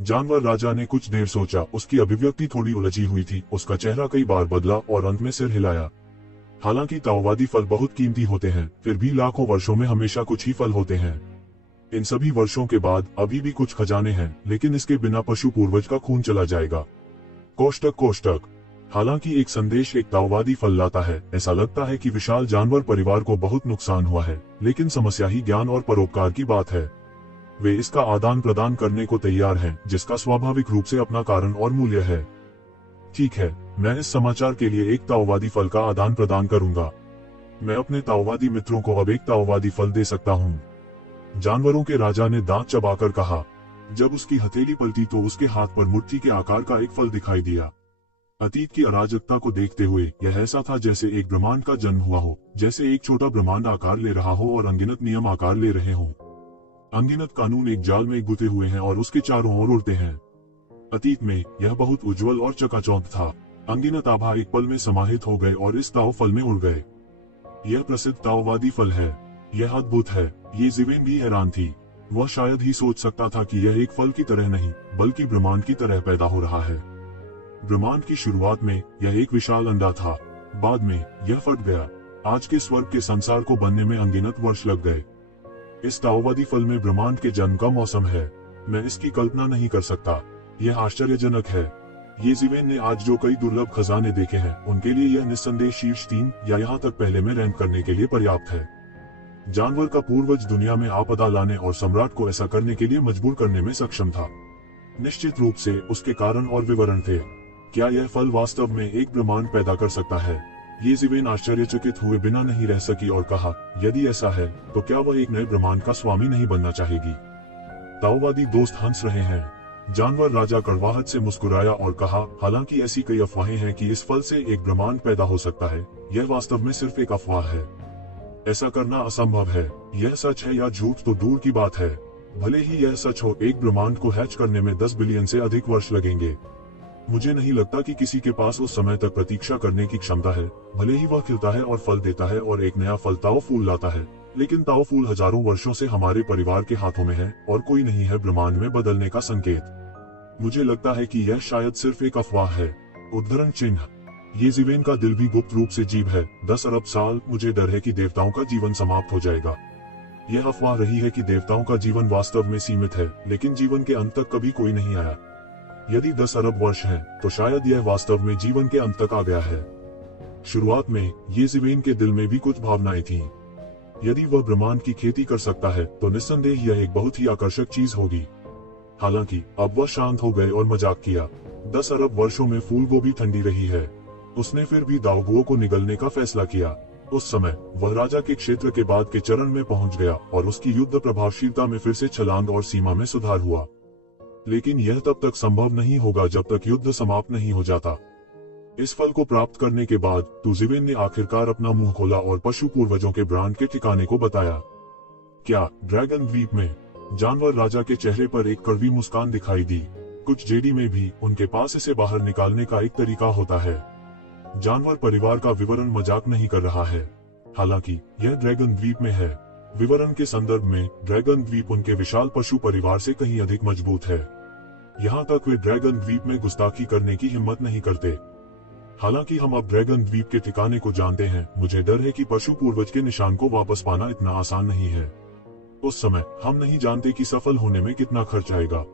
जानवर राजा ने कुछ देर सोचा। उसकी अभिव्यक्ति थोड़ी उलझी हुई थी। उसका चेहरा कई बार बदला और अंत में सिर हिलाया। हालांकि ताओवादी फल बहुत कीमती होते हैं, फिर भी लाखों वर्षों में हमेशा कुछ ही फल होते हैं। इन सभी वर्षों के बाद अभी भी कुछ खजाने हैं, लेकिन इसके बिना पशु पूर्वज का खून चला जाएगा। कोष्टक कोष्टक। हालांकि एक संदेश एक ताओवादी फल लाता है। ऐसा लगता है कि विशाल जानवर परिवार को बहुत नुकसान हुआ है, लेकिन समस्या ही ज्ञान और परोपकार की बात है। वे इसका आदान प्रदान करने को तैयार हैं, जिसका स्वाभाविक रूप से अपना कारण और मूल्य है। ठीक है, मैं इस समाचार के लिए एक ताओवादी फल का आदान प्रदान करूंगा। मैं अपने ताओवादी मित्रों को अब एक ताओवादी फल दे सकता हूं। जानवरों के राजा ने दांत चबाकर कहा। जब उसकी हथेली पलटी तो उसके हाथ पर मुट्ठी के आकार का एक फल दिखाई दिया। अतीत की अराजकता को देखते हुए यह ऐसा था जैसे एक ब्रह्मांड का जन्म हुआ हो, जैसे एक छोटा ब्रह्मांड आकार ले रहा हो और अनगिनत नियम आकार ले रहे हों। अनगिनत कानून एक जाल में गुथे हुए हैं और उसके चारों ओर उड़ते हैं। अतीत में यह बहुत उज्जवल और चकाचौंध था। अनगिनत आभा एक पल में समाहित हो गए और इस ताओ फल में उड़ गए। यह प्रसिद्ध ताओवादी फल है। यह अद्भुत है। ये ज़िवेन भी हैरान थी। वह शायद ही सोच सकता था कि यह एक फल की तरह नहीं, बल्कि ब्रह्मांड की तरह पैदा हो रहा है। ब्रह्मांड की शुरुआत में यह एक विशाल अंडा था। बाद में यह फट गया। आज के स्वर्ग के संसार को बनने में अनगिनत वर्ष लग गए। इस ताओवादी फल में ब्रह्मांड के जन्म का मौसम है। मैं इसकी कल्पना नहीं कर सकता। यह आश्चर्यजनक है। ये ज़िवेन ने आज जो कई दुर्लभ खजाने देखे हैं, उनके लिए यह निस्संदेह शीर्ष 3 या यहाँ तक पहले में रैंक करने के लिए पर्याप्त है। जानवर का पूर्वज दुनिया में आपदा लाने और सम्राट को ऐसा करने के लिए मजबूर करने में सक्षम था। निश्चित रूप से उसके कारण और विवरण थे। क्या यह फल वास्तव में एक ब्रह्मांड पैदा कर सकता है? ये ज़िवेन आश्चर्यचकित हुए बिना नहीं रह सकी और कहा, यदि ऐसा है तो क्या वह एक नए ब्रह्मांड का स्वामी नहीं बनना चाहेगी? ताओवादी दोस्त हंस रहे हैं। जानवर राजा कड़वाहट से मुस्कुराया और कहा, हालांकि ऐसी कई अफवाहें हैं कि इस फल से एक ब्रह्मांड पैदा हो सकता है, यह वास्तव में सिर्फ एक अफवाह है। ऐसा करना असंभव है। यह सच है या झूठ तो दूर की बात है। भले ही यह सच हो, एक ब्रह्मांड को हैच करने में 10 बिलियन से अधिक वर्ष लगेंगे। मुझे नहीं लगता कि किसी के पास उस समय तक प्रतीक्षा करने की क्षमता है। भले ही वह खिलता है और फल देता है और एक नया फल ताओ फूल लाता है, लेकिन ताओ फूल हजारों वर्षों से हमारे परिवार के हाथों में है और कोई नहीं है ब्रह्मांड में बदलने का संकेत। मुझे लगता है कि यह शायद सिर्फ एक अफवाह है। उद्धरण चिन्ह। ये ज़िवेन का दिल भी गुप्त रूप से जीव है। 10 अरब साल, मुझे डर है कि देवताओं का जीवन समाप्त हो जाएगा। यह अफवाह रही है कि देवताओं का जीवन वास्तव में सीमित है, लेकिन जीवन के अंत तक कभी कोई नहीं आया। यदि 10 अरब वर्ष हैं, तो शायद यह वास्तव में जीवन के अंत तक आ गया है। शुरुआत में ये ज़िवेन के दिल में भी कुछ भावनाएं थीं। यदि वह ब्रह्मांड की खेती कर सकता है, तो निस्संदेह यह एक बहुत ही आकर्षक चीज होगी। हालांकि अब वह शांत हो गए और मजाक किया। 10 अरब वर्षों में फूल गोभी ठंडी रही है। उसने फिर भी दाओगुओ को निगलने का फैसला किया। उस समय वह राजा के क्षेत्र के बाद के चरण में पहुंच गया और उसकी युद्ध प्रभावशीलता में फिर से छलांग और सीमा में सुधार हुआ। लेकिन यह तब तक संभव नहीं होगा जब तक युद्ध समाप्त नहीं हो जाता। इस फल को प्राप्त करने के बाद ज़िवेन ने आखिरकार अपना मुंह खोला और पशु पूर्वजों के ब्रांड के ठिकाने को बताया। क्या ड्रैगन द्वीप में? जानवर राजा के चेहरे पर एक कड़वी मुस्कान दिखाई दी। कुछ जेडी में भी उनके पास इसे बाहर निकालने का एक तरीका होता है। जानवर परिवार का विवरण मजाक नहीं कर रहा है। हालांकि यह ड्रैगन द्वीप में है। विवरण के संदर्भ में ड्रैगन द्वीप उनके विशाल पशु परिवार से कहीं अधिक मजबूत है। यहाँ तक वे ड्रैगन द्वीप में गुस्ताखी करने की हिम्मत नहीं करते। हालांकि हम अब ड्रैगन द्वीप के ठिकाने को जानते हैं, मुझे डर है कि पशु पूर्वज के निशान को वापस पाना इतना आसान नहीं है। उस समय हम नहीं जानते कि सफल होने में कितना खर्च आएगा।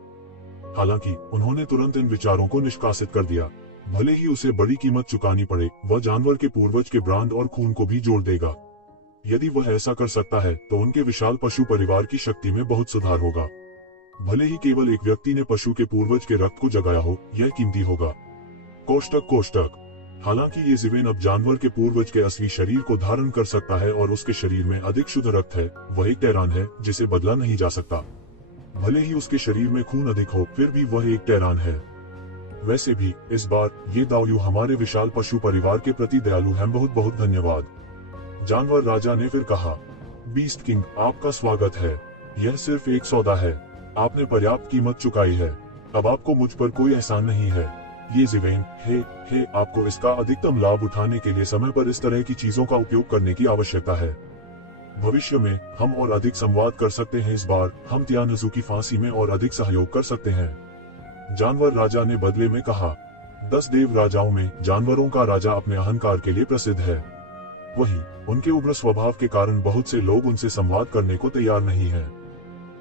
हालांकि उन्होंने तुरंत इन विचारों को निष्कासित कर दिया। भले ही उसे बड़ी कीमत चुकानी पड़े, वह जानवर के पूर्वज के ब्रांड और खून को भी जोड़ देगा। यदि वह ऐसा कर सकता है, तो उनके विशाल पशु परिवार की शक्ति में बहुत सुधार होगा। भले ही केवल एक व्यक्ति ने पशु के पूर्वज के रक्त को जगाया हो, यह कीमती होगा। कोष्टक कोष्टक। हालांकि ये ज़िवेन अब जानवर के पूर्वज के असली शरीर को धारण कर सकता है और उसके शरीर में अधिक शुद्ध रक्त है, वह एक टैरान है जिसे बदला नहीं जा सकता। भले ही उसके शरीर में खून अधिक हो, फिर भी वह एक टैरान है। वैसे भी इस बार ये दाओयू हमारे विशाल पशु परिवार के प्रति दयालु हैं। बहुत बहुत धन्यवाद। जानवर राजा ने फिर कहा। बीस्ट किंग, आपका स्वागत है। यह सिर्फ एक सौदा है। आपने पर्याप्त कीमत चुकाई है। अब आपको मुझ पर कोई एहसान नहीं है। ये ज़िवेन, हे, आपको इसका अधिकतम लाभ उठाने के लिए समय पर इस तरह की चीजों का उपयोग करने की आवश्यकता है। भविष्य में हम और अधिक संवाद कर सकते हैं। इस बार हम तियानजू की फांसी में और अधिक सहयोग कर सकते हैं। जानवर राजा ने बदले में कहा। 10 देव राजाओं में जानवरों का राजा अपने अहंकार के लिए प्रसिद्ध है। वहीं उनके उग्र स्वभाव के कारण बहुत से लोग उनसे संवाद करने को तैयार नहीं हैं।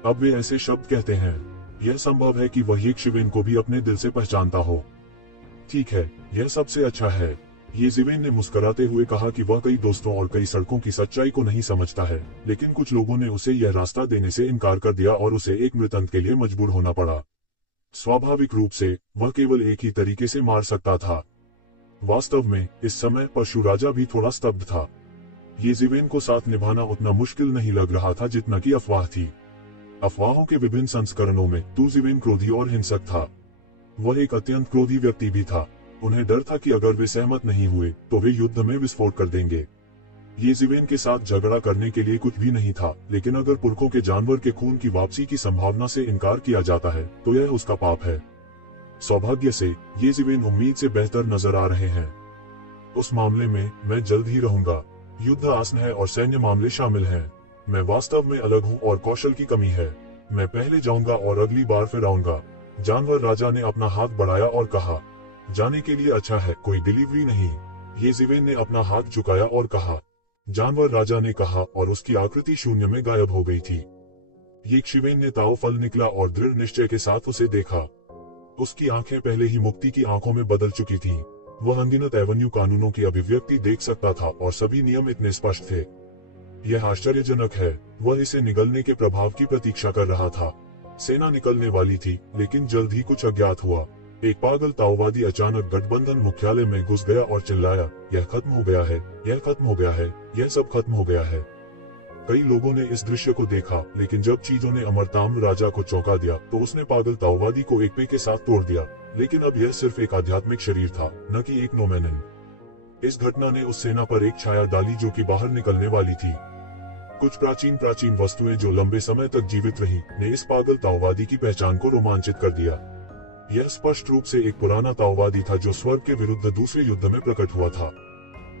अब वे ऐसे शब्द कहते हैं, यह संभव है कि वह यक्षिवेन को भी अपने दिल से पहचानता हो। ठीक है, यह सबसे अच्छा है। येज़िवेन ने मुस्कुराते हुए कहा कि वह कई दोस्तों और कई सड़कों की सच्चाई को नहीं समझता है, लेकिन कुछ लोगों ने उसे यह रास्ता देने से इनकार कर दिया और उसे एक मृतंत के लिए मजबूर होना पड़ा। स्वाभाविक रूप से वह केवल एक ही तरीके से मार सकता था। वास्तव में इस समय पशु राजा भी थोड़ा स्तब्ध था। येज़िवेन को साथ निभाना उतना मुश्किल नहीं लग रहा था जितना कि अफवाह थी। अफवाहों के विभिन्न संस्करणों में येज़िवेन क्रोधी और हिंसक था। वह एक अत्यंत क्रोधी व्यक्ति भी था। उन्हें डर था कि अगर वे सहमत नहीं हुए तो वे युद्ध में विस्फोट कर देंगे। येज़िवेन के साथ झगड़ा करने के लिए कुछ भी नहीं था, लेकिन अगर पुरखों के जानवर के खून की वापसी की संभावना से इनकार किया जाता है तो यह उसका पाप है। सौभाग्य से येज़िवेन उम्मीद से बेहतर नजर आ रहे हैं। उस मामले में मैं जल्द ही रहूंगा। युद्ध आसन है और सैन्य मामले शामिल हैं। मैं वास्तव में अलग हूँ और कौशल की कमी है। मैं पहले जाऊंगा और अगली बार फिर आऊंगा। जानवर राजा ने अपना हाथ बढ़ाया और कहा, जाने के लिए अच्छा है, कोई डिलीवरी नहीं। येज़िवेन ने अपना हाथ झुकाया और कहा। जानवर राजा ने कहा और उसकी आकृति शून्य में गायब हो गई थी। यक्षिवेन ने ताओ फल निकला और दृढ़ निश्चय के साथ उसे देखा। उसकी आंखें पहले ही मुक्ति की आंखों में बदल चुकी थीं। वह अनगिनत एवेन्यू कानूनों की अभिव्यक्ति देख सकता था और सभी नियम इतने स्पष्ट थे। यह आश्चर्यजनक है। वह इसे निगलने के प्रभाव की प्रतीक्षा कर रहा था। सेना निकलने वाली थी, लेकिन जल्द ही कुछ अज्ञात हुआ। एक पागल ताओवादी अचानक गठबंधन मुख्यालय में घुस गया और चिल्लाया, यह खत्म हो गया है, यह खत्म हो गया है, यह सब खत्म हो गया है। कई लोगों ने इस दृश्य को देखा, लेकिन जब चीजों ने अमरताम्र राजा को चौंका दिया तो उसने पागल ताओवादी को एक पे के साथ तोड़ दिया। लेकिन अब यह सिर्फ एक आध्यात्मिक शरीर था, न कि एक नोमेनन। इस घटना ने उस सेना पर एक छाया डाली जो कि बाहर निकलने वाली थी। कुछ प्राचीन वस्तुएं जो लंबे समय तक जीवित रही ने इस पागल ताओवादी की पहचान को रोमांचित कर दिया। यह स्पष्ट रूप से एक पुराना ताओवादी था जो स्वर्ग के विरुद्ध दूसरे युद्ध में प्रकट हुआ था।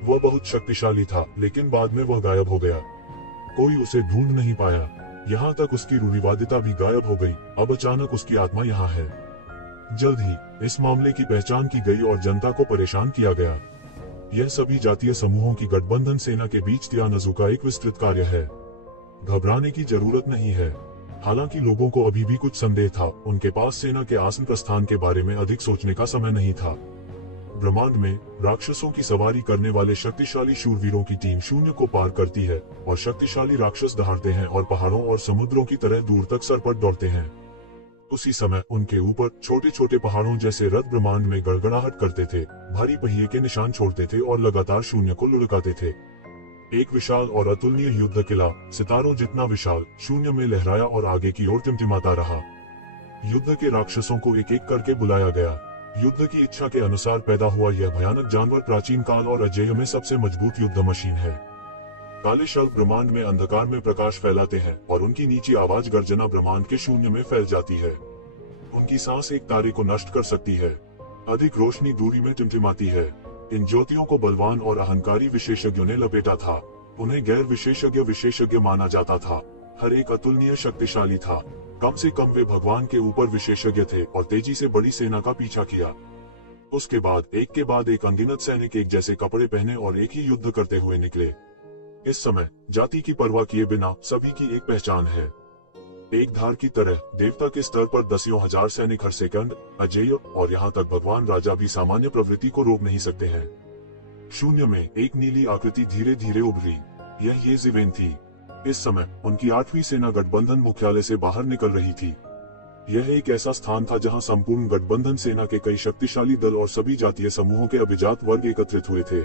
वह बहुत शक्तिशाली था, लेकिन बाद में वह गायब हो गया। कोई उसे ढूंढ नहीं पाया। यहाँ तक उसकी रूढ़िवादिता भी गायब हो गई। अब अचानक उसकी आत्मा यहाँ है। जल्द ही इस मामले की पहचान की गई और जनता को परेशान किया गया। यह सभी जातीय समूहों की गठबंधन सेना के बीच त्यानजू का एक विस्तृत कार्य है। घबराने की जरूरत नहीं है। हालांकि लोगों को अभी भी कुछ संदेह था, उनके पास सेना के आसन प्रस्थान के बारे में अधिक सोचने का समय नहीं था। ब्रह्मांड में राक्षसों की सवारी करने वाले शक्तिशाली शूरवीरों की टीम शून्य को पार करती है और शक्तिशाली राक्षस दहाड़ते हैं और पहाड़ों और समुद्रों की तरह दूर तक सरपट दौड़ते हैं। उसी समय उनके ऊपर छोटे छोटे पहाड़ों जैसे रथ ब्रह्मांड में गड़गड़ाहट करते थे, भारी पहिए के निशान छोड़ते थे और लगातार शून्य को लुढ़काते थे। एक विशाल और अतुलनीय युद्ध किला, सितारों जितना विशाल, शून्य में लहराया और आगे की ओर टिमटिमाता रहा। युद्ध के राक्षसों को एक एक करके बुलाया गया। युद्ध की इच्छा के अनुसार पैदा हुआ यह भयानक जानवर प्राचीन काल और अजेय में सबसे मजबूत युद्ध मशीन है। काले शल्क ब्रह्मांड में अंधकार में प्रकाश फैलाते हैं और उनकी नीची आवाज गर्जना ब्रह्मांड के शून्य में फैल जाती है। उनकी सांस एक तारे को नष्ट कर सकती है। अधिक रोशनी दूरी में टिमटिमाती है। इन ज्योतियों को बलवान और अहंकारी विशेषज्ञों ने लपेटा था। उन्हें गैर विशेषज्ञ माना जाता था। हर एक अतुलनीय शक्तिशाली था। कम से कम वे भगवान के ऊपर विशेषज्ञ थे और तेजी से बड़ी सेना का पीछा किया। उसके बाद एक के बाद एक अनगिनत सैनिक एक जैसे कपड़े पहने और एक ही युद्ध करते हुए निकले। इस समय जाति की परवाह किए बिना सभी की एक पहचान है। एक धार की तरह देवता के स्तर पर दसियों हजार सैनिक हर सेकंड, अजेय और यहाँ तक भगवान राजा भी सामान्य प्रवृत्ति को रोक नहीं सकते हैं। शून्य में एक नीली आकृति धीरे धीरे उभरी। यह येज़िवेन थी। इस समय उनकी 8वीं सेना गठबंधन मुख्यालय से बाहर निकल रही थी। यह एक ऐसा स्थान था जहां संपूर्ण गठबंधन सेना के कई शक्तिशाली दल और सभी जातीय समूहों के अभिजात वर्ग एकत्रित हुए थे।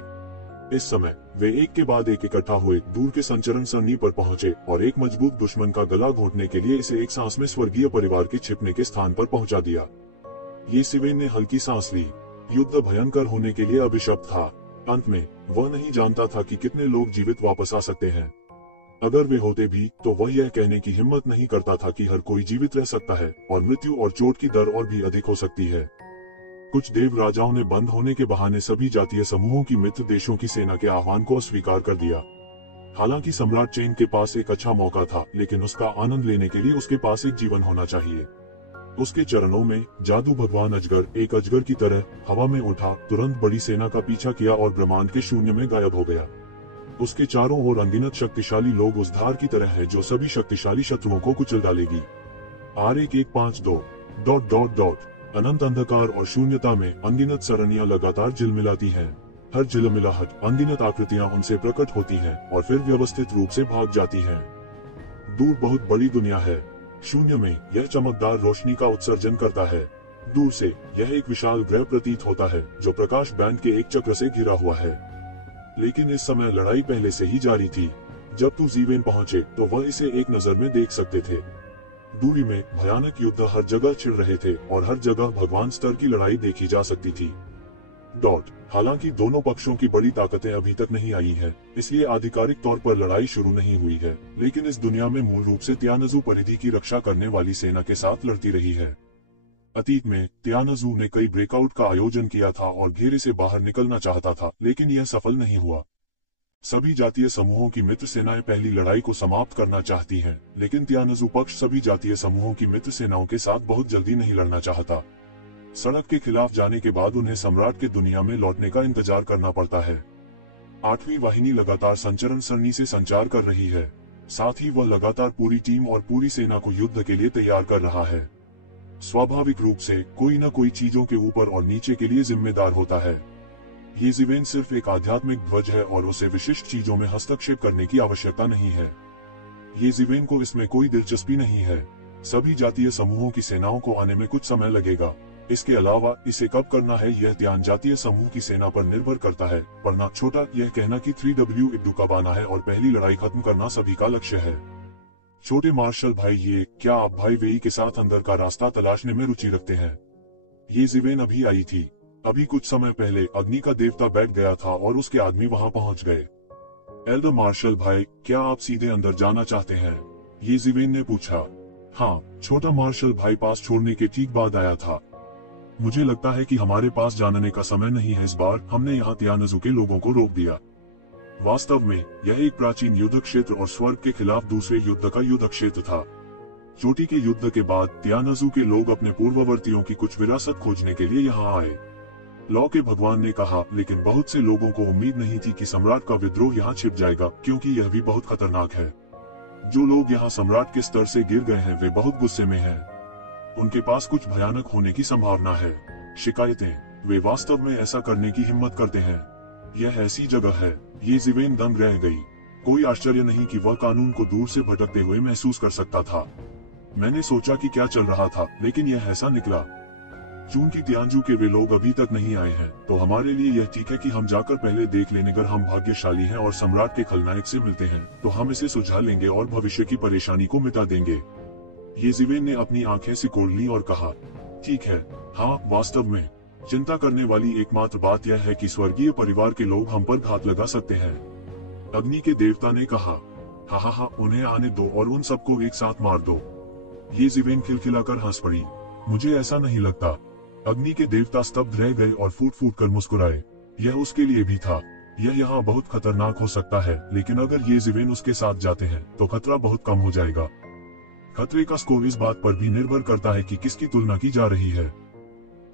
इस समय वे एक के बाद एक इकट्ठा हुए, दूर के संचरण सरणी पर पहुंचे और एक मजबूत दुश्मन का गला घोटने के लिए इसे एक सांस में स्वर्गीय परिवार के छिपने के स्थान पर पहुंचा दिया। येज़िवेन ने हल्की सांस ली। युद्ध भयंकर होने के लिए अभिशप्त था। अंत में वह नहीं जानता था कि कितने लोग जीवित वापस आ सकते हैं। अगर वे होते भी तो वह यह कहने की हिम्मत नहीं करता था कि हर कोई जीवित रह सकता है और मृत्यु और चोट की दर और भी अधिक हो सकती है। कुछ देव राजाओं ने बंद होने के बहाने सभी जातीय समूहों की मित्र देशों की सेना के आह्वान को अस्वीकार कर दिया। हालांकि सम्राट चेन के पास एक अच्छा मौका था, लेकिन उसका आनंद लेने के लिए उसके पास एक जीवन होना चाहिए। उसके चरणों में जादू भगवान अजगर एक अजगर की तरह हवा में उठा, तुरंत बड़ी सेना का पीछा किया और ब्रह्मांड के शून्य में गायब हो गया। उसके चारों ओर अनगिनत शक्तिशाली लोग उस धार की तरह है जो सभी शक्तिशाली शत्रुओं को कुचल डालेगी। R1152 ... अनंत अंधकार और शून्यता में अनगिनत सरणियां लगातार झिलमिलाती हैं। हर झिलमिलाहट अनगिनत आकृतियां उनसे प्रकट होती हैं और फिर व्यवस्थित रूप से भाग जाती हैं। दूर बहुत बड़ी दुनिया है। शून्य में यह चमकदार रोशनी का उत्सर्जन करता है। दूर से यह एक विशाल ग्रह प्रतीत होता है जो प्रकाश बैंड के एक चक्र से घिरा हुआ है। लेकिन इस समय लड़ाई पहले से ही जारी थी। जब तू जीवेन पहुंचे तो वह इसे एक नजर में देख सकते थे। दूरी में भयानक युद्ध हर जगह छिड़ रहे थे और हर जगह भगवान स्तर की लड़ाई देखी जा सकती थी। हालांकि दोनों पक्षों की बड़ी ताकतें अभी तक नहीं आई हैं, इसलिए आधिकारिक तौर पर लड़ाई शुरू नहीं हुई है, लेकिन इस दुनिया में मूल रूप से तियानजू परिधि की रक्षा करने वाली सेना के साथ लड़ती रही है। अतीत में तियानजू ने कई ब्रेकआउट का आयोजन किया था और घेरे से बाहर निकलना चाहता था, लेकिन यह सफल नहीं हुआ। सभी जातीय समूहों की मित्र सेनाएं पहली लड़ाई को समाप्त करना चाहती हैं, लेकिन तियानजू पक्ष सभी जातीय समूहों की मित्र सेनाओं के साथ बहुत जल्दी नहीं लड़ना चाहता। सड़क के खिलाफ जाने के बाद उन्हें सम्राट के दुनिया में लौटने का इंतजार करना पड़ता है। 8वीं वाहिनी लगातार संचरण सरणी से संचार कर रही है, साथ ही वह लगातार पूरी टीम और पूरी सेना को युद्ध के लिए तैयार कर रहा है। स्वाभाविक रूप से कोई न कोई चीजों के ऊपर और नीचे के लिए जिम्मेदार होता है। ये जीवेन सिर्फ एक आध्यात्मिक ध्वज है और उसे विशिष्ट चीजों में हस्तक्षेप करने की आवश्यकता नहीं है। ये जीवेन को इसमें कोई दिलचस्पी नहीं है। सभी जातीय समूहों की सेनाओं को आने में कुछ समय लगेगा। इसके अलावा इसे कब करना है यह त्यान जातीय समूह की सेना पर निर्भर करता है, वरना छोटा यह कहना कि 3W इड्डू कब आना है और पहली लड़ाई खत्म करना सभी का लक्ष्य है। छोटे मार्शल भाई, ये क्या आप भाई वेई के साथ अंदर का रास्ता तलाशने में रुचि रखते हैं? ये जीवेन अभी आई थी। अभी कुछ समय पहले अग्नि का देवता बैठ गया था और उसके आदमी वहां पहुंच गए। एल्डर मार्शल भाई, क्या आप सीधे अंदर जाना चाहते हैं? ये जीवेन ने पूछा। हाँ, छोटा मार्शल भाई पास छोड़ने के ठीक बाद आया था। मुझे लगता है कि हमारे पास जानने का समय नहीं है। इस बार हमने यहाँ तियानजू के लोगों को रोक दिया। वास्तव में यह एक प्राचीन युद्ध क्षेत्र और स्वर्ग के खिलाफ दूसरे युद्ध का युद्ध क्षेत्र था। चोटी के युद्ध के बाद तियानजू के लोग अपने पूर्ववर्तियों की कुछ विरासत खोजने के लिए यहाँ आए। लॉ के भगवान ने कहा, लेकिन बहुत से लोगों को उम्मीद नहीं थी कि सम्राट का विद्रोह यहाँ छिप जाएगा, क्योंकि यह भी बहुत खतरनाक है। जो लोग यहाँ सम्राट के स्तर से गिर गए हैं वे बहुत गुस्से में हैं। उनके पास कुछ भयानक होने की संभावना है। शिकायतें, वे वास्तव में ऐसा करने की हिम्मत करते हैं। यह ऐसी जगह है। ये जीवेन दंग रह गई। कोई आश्चर्य नहीं कि वह कानून को दूर से भटकते हुए महसूस कर सकता था। मैंने सोचा कि क्या चल रहा था, लेकिन यह ऐसा निकला। चूंकि तियानजू के वे लोग अभी तक नहीं आए हैं, तो हमारे लिए यह ठीक है कि हम जाकर पहले देख लें। अगर हम भाग्यशाली हैं और सम्राट के खलनायक से मिलते हैं, तो हम इसे सुलझा लेंगे और भविष्य की परेशानी को मिटा देंगे। ये जीवेन ने अपनी आंखें सिकोड़ ली और कहा, ठीक है। हाँ, वास्तव में चिंता करने वाली एकमात्र बात यह है कि स्वर्गीय परिवार के लोग हम पर घात लगा सकते हैं। अग्नि के देवता ने कहा। हा, उन्हें आने दो और उन सबको एक साथ मार दो। ये जीवेन खिलखिलाकर हंस पड़ी। मुझे ऐसा नहीं लगता। अग्नि के देवता स्तब्ध रह गए और फूट फूट कर मुस्कुराए। यह उसके लिए भी था। यह यहाँ बहुत खतरनाक हो सकता है, लेकिन अगर ये जीवेन उसके साथ जाते हैं तो खतरा बहुत कम हो जाएगा। खतरे का स्कोर इस बात पर भी निर्भर करता है कि किसकी तुलना की जा रही है।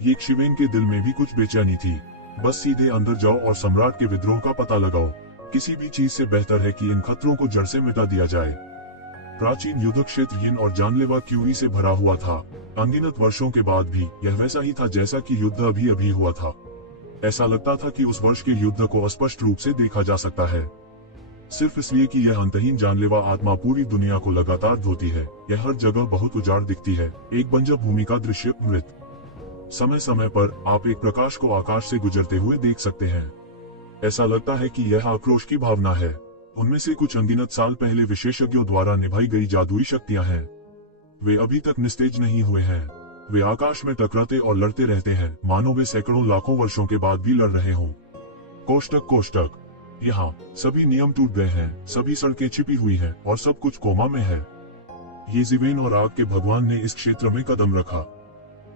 ये शिवेन के दिल में भी कुछ बेचैनी थी। बस सीधे अंदर जाओ और सम्राट के विद्रोह का पता लगाओ। किसी भी चीज से बेहतर है कि इन खतरों को जड़ से मिटा दिया जाए। प्राचीन युद्ध क्षेत्र यिन और जानलेवा क्यूरी से भरा हुआ था। अनगिनत वर्षों के बाद भी यह वैसा ही था जैसा कि युद्ध अभी अभी हुआ था। ऐसा लगता था कि उस वर्ष के युद्ध को स्पष्ट रूप से देखा जा सकता है, सिर्फ इसलिए कि यह अंतहीन जानलेवा आत्मा पूरी दुनिया को लगातार धोती है। यह हर जगह बहुत उजाड़ दिखती है, एक बंजर भूमि का दृश्य। मृत समय समय पर आप एक प्रकाश को आकाश से गुजरते हुए देख सकते हैं। ऐसा लगता है कि यह आक्रोश की भावना है। उनमें से कुछ अनगिनत साल पहले विशेषज्ञों द्वारा निभाई गई जादुई शक्तियां हैं। वे अभी तक निस्तेज नहीं हुए हैं। वे आकाश में टकराते और लड़ते रहते हैं, मानो वे सैकड़ों लाखों वर्षों के बाद भी लड़ रहे हों। कोष्टक यहाँ सभी नियम टूट गए हैं, सभी सड़कें छिपी हुई हैं और सब कुछ कोमा में है। ये जीवेन और आग के भगवान ने इस क्षेत्र में कदम रखा।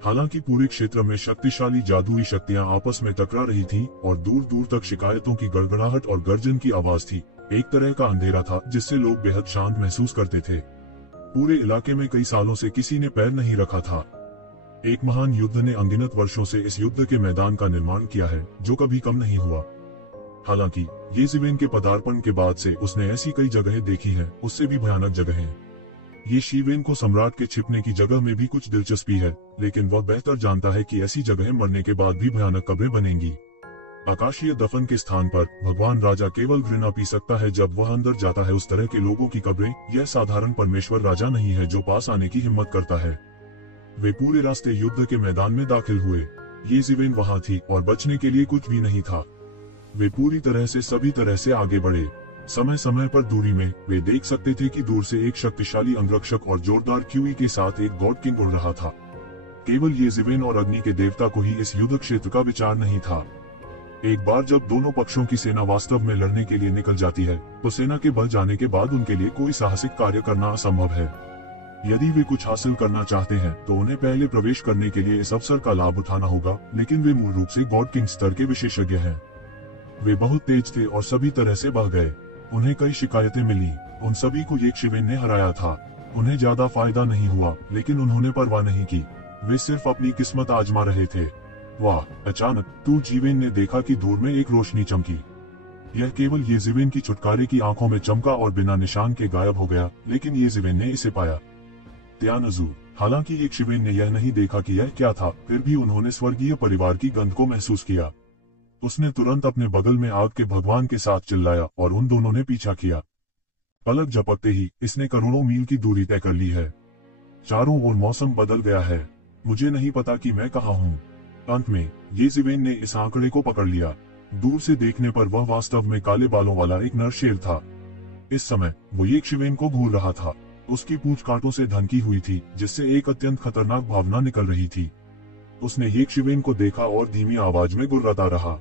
हालांकि पूरे क्षेत्र में शक्तिशाली जादुई शक्तियां आपस में टकरा रही थीं और दूर दूर तक शिकायतों की गड़गड़ाहट और गर्जन की आवाज थी। एक तरह का अंधेरा था जिससे लोग बेहद शांत महसूस करते थे। पूरे इलाके में कई सालों से किसी ने पैर नहीं रखा था। एक महान युद्ध ने अनगिनत वर्षों से इस युद्ध के मैदान का निर्माण किया है, जो कभी कम नहीं हुआ। हालांकि येज़िवेन के पदार्पण के बाद से उसने ऐसी कई जगहें देखी हैं, उससे भी भयानक जगहें। येशिवेन को सम्राट के छिपने की जगह में भी कुछ दिलचस्पी है, लेकिन वह बेहतर जानता है कि ऐसी जगहें मरने के बाद भी भयानक कब्रें बनेंगी। आकाशीय दफन के स्थान पर भगवान राजा केवल घृणा पी सकता है जब वह अंदर जाता है। उस तरह के लोगों की कब्रें, यह साधारण परमेश्वर राजा नहीं है जो पास आने की हिम्मत करता है। वे पूरे रास्ते युद्ध के मैदान में दाखिल हुए। येज़िवेन वहां थी और बचने के लिए कुछ भी नहीं था। वे पूरी तरह से सभी तरह से आगे बढ़े। समय समय पर दूरी में वे देख सकते थे कि दूर से एक शक्तिशाली अंगरक्षक और जोरदार क्यूई के साथ एक गॉड किंग उड़ रहा था। केवल येज़िवेन और अग्नि के देवता को ही इस युद्ध क्षेत्र का विचार नहीं था। एक बार जब दोनों पक्षों की सेना वास्तव में लड़ने के लिए निकल जाती है, तो सेना के बढ़ जाने के बाद उनके लिए कोई साहसिक कार्य करना असंभव है। यदि वे कुछ हासिल करना चाहते हैं तो उन्हें पहले प्रवेश करने के लिए इस अवसर का लाभ उठाना होगा। लेकिन वे मूल रूप से गॉड किंग स्तर के विशेषज्ञ हैं। वे बहुत तेज थे और सभी तरह से बह गए। उन्हें कई शिकायतें मिली। उन सभी को येशिवेन ने हराया था। उन्हें ज्यादा फायदा नहीं हुआ, लेकिन उन्होंने परवाह नहीं की। वे सिर्फ अपनी किस्मत आजमा रहे थे। वाह! अचानक येशिवेन ने देखा कि दूर में एक रोशनी चमकी। यह केवल येज़िवेन की छुटकारे की आंखों में चमका और बिना निशान के गायब हो गया, लेकिन येज़िवेन ने इसे पाया। त्यानजू। हालांकि येशिवेन ने यह नहीं देखा कि यह क्या था, फिर भी उन्होंने स्वर्गीय परिवार की गंध को महसूस किया। उसने तुरंत अपने बगल में आग के भगवान के साथ चिल्लाया और उन दोनों ने पीछा किया। पलक झपकते ही इसने करोड़ों मील की दूरी तय कर ली है। चारों ओर मौसम बदल गया है। मुझे नहीं पता कि मैं कहाँ हूँ। अंत में येज़िवेन ने इस आंकड़े को पकड़ लिया। दूर से देखने पर वह वास्तव में काले बालों वाला एक नर शेर था। इस समय वो येशिवेन को घूर रहा था। उसकी पूंछ कांटों से ढकी हुई थी, जिससे एक अत्यंत खतरनाक भावना निकल रही थी। उसने येशिवेन को देखा और धीमी आवाज में गुर्राता रहा।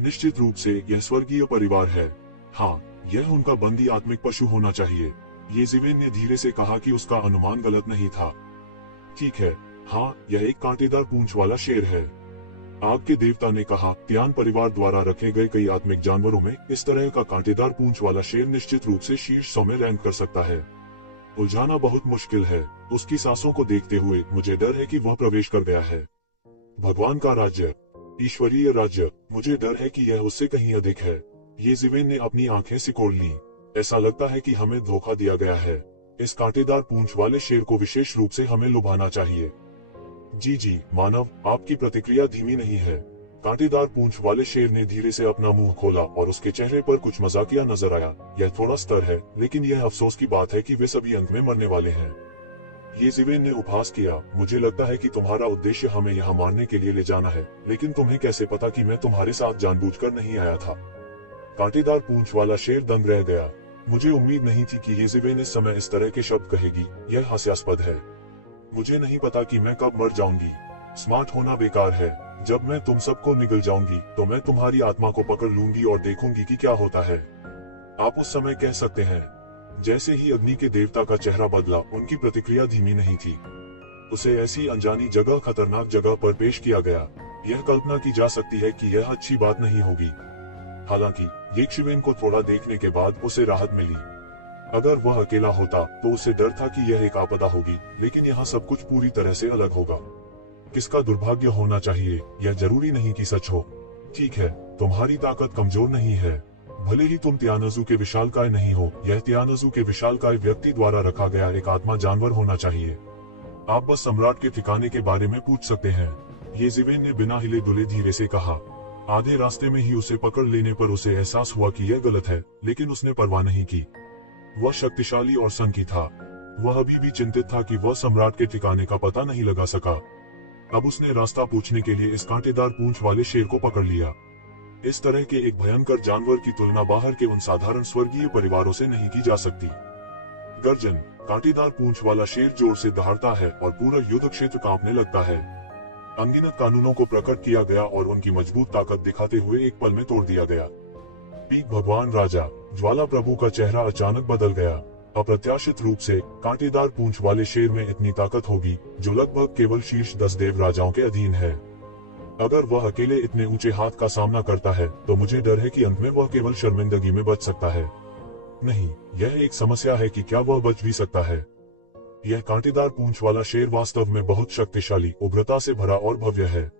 निश्चित रूप से यह स्वर्गीय परिवार है। हाँ, यह उनका बंदी आत्मिक पशु होना चाहिए। येशिवेन ने धीरे से कहा कि उसका अनुमान गलत नहीं था। ठीक है, हाँ, यह एक कांटेदार पूंछ वाला शेर है। आग के देवता ने कहा, त्यान परिवार द्वारा रखे गए कई आत्मिक जानवरों में इस तरह का कांटेदार पूंछ वाला शेर निश्चित रूप से शीर्ष 100 में रैंक कर सकता है। उलझाना बहुत मुश्किल है। उसकी सांसों को देखते हुए मुझे डर है कि वह प्रवेश कर गया है। भगवान का राज्य, ईश्वरीय राज्य, मुझे डर है कि यह उससे कहीं अधिक है। येज़िवेन ने अपनी आंखें सिकोड़ लीं। ऐसा लगता है कि हमें धोखा दिया गया है। इस कांटेदार पूंछ वाले शेर को विशेष रूप से हमें लुभाना चाहिए। जी मानव, आपकी प्रतिक्रिया धीमी नहीं है। कांटेदार पूंछ वाले शेर ने धीरे से अपना मुंह खोला और उसके चेहरे पर कुछ मजाकिया नजर आया। यह थोड़ा स्तर है, लेकिन यह अफसोस की बात है कि वे सभी अंत में मरने वाले हैं। येज़िवेन ने उपहास किया, मुझे लगता है कि तुम्हारा उद्देश्य हमें यहाँ मारने के लिए ले जाना है, लेकिन तुम्हें कैसे पता कि मैं तुम्हारे साथ जानबूझकर नहीं आया था? कांटेदार पूंछ वाला शेर दंग रह गया। मुझे उम्मीद नहीं थी कि येज़िवेन इस समय इस तरह के शब्द कहेगी। यह हास्यास्पद है। मुझे नहीं पता कि मैं कब मर जाऊंगी। स्मार्ट होना बेकार है। जब मैं तुम सबको निगल जाऊंगी तो मैं तुम्हारी आत्मा को पकड़ लूंगी और देखूंगी कि क्या होता है। आप उस समय कह सकते हैं। जैसे ही अग्नि के देवता का चेहरा बदला, उनकी प्रतिक्रिया धीमी नहीं थी। उसे ऐसी अनजानी जगह, खतरनाक जगह पर पेश किया गया। यह कल्पना की जा सकती है कि यह अच्छी बात नहीं होगी। हालांकि येशिवेन को थोड़ा देखने के बाद उसे राहत मिली। अगर वह अकेला होता तो उसे डर था कि यह एक आपदा होगी, लेकिन यहाँ सब कुछ पूरी तरह से अलग होगा। किसका दुर्भाग्य होना चाहिए, यह जरूरी नहीं कि सच हो। ठीक है, तुम्हारी ताकत कमजोर नहीं है। भले ही तुम त्यानजू के विशालकाय नहीं हो, यह त्यानजू के विशालकाय व्यक्ति द्वारा रखा गया एक आत्मा जानवर होना चाहिए। आप बस सम्राट के ठिकाने के बारे में पूछ सकते हैं। येज़िवेन ने बिना हिले डुले धीरे से कहा। आधे रास्ते में ही उसे पकड़ लेने पर उसे एहसास हुआ कि यह गलत है, लेकिन उसने परवाह नहीं की। वह शक्तिशाली और संकी था। वह अभी भी चिंतित था कि वह सम्राट के ठिकाने का पता नहीं लगा सका। अब उसने रास्ता पूछने के लिए इस कांटेदार पूंछ वाले शेर को पकड़ लिया। इस तरह के एक भयंकर जानवर की तुलना बाहर के उन साधारण स्वर्गीय परिवारों से नहीं की जा सकती। गर्जन। कांटेदार पूंछ वाला शेर जोर से दहाड़ता है और पूरा युद्ध क्षेत्र कांपने लगता है। अनगिनत कानूनों को प्रकट किया गया और उनकी मजबूत ताकत दिखाते हुए एक पल में तोड़ दिया गया। पीक भगवान राजा, ज्वाला प्रभु का चेहरा अचानक बदल गया। अप्रत्याशित रूप से कांटेदार पूंछ वाले शेर में इतनी ताकत होगी, जो लगभग केवल शीर्ष 10 देव राजाओं के अधीन है। अगर वह अकेले इतने ऊंचे हाथ का सामना करता है, तो मुझे डर है कि अंत में वह केवल शर्मिंदगी में बच सकता है। नहीं, यह एक समस्या है कि क्या वह बच भी सकता है। यह कांटेदार पूंछ वाला शेर वास्तव में बहुत शक्तिशाली, उग्रता से भरा और भव्य है।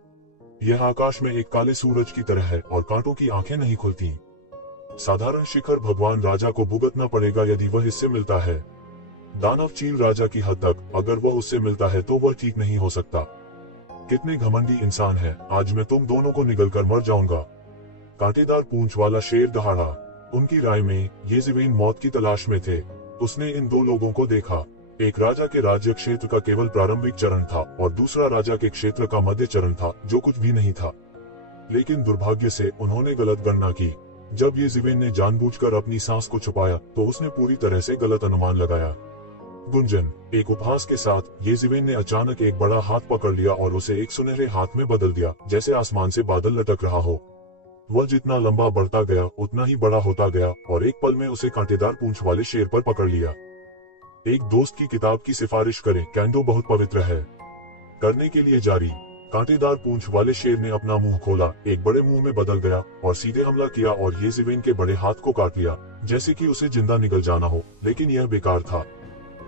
यह आकाश में एक काले सूरज की तरह है और कांटों की आंखें नहीं खुलती। साधारण शिखर भगवान राजा को भुगतना पड़ेगा यदि वह इससे मिलता है। दानव चील राजा की हद तक अगर वह उससे मिलता है तो वह ठीक नहीं हो सकता। कितने घमंडी इंसान है, आज मैं तुम दोनों को निगल कर मर जाऊंगा। कांटेदार पूंछ वाला शेर दहाड़ा। उनकी राय में येज़ेबेल मौत की तलाश में थे। उसने इन दो लोगों को देखा। एक राजा के राज्य क्षेत्र का केवल प्रारंभिक चरण था और दूसरा राजा के क्षेत्र का मध्य चरण था, जो कुछ भी नहीं था। लेकिन दुर्भाग्य से उन्होंने गलत गणना की। जब येज़ेबेल ने जानबूझकर अपनी सांस को छुपाया तो उसने पूरी तरह से गलत अनुमान लगाया। गुंजन। एक उपहास के साथ येज़ेबेल ने अचानक एक बड़ा हाथ पकड़ लिया और उसे एक सुनहरे हाथ में बदल दिया, जैसे आसमान से बादल लटक रहा हो। वह जितना लंबा बढ़ता गया उतना ही बड़ा होता गया और एक पल में उसे कांटेदार पूंछ वाले शेर पर पकड़ लिया। एक दोस्त की किताब की सिफारिश करें, कैंडो बहुत पवित्र है। करने के लिए जारी। कांटेदार पूंछ वाले शेर ने अपना मुंह खोला, एक बड़े मुंह में बदल गया और सीधे हमला किया और येज़ेबेल के बड़े हाथ को काट लिया, जैसे कि उसे जिंदा निकल जाना हो। लेकिन यह बेकार था।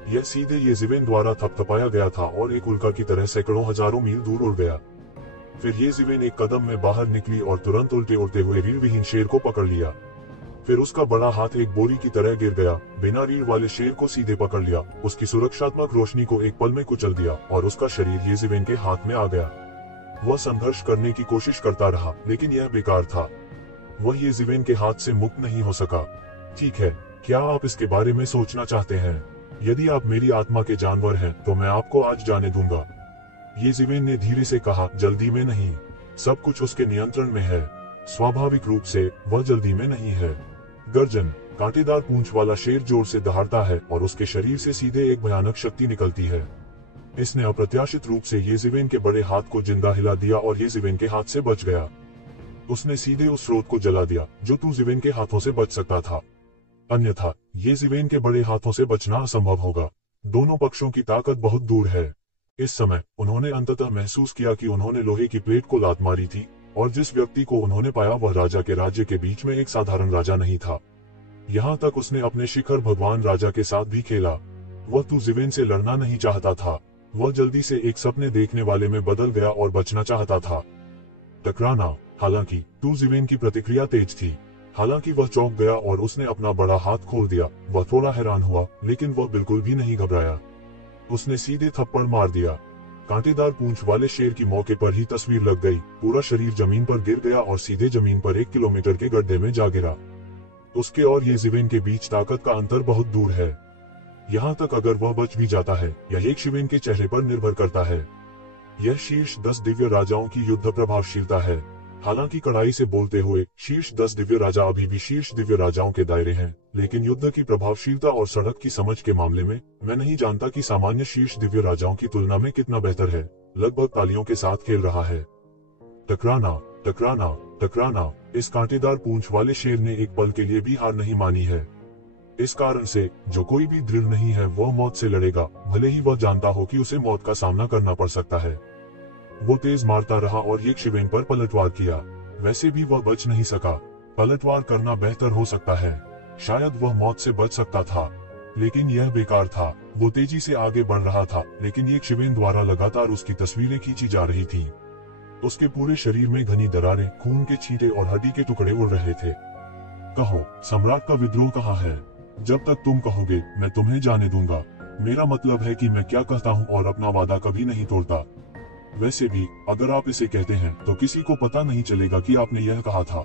यह सीधे येज़ेबेल द्वारा थपथपाया गया था और एक उल्का की तरह सैकड़ों हजारों मील दूर उड़ गया। फिर येज़ेबेल एक कदम में बाहर निकली और तुरंत उल्टे उड़ते हुए रीढ़ विहीन शेर को पकड़ लिया। फिर उसका बड़ा हाथ एक बोरी की तरह गिर गया, बिना रीढ़ वाले शेर को सीधे पकड़ लिया, उसकी सुरक्षात्मक रोशनी को एक पल में कुचल दिया और उसका शरीर येज़ेबेल के हाथ में आ गया। वह संघर्ष करने की कोशिश करता रहा, लेकिन यह बेकार था। वह येज़ेबेल के हाथ से मुक्त नहीं हो सका। ठीक है, क्या आप इसके बारे में सोचना चाहते हैं? यदि आप मेरी आत्मा के जानवर हैं, तो मैं आपको आज जाने दूंगा। येज़ेबेल ने धीरे से कहा, जल्दी में नहीं। सब कुछ उसके नियंत्रण में है। स्वाभाविक रूप से वह जल्दी में नहीं है। गर्जन। कांटेदार पूंछ वाला शेर जोर से दहाड़ता है और उसके शरीर से सीधे एक भयानक शक्ति निकलती है। इसने अप्रत्याशित रूप से येज़ेबेल के बड़े हाथ को जिंदा हिला दिया और येज़ेबेल के हाथ से बच गया। उसने सीधे उस स्रोत को जला दिया जो येज़ेबेल के हाथों से बच सकता था। अन्यथा येज़ेबेल के बड़े हाथों से बचना असंभव होगा। दोनों पक्षों की ताकत बहुत दूर है। इस समय उन्होंने अंततः महसूस किया कि उन्होंने लोहे की प्लेट को लात मारी थी और जिस व्यक्ति को उन्होंने पाया वह राजा के राज्य के बीच में एक साधारण राजा नहीं था। यहाँ तक उसने अपने शिखर भगवान राजा के साथ भी खेला। वह येज़ेबेल से लड़ना नहीं चाहता था। वह जल्दी से एक सपने देखने वाले में बदल गया और बचना चाहता था। टकराना। हालांकि येज़ेबेल की प्रतिक्रिया तेज थी। हालांकि वह चौंक गया और उसने अपना बड़ा हाथ खोल दिया। वह थोड़ा हैरान हुआ, लेकिन वह बिल्कुल भी नहीं घबराया। उसने सीधे थप्पड़ मार दिया। कांटेदार पूंछ वाले शेर की मौके पर ही तस्वीर लग गई। पूरा शरीर जमीन पर गिर गया और सीधे जमीन पर 1 किलोमीटर के गड्ढे में जा गिरा। उसके और येज़ेबेल के बीच ताकत का अंतर बहुत दूर है। यहाँ तक अगर वह बच भी जाता है, यह येज़ेबेल के चेहरे पर निर्भर करता है। यह शीर्ष 10 दिव्य राजाओं की युद्ध प्रभावशीलता है। हालांकि कड़ाई से बोलते हुए शीर्ष 10 दिव्य राजा अभी भी शीर्ष दिव्य राजाओं के दायरे हैं, लेकिन युद्ध की प्रभावशीलता और सड़क की समझ के मामले में मैं नहीं जानता कि सामान्य शीर्ष दिव्य राजाओं की तुलना में कितना बेहतर है। लगभग तालियों के साथ खेल रहा है। टकराना, टकराना, टकराना। इस कांटेदार पूंछ वाले शेर ने एक पल के लिए भी हार नहीं मानी है। इस कारण से जो कोई भी दृढ़ नहीं है वह मौत से लड़ेगा, भले ही वह जानता हो कि उसे मौत का सामना करना पड़ सकता है। वो तेज मारता रहा और येज़ेबेल पर पलटवार किया। वैसे भी वह बच नहीं सका। पलटवार करना बेहतर हो सकता है। शायद वह मौत से बच सकता था, लेकिन यह बेकार था। वो तेजी से आगे बढ़ रहा था, लेकिन येज़ेबेल द्वारा लगातार उसकी तस्वीरें खींची जा रही थी। उसके पूरे शरीर में घनी दरारें, खून के छींटे और हड्डी के टुकड़े उड़ रहे थे। कहो, सम्राट का विद्रोह कहाँ है? जब तक तुम कहोगे मैं तुम्हें जाने दूंगा। मेरा मतलब है कि मैं क्या कहता हूँ और अपना वादा कभी नहीं तोड़ता। वैसे भी अगर आप इसे कहते हैं तो किसी को पता नहीं चलेगा कि आपने यह कहा था।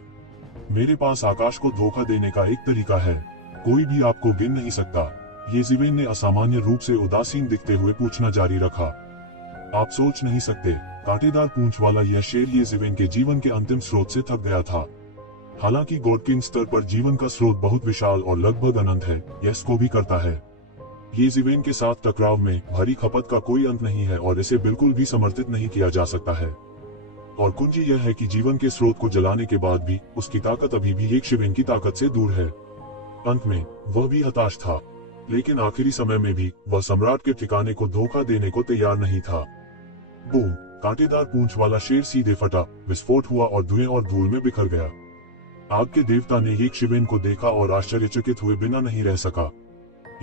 मेरे पास आकाश को धोखा देने का एक तरीका है। कोई भी आपको गिन नहीं सकता। येज़ेबेल ने असामान्य रूप से उदासीन दिखते हुए पूछना जारी रखा। आप सोच नहीं सकते, कांटेदार पूंछ वाला यह शेर येज़ेबेल के जीवन के अंतिम स्रोत से थक गया था। हालांकि गॉडकिन स्तर पर जीवन का स्रोत बहुत विशाल और लगभग अनंत है, यह इसको भी करता है। येज़ेबेल के साथ टकराव में भारी खपत का कोई अंत नहीं है और इसे बिल्कुल भी समर्थित नहीं किया जा सकता है। और कुंजी यह है कि जीवन के स्रोत को जलाने के बाद भी उसकी ताकत अभी भी येज़ेबेल की ताकत से दूर है। अंत में वह भी हताश था, लेकिन आखिरी समय में भी वह सम्राट के ठिकाने को धोखा देने को तैयार नहीं था। बूम! कांटेदार पूंछ वाला शेर सीधे फटा, विस्फोट हुआ और धुएं और धूल में बिखर गया। आग के देवता ने येज़ेबेल को देखा और आश्चर्यचकित हुए बिना नहीं रह सका।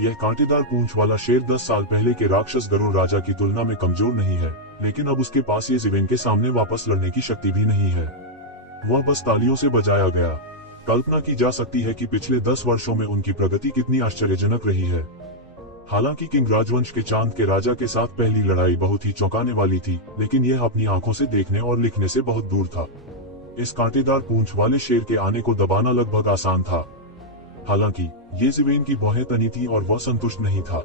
यह कांटेदार पूंछ वाला शेर 10 साल पहले के राक्षस गरुड़ राजा की तुलना में कमजोर नहीं है, लेकिन अब उसके पास येज़िवेन के सामने वापस लड़ने की शक्ति भी नहीं है। वह बस तालियों से बजाया गया। कल्पना की जा सकती है कि पिछले 10 वर्षों में उनकी प्रगति कितनी आश्चर्यजनक रही है। हालांकि किंग राजवंश के चांद के राजा के साथ पहली लड़ाई बहुत ही चौंकाने वाली थी, लेकिन यह अपनी आंखों से देखने और लिखने से बहुत दूर था। इस कांटेदार पूंछ वाले शेर के आने को दबाना लगभग आसान था। हालांकि येज़िवेन की भौहें तनी थी और वह संतुष्ट नहीं था।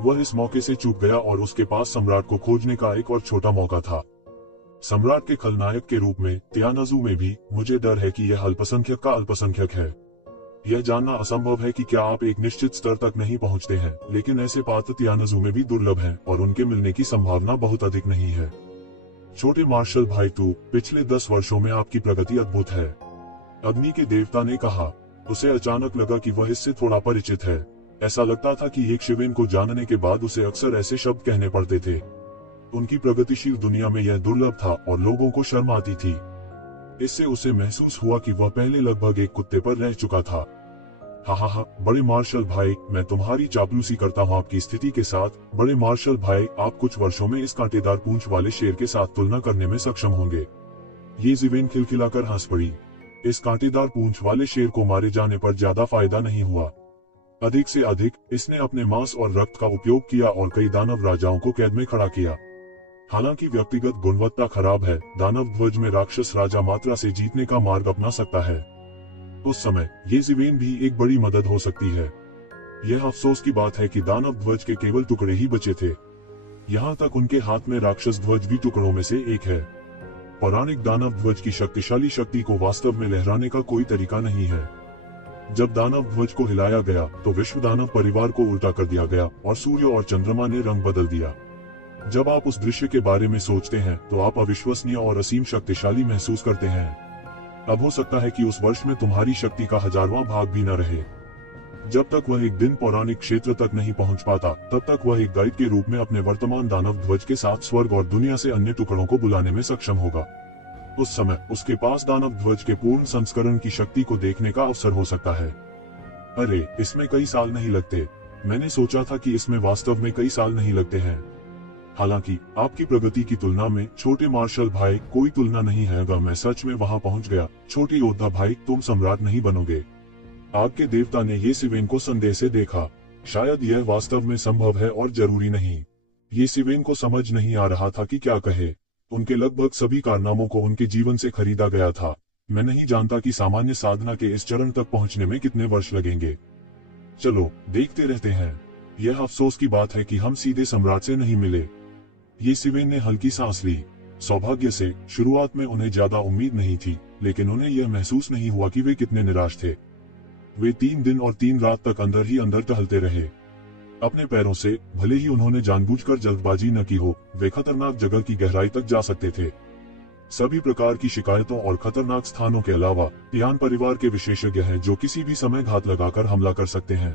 वह इस मौके से चूक गया और उसके पास सम्राट को खोजने का एक और छोटा मौका था। सम्राट के खलनायक के रूप में तियानज़ू में भी मुझे डर है कि यह अल्पसंख्यक का अल्पसंख्यक है। यह जानना असंभव है कि क्या आप एक निश्चित स्तर तक नहीं पहुंचते हैं, लेकिन ऐसे पात्र तियानज़ू में भी दुर्लभ हैं और उनके मिलने की संभावना बहुत अधिक नहीं है। छोटे मार्शल भाई तू, पिछले 10 वर्षों में आपकी प्रगति अद्भुत है, अग्नि के देवता ने कहा। उसे अचानक लगा कि वह इससे थोड़ा परिचित है। ऐसा लगता था कि येज़िवेन को जानने के बाद उसे अक्सर ऐसे शब्द कहने पड़ते थे। उनकी प्रगतिशील दुनिया में यह दुर्लभ था और लोगों को शर्म आती थी। इससे उसे महसूस हुआ कि वह पहले लगभग एक कुत्ते पर रह चुका था। हा, बड़े मार्शल भाई, मैं तुम्हारी चापलूसी करता हूँ आपकी स्थिति के साथ। बड़े मार्शल भाई, आप कुछ वर्षों में इस कांटेदार पूंछ वाले शेर के साथ तुलना करने में सक्षम होंगे। येज़िवेन खिलखिलाकर हंस पड़ी। इस कांटेदार पूंछ वाले शेर को मारे जाने पर ज्यादा फायदा नहीं हुआ। अधिक से अधिक इसने अपने मांस और रक्त का उपयोग किया और कई दानव राजाओं को कैद में खड़ा किया। हालांकि व्यक्तिगत गुणवत्ता खराब है, दानव ध्वज में राक्षस राजा मात्रा से जीतने का मार्ग अपना सकता है। उस समय येज़िवेन भी एक बड़ी मदद हो सकती है। यह अफसोस की बात है कि दानव ध्वज के केवल टुकड़े ही बचे थे। यहाँ तक उनके हाथ में राक्षस ध्वज भी टुकड़ों में से एक है। पौराणिक दानव ध्वज की शक्तिशाली शक्ति को वास्तव में लहराने का कोई तरीका नहीं है। जब दानव ध्वज को हिलाया गया तो विश्व दानव परिवार को उल्टा कर दिया गया और सूर्य और चंद्रमा ने रंग बदल दिया। जब आप उस दृश्य के बारे में सोचते हैं तो आप अविश्वसनीय और असीम शक्तिशाली महसूस करते हैं। अब हो सकता है कि उस वर्ष में तुम्हारी शक्ति का 1000वां भाग भी न रहे। जब तक वह एक दिन पौराणिक क्षेत्र तक नहीं पहुंच पाता, तब तक वह एक गाइड के रूप में अपने वर्तमान दानव ध्वज के साथ स्वर्ग और दुनिया से अन्य टुकड़ों को बुलाने में सक्षम होगा। उस समय उसके पास दानव ध्वज के पूर्ण संस्करण की शक्ति को देखने का अवसर हो सकता है। अरे, इसमें कई साल नहीं लगते। मैंने सोचा था कि इसमें वास्तव में कई साल नहीं लगते हैं। हालांकि आपकी प्रगति की तुलना में छोटे मार्शल भाई कोई तुलना नहीं है। अगर मैं सच में वहां पहुंच गया, छोटे योद्धा भाई, तुम सम्राट नहीं बनोगे। आग के देवता ने येज़िवेन को संदेह से देखा। शायद यह वास्तव में संभव है और जरूरी नहीं। येज़िवेन को समझ नहीं आ रहा था कि क्या कहे। उनके लगभग सभी कारनामों को उनके जीवन से खरीदा गया था। मैं नहीं जानता कि सामान्य साधना के इस चरण तक पहुंचने में कितने वर्ष लगेंगे। चलो देखते रहते हैं। यह अफसोस की बात है कि हम सीधे सम्राट से नहीं मिले। येज़िवेन ने हल्की सांस ली। सौभाग्य से शुरुआत में उन्हें ज्यादा उम्मीद नहीं थी, लेकिन उन्हें यह महसूस नहीं हुआ कि वे कितने निराश थे। वे 3 दिन और 3 रात तक अंदर ही अंदर टहलते रहे। अपने पैरों से, भले ही उन्होंने जानबूझकर जल्दबाजी न की हो, वे खतरनाक जगह की गहराई तक जा सकते थे। सभी प्रकार की शिकायतों और खतरनाक स्थानों के अलावा तियान परिवार के विशेषज्ञ हैं जो किसी भी समय घात लगाकर हमला कर सकते हैं।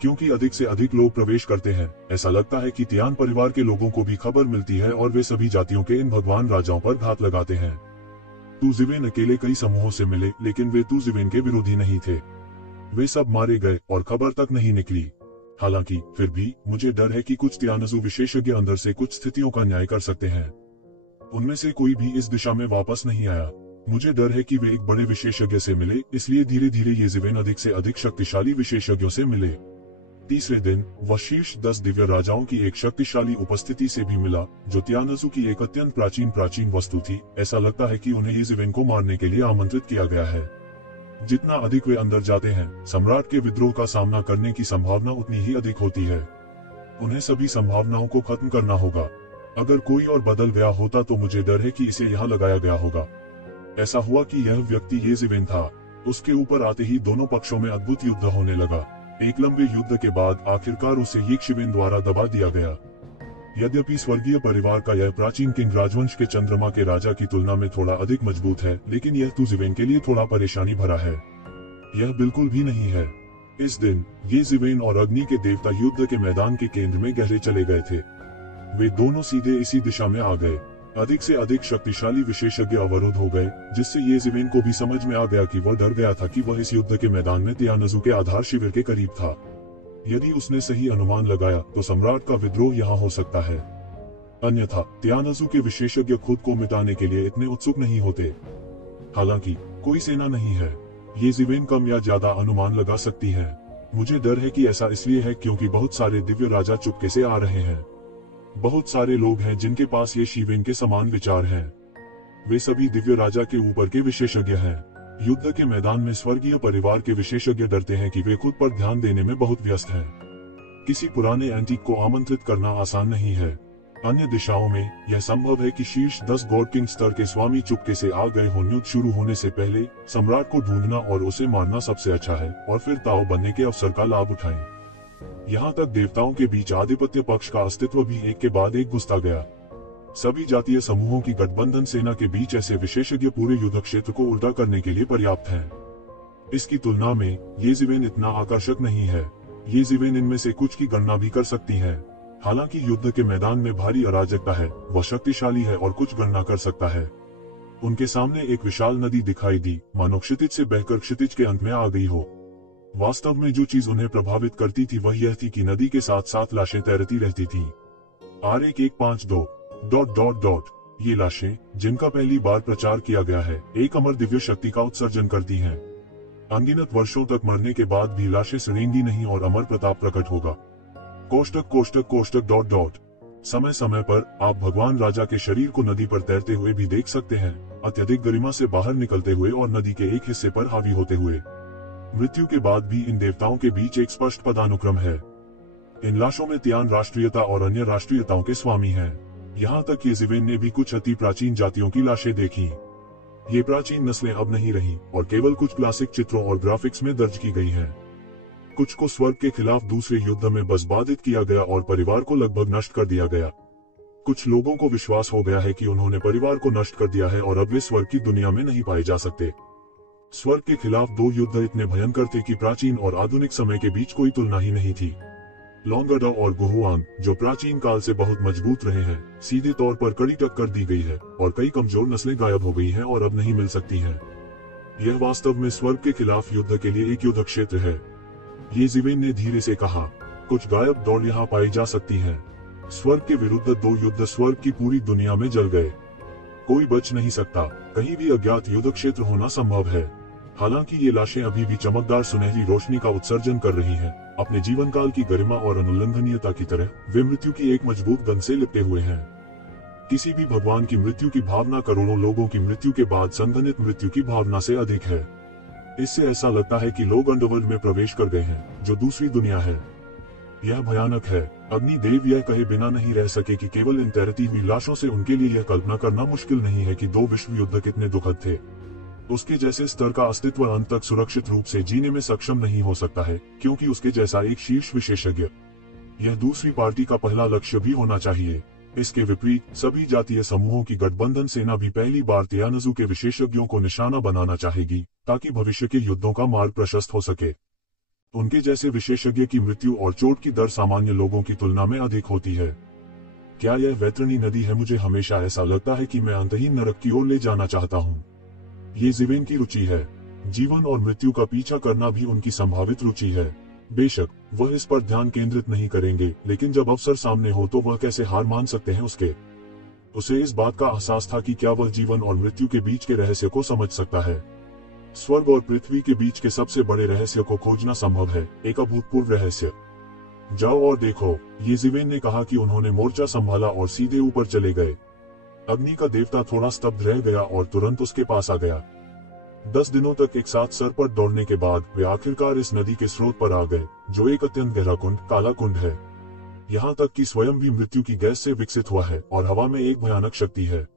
क्योंकि अधिक से अधिक लोग प्रवेश करते हैं, ऐसा लगता है कि तियान परिवार के लोगों को भी खबर मिलती है और वे सभी जातियों के इन भगवान राजाओं पर घात लगाते हैं। तुज़िवेन अकेले कई समूहों से मिले, लेकिन वे तुज़िवेन के विरोधी नहीं थे। वे सब मारे गए और खबर तक नहीं निकली। हालांकि फिर भी मुझे डर है कि कुछ तियानज़ू विशेषज्ञ अंदर से कुछ स्थितियों का न्याय कर सकते हैं। उनमें से कोई भी इस दिशा में वापस नहीं आया। मुझे डर है कि वे एक बड़े विशेषज्ञ से मिले, इसलिए धीरे धीरे येज़िवेन अधिक से अधिक शक्तिशाली विशेषज्ञों से मिले। तीसरे दिन वह शीर्ष 10 दिव्य राजाओं की एक शक्तिशाली उपस्थिति से भी मिला, जो तियानज़ू की एक अत्यंत प्राचीन वस्तु थी। ऐसा लगता है कि उन्हें येज़िवेन को मारने के लिए आमंत्रित किया गया है। जितना अधिक वे अंदर जाते हैं, सम्राट के विद्रोह का सामना करने की संभावना उतनी ही अधिक होती है। उन्हें सभी संभावनाओं को खत्म करना होगा। अगर कोई और बदल गया होता तो मुझे डर है कि इसे यहाँ लगाया गया होगा। ऐसा हुआ कि यह व्यक्ति येज़िवेन था। उसके ऊपर आते ही दोनों पक्षों में अद्भुत युद्ध होने लगा। एक लंबे युद्ध के बाद आखिरकार उसे येज़िवेन द्वारा दबा दिया गया। यद्यपि स्वर्गीय परिवार का यह प्राचीन किंग राजवंश के चंद्रमा के राजा की तुलना में थोड़ा अधिक मजबूत है, लेकिन यह तुज़िवेन के लिए थोड़ा परेशानी भरा है। यह बिल्कुल भी नहीं है। इस दिन येज़िवेन और अग्नि के देवता युद्ध के मैदान के केंद्र में गहरे चले गए थे। वे दोनों सीधे इसी दिशा में आ गए। अधिक से अधिक शक्तिशाली विशेषज्ञ अवरुद्ध हो गए, जिससे येज़िवेन को भी समझ में आ गया कि वह डर गया था कि वह इस युद्ध के मैदान में तियानज़ू के आधार शिविर के करीब था। यदि उसने सही अनुमान लगाया तो सम्राट का विद्रोह यहाँ हो सकता है, अन्यथा त्यानजू के विशेषज्ञ खुद को मिटाने के लिए इतने उत्सुक नहीं होते। हालांकि कोई सेना नहीं है, ये जिवेन कम या ज्यादा अनुमान लगा सकती है। मुझे डर है कि ऐसा इसलिए है क्योंकि बहुत सारे दिव्य राजा चुपके से आ रहे हैं। बहुत सारे लोग हैं जिनके पास ये शिवेन के समान विचार हैं। वे सभी दिव्य राजा के ऊपर के विशेषज्ञ हैं। युद्ध के मैदान में स्वर्गीय परिवार के विशेषज्ञ डरते हैं कि वे खुद पर ध्यान देने में बहुत व्यस्त हैं। किसी पुराने एंटीक को आमंत्रित करना आसान नहीं है। अन्य दिशाओं में यह संभव है कि शीर्ष 10 गॉड किंग स्तर के स्वामी चुपके से आ गए हों। युद्ध शुरू होने से पहले सम्राट को ढूंढना और उसे मारना सबसे अच्छा है और फिर ताऊ बनने के अवसर का लाभ उठाएं। यहाँ तक देवताओं के बीच आधिपत्य पक्ष का अस्तित्व भी एक के बाद एक घुसता गया। सभी जातीय समूहों की गठबंधन सेना के बीच ऐसे विशेषज्ञ पूरे युद्ध क्षेत्र को उल्टा करने के लिए पर्याप्त हैं। इसकी तुलना में ये जिवेन इतना आकर्षक नहीं है। ये जिवेन इनमें से कुछ की गणना भी कर सकती है। हालांकि युद्ध के मैदान में भारी अराजकता है, वह शक्तिशाली है और कुछ गणना कर सकता है। उनके सामने एक विशाल नदी दिखाई दी, मानो क्षितिज से बहकर क्षितिज के अंत में आ गई हो। वास्तव में जो चीज उन्हें प्रभावित करती थी वह यह थी कि नदी के साथ साथ लाशें तैरती रहती थीं। R1152... ये लाशें, जिनका पहली बार प्रचार किया गया है, एक अमर दिव्य शक्ति का उत्सर्जन करती हैं। अनगिनत वर्षों तक मरने के बाद भी लाशें सड़ेंगी नहीं और अमर प्रताप प्रकट होगा। कोष्टक... समय समय पर आप भगवान राजा के शरीर को नदी पर तैरते हुए भी देख सकते हैं, अत्यधिक गरिमा से बाहर निकलते हुए और नदी के एक हिस्से पर हावी होते हुए। मृत्यु के बाद भी इन देवताओं के बीच एक स्पष्ट पदानुक्रम है। इन लाशों में त्यान राष्ट्रीयता और अन्य राष्ट्रीयताओं के स्वामी हैं। यहाँ तक कि जिवेन ने भी कुछ अति प्राचीन जातियों की लाशें देखी। ये प्राचीन नस्लें अब नहीं रही और केवल कुछ क्लासिक चित्रों और ग्राफिक्स में दर्ज की गई हैं। कुछ को स्वर्ग के खिलाफ दूसरे युद्ध में बस बाधित किया गया और परिवार को लगभग नष्ट कर दिया गया। कुछ लोगों को विश्वास हो गया है कि उन्होंने परिवार को नष्ट कर दिया है और अब वे स्वर्ग की दुनिया में नहीं पाए जा सकते। स्वर्ग के खिलाफ 2 युद्ध इतने भयंकर थे कि प्राचीन और आधुनिक समय के बीच कोई तुलना ही नहीं थी। लोंगडा और गुहुआन, जो प्राचीन काल से बहुत मजबूत रहे हैं, सीधे तौर पर कड़ी टक्कर दी गई है और कई कमजोर नस्लें गायब हो गई हैं और अब नहीं मिल सकती हैं। यह वास्तव में स्वर्ग के खिलाफ युद्ध के लिए एक युद्ध क्षेत्र है। ये जिवेन ने धीरे से कहा। कुछ गायब दौड़ यहाँ पाई जा सकती हैं। स्वर्ग के विरुद्ध 2 युद्ध स्वर्ग की पूरी दुनिया में जल गए। कोई बच नहीं सकता। कहीं भी अज्ञात युद्ध क्षेत्र होना संभव है। हालांकि ये लाशें अभी भी चमकदार सुनहरी रोशनी का उत्सर्जन कर रही हैं। अपने जीवन काल की गरिमा और अनुल्लंघनीयता की तरह वे मृत्यु की एक मजबूत गंध से लिपटे हुए हैं। किसी भी भगवान की मृत्यु की भावना करोड़ों लोगों की मृत्यु के बाद संघनित मृत्यु की भावना से अधिक है। इससे ऐसा लगता है कि लोग अंडरवर्ल्ड में प्रवेश कर गए हैं, जो दूसरी दुनिया है। यह भयानक है। अग्निदेव यह कहे बिना नहीं रह सके कि केवल इन तैरती हुई लाशों से उनके लिए यह कल्पना करना मुश्किल नहीं है कि 2 विश्व युद्ध कितने दुखद थे। उसके जैसे स्तर का अस्तित्व अंत तक सुरक्षित रूप से जीने में सक्षम नहीं हो सकता है, क्योंकि उसके जैसा एक शीर्ष विशेषज्ञ यह दूसरी पार्टी का पहला लक्ष्य भी होना चाहिए। इसके विपरीत सभी जातीय समूहों की गठबंधन सेना भी पहली बार त्यानजू के विशेषज्ञों को निशाना बनाना चाहेगी, ताकि भविष्य के युद्धों का मार्ग प्रशस्त हो सके। उनके जैसे विशेषज्ञ की मृत्यु और चोट की दर सामान्य लोगों की तुलना में अधिक होती है। क्या यह वैतरणी नदी है? मुझे हमेशा ऐसा लगता है कि मैं अंतहीन नरक की ओर ले जाना चाहता हूँ। ये जिवेन की रुचि है। जीवन और मृत्यु का पीछा करना भी उनकी संभावित रुचि है। बेशक वह इस पर ध्यान केंद्रित नहीं करेंगे, लेकिन जब अवसर सामने हो तो वह कैसे हार मान सकते हैं? उसे इस बात का एहसास था कि क्या वह जीवन और मृत्यु के बीच के रहस्य को समझ सकता है। स्वर्ग और पृथ्वी के बीच के सबसे बड़े रहस्य को खोजना संभव है, एक अभूतपूर्व रहस्य। जाओ और देखो, ये जिवेन ने कहा कि उन्होंने मोर्चा संभाला और सीधे ऊपर चले गए। अग्नि का देवता थोड़ा स्तब्ध रह गया और तुरंत उसके पास आ गया। 10 दिनों तक एक साथ सर पर दौड़ने के बाद वे आखिरकार इस नदी के स्रोत पर आ गए, जो एक अत्यंत गहरा कुंड, काला कुंड है। यहाँ तक कि स्वयं भी मृत्यु की गैस से विकसित हुआ है और हवा में एक भयानक शक्ति है।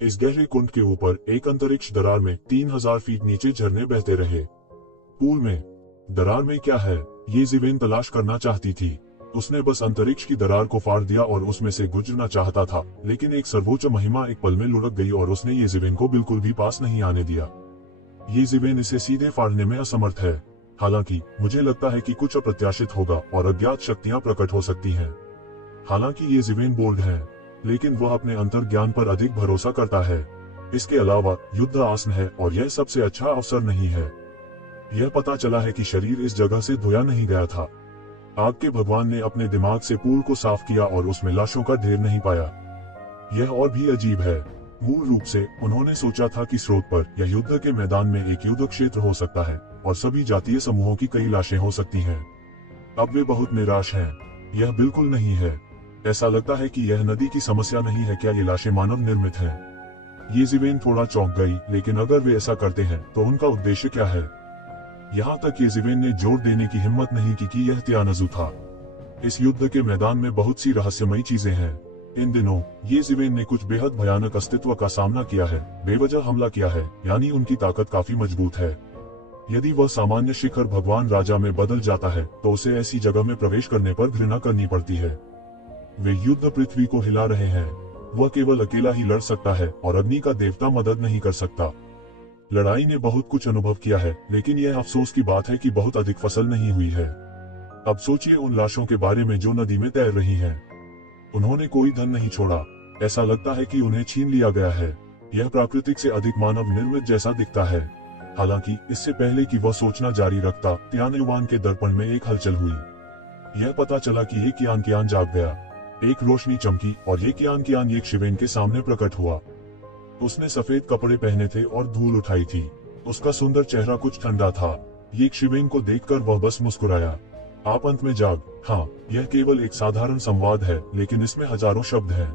इस गहरे कुंड के ऊपर एक अंतरिक्ष दरार में 3000 फीट नीचे झरने बहते रहे। पूल में दरार में क्या है, ये जिवेन तलाश करना चाहती थी। उसने बस अंतरिक्ष की दरार को फाड़ दिया और उसमें से गुजरना चाहता था, लेकिन एक सर्वोच्च महिमा एक पल में लुढ़क गई और उसने ये जिवेन को बिल्कुल भी पास नहीं आने दिया। ये जिवेन इसे सीधे फाड़ने में असमर्थ है। हालांकि मुझे लगता है कि कुछ अप्रत्याशित होगा और अज्ञात शक्तियां प्रकट हो सकती हैं। हालांकि ये जिवेन बोल्ड है, लेकिन वह अपने अंतर्ज्ञान पर अधिक भरोसा करता है। इसके अलावा युद्ध आसन है और यह सबसे अच्छा अवसर नहीं है। यह पता चला है कि शरीर इस जगह से धोया नहीं गया था। आग के भगवान ने अपने दिमाग से पूल को साफ किया और उसमें लाशों का ढेर नहीं पाया। यह और भी अजीब है। मूल रूप से उन्होंने सोचा था कि स्रोत पर या युद्ध के मैदान में एक युद्ध क्षेत्र हो सकता है और सभी जातीय समूहों की कई लाशें हो सकती हैं। अब वे बहुत निराश हैं। यह बिल्कुल नहीं है। ऐसा लगता है कि यह नदी की समस्या नहीं है। क्या ये लाशें मानव निर्मित हैं? येज़ेबेल थोड़ा चौंक गई, लेकिन अगर वे ऐसा करते हैं तो उनका उद्देश्य क्या है? यहाँ तक येज़ेबेल ने जोर देने की हिम्मत नहीं की कि यह त्यानज़ु था। इस युद्ध के मैदान में बहुत सी रहस्यमयी चीजें हैं। इन दिनों येज़ेबेल ने कुछ बेहद भयानक अस्तित्व का सामना किया है, बेवजह हमला किया है, यानी उनकी ताकत काफी मजबूत है। यदि वह सामान्य शिखर भगवान राजा में बदल जाता है तो उसे ऐसी जगह में प्रवेश करने पर घृणा करनी पड़ती है। वे युद्ध पृथ्वी को हिला रहे हैं। वह केवल अकेला ही लड़ सकता है और अग्नि का देवता मदद नहीं कर सकता। लड़ाई ने बहुत कुछ अनुभव किया है, लेकिन यह अफसोस की बात है कि बहुत अधिक फसल नहीं हुई है। अब सोचिए उन लाशों के बारे में जो नदी में तैर रही हैं। उन्होंने कोई धन नहीं छोड़ा। ऐसा लगता है कि उन्हें छीन लिया गया है। यह प्राकृतिक से अधिक मानव निर्मित जैसा दिखता है। हालांकि इससे पहले कि वह सोचना जारी रखता, त्यानयुआन के दर्पण में एक हलचल हुई। यह पता चला कि ये कियान जाग गया। एक रोशनी चमकी और ये कियान एक शिवेन के सामने प्रकट हुआ। उसने सफेद कपड़े पहने थे और धूल उठाई थी। उसका सुंदर चेहरा कुछ ठंडा था। ये शिवेन को देखकर वह बस मुस्कुराया। आप अंत में जाग। हाँ, यह केवल एक साधारण संवाद है, लेकिन इसमें हजारों शब्द हैं।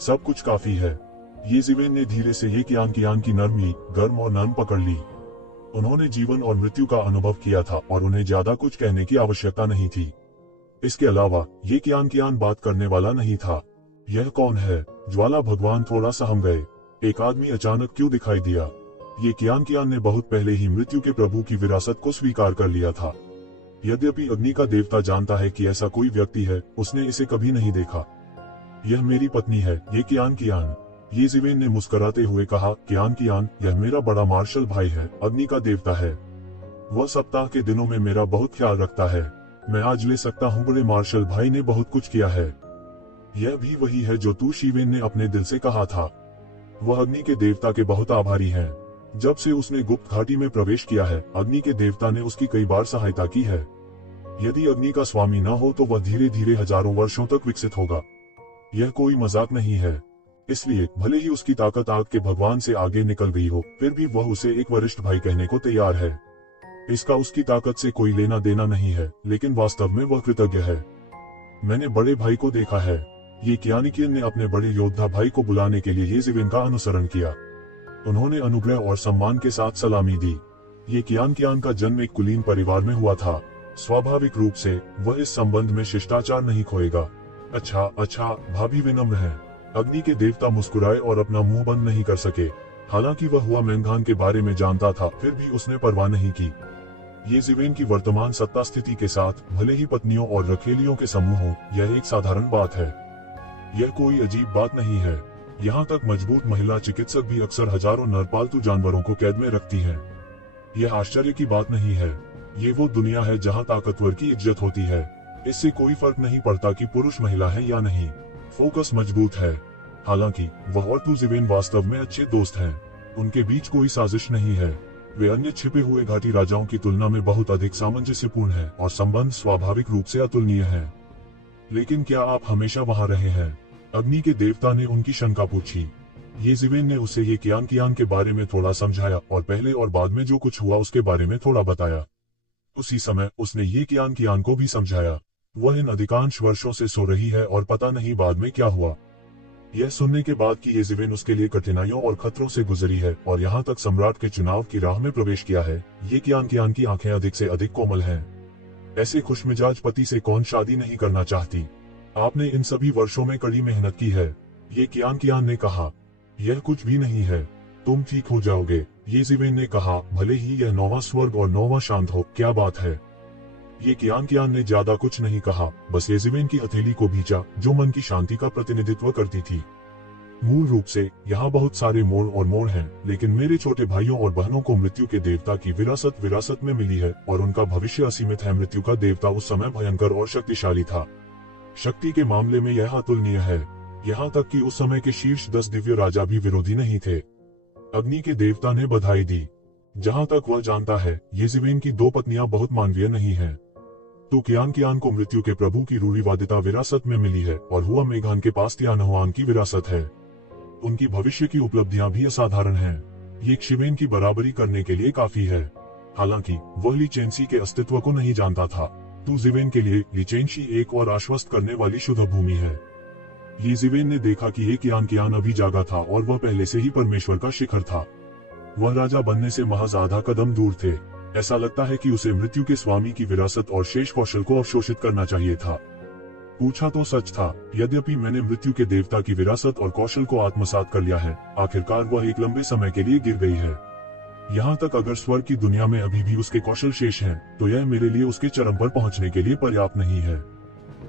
सब कुछ काफी है। येज़ेबेल ने धीरे से ये कियान की नरमी, गर्म और नरम पकड़ ली। उन्होंने जीवन और मृत्यु का अनुभव किया था और उन्हें ज्यादा कुछ कहने की आवश्यकता नहीं थी। इसके अलावा ये कियान बात करने वाला नहीं था। यह कौन है? ज्वाला भगवान थोड़ा सहम गए। एक आदमी अचानक क्यों दिखाई दिया? ये कियान ने बहुत पहले ही मृत्यु के प्रभु की विरासत को स्वीकार कर लिया था। यद्यपि अग्नि का देवता जानता है कि ऐसा कोई व्यक्ति है, उसने इसे कभी नहीं देखा। यह मेरी पत्नी है, ये कियान। येज़ेबेल ने मुस्कुराते हुए कहा, कियान, यह मेरा बड़ा मार्शल भाई है, अग्नि का देवता है। वह सप्ताह के दिनों में मेरा बहुत ख्याल रखता है। मैं आज ले सकता हूँ, बड़े मार्शल भाई ने बहुत कुछ किया है। यह भी वही है जो तू शिवेन ने अपने दिल से कहा था। वह अग्नि के देवता के बहुत आभारी है। जब से उसने गुप्त घाटी में प्रवेश किया है, अग्नि के देवता ने उसकी कई बार सहायता की है। यदि अग्नि का स्वामी न हो तो वह धीरे धीरे हजारों वर्षों तक विकसित होगा। यह कोई मजाक नहीं है। इसलिए भले ही उसकी ताकत आग के भगवान से आगे निकल गई हो, फिर भी वह उसे एक वरिष्ठ भाई कहने को तैयार है। इसका उसकी ताकत से कोई लेना देना नहीं है, लेकिन वास्तव में वह कृतज्ञ है। मैंने बड़े भाई को देखा है। ये कियान ने अपने बड़े योद्धा भाई को बुलाने के लिए येज़ेबेल का अनुसरण किया। उन्होंने अनुग्रह और सम्मान के साथ सलामी दी। ये कियान का जन्म एक कुलीन परिवार में हुआ था। स्वाभाविक रूप से वह इस संबंध में शिष्टाचार नहीं खोएगा। अच्छा, भाभी विनम्र है। अग्नि के देवता मुस्कुराए और अपना मुंह बंद नहीं कर सके। हालांकि वह हुआ मेंघान के बारे में जानता था, फिर भी उसने परवाह नहीं की। येज़ेबेल की वर्तमान सत्ता स्थिति के साथ भले ही पत्नियों और रखेलियों के समूह हो, यह एक साधारण बात है। यह कोई अजीब बात नहीं है। यहाँ तक मजबूत महिला चिकित्सक भी अक्सर हजारों नरपालतू जानवरों को कैद में रखती हैं। यह आश्चर्य की बात नहीं है। ये वो दुनिया है जहाँ ताकतवर की इज्जत होती है। इससे कोई फर्क नहीं पड़ता कि पुरुष महिला है या नहीं। फोकस मजबूत है। हालांकि वह और येज़ेबेल वास्तव में अच्छे दोस्त हैं। उनके बीच कोई साजिश नहीं है। वे अन्य छिपे हुए घाटी राजाओं की तुलना में बहुत अधिक सामंजस्यपूर्ण हैं और संबंध स्वाभाविक रूप से अतुलनीय है। लेकिन क्या आप हमेशा वहां रहे हैं? अग्नि के देवता ने उनकी शंका पूछी। येज़ेबेल ने उसे ये कियान के बारे में थोड़ा समझाया और पहले और बाद में जो कुछ हुआ उसके बारे में थोड़ा बताया। उसी समय उसने ये कियान को भी समझाया। वह इन अधिकांश वर्षों से सो रही है और पता नहीं बाद में क्या हुआ। यह सुनने के बाद कि येज़ेबेल उसके लिए कठिनाइयों और खतरों से गुजरी है और यहाँ तक सम्राट के चुनाव की राह में प्रवेश किया है, ये कियान की आंखें अधिक से अधिक कोमल हैं। ऐसे खुशमिजाज पति से कौन शादी नहीं करना चाहती? आपने इन सभी वर्षों में कड़ी मेहनत की है, ये कियान ने कहा। यह कुछ भी नहीं है, तुम ठीक हो जाओगे, येज़ेबेल ने कहा। भले ही यह 9वां स्वर्ग और 9वां शांत हो, क्या बात है? ये कियान ने ज्यादा कुछ नहीं कहा, बस येज़ेबेल की हथेली को भींचा, जो मन की शांति का प्रतिनिधित्व करती थी। मूल रूप से यहाँ बहुत सारे मोड़ हैं, लेकिन मेरे छोटे भाइयों और बहनों को मृत्यु के देवता की विरासत में मिली है और उनका भविष्य असीमित है। मृत्यु का देवता उस समय भयंकर और शक्तिशाली था। शक्ति के मामले में यह अतुलनीय है। यहाँ तक कि उस समय के शीर्ष 10 दिव्य राजा भी विरोधी नहीं थे। अग्नि के देवता ने बधाई दी। जहाँ तक वह जानता है, येज़ेबेल की 2 पत्नियां बहुत मानवीय नहीं हैं। तो कियान को मृत्यु के प्रभु की रूढ़िवादिता विरासत में मिली है और हुआ मेघान के पास तियानहुआन की विरासत है। उनकी भविष्य की उपलब्धियां भी असाधारण हैं। ये क्षिवेन की बराबरी करने के लिए काफी है। हालांकि वह ली चेंसी के अस्तित्व को नहीं जानता था, तो जिवेन के लिए ली चेंसी एक और आश्वस्त करने वाली शुद्ध भूमि है। ये जिवेन ने देखा कि ये कियान अभी जागा था और वह पहले से ही परमेश्वर का शिखर था। वह राजा बनने से महज आधा कदम दूर थे। ऐसा लगता है कि उसे मृत्यु के स्वामी की विरासत और शेष कौशल को अवशोषित करना चाहिए था। पूछा तो सच था, यद्यपि मैंने मृत्यु के देवता की विरासत और कौशल को आत्मसात कर लिया है, आखिरकार वह एक लंबे समय के लिए गिर गई है। यहाँ तक अगर स्वर्ग की दुनिया में अभी भी उसके कौशल शेष हैं, तो यह मेरे लिए उसके चरम पर पहुंचने के लिए पर्याप्त नहीं है।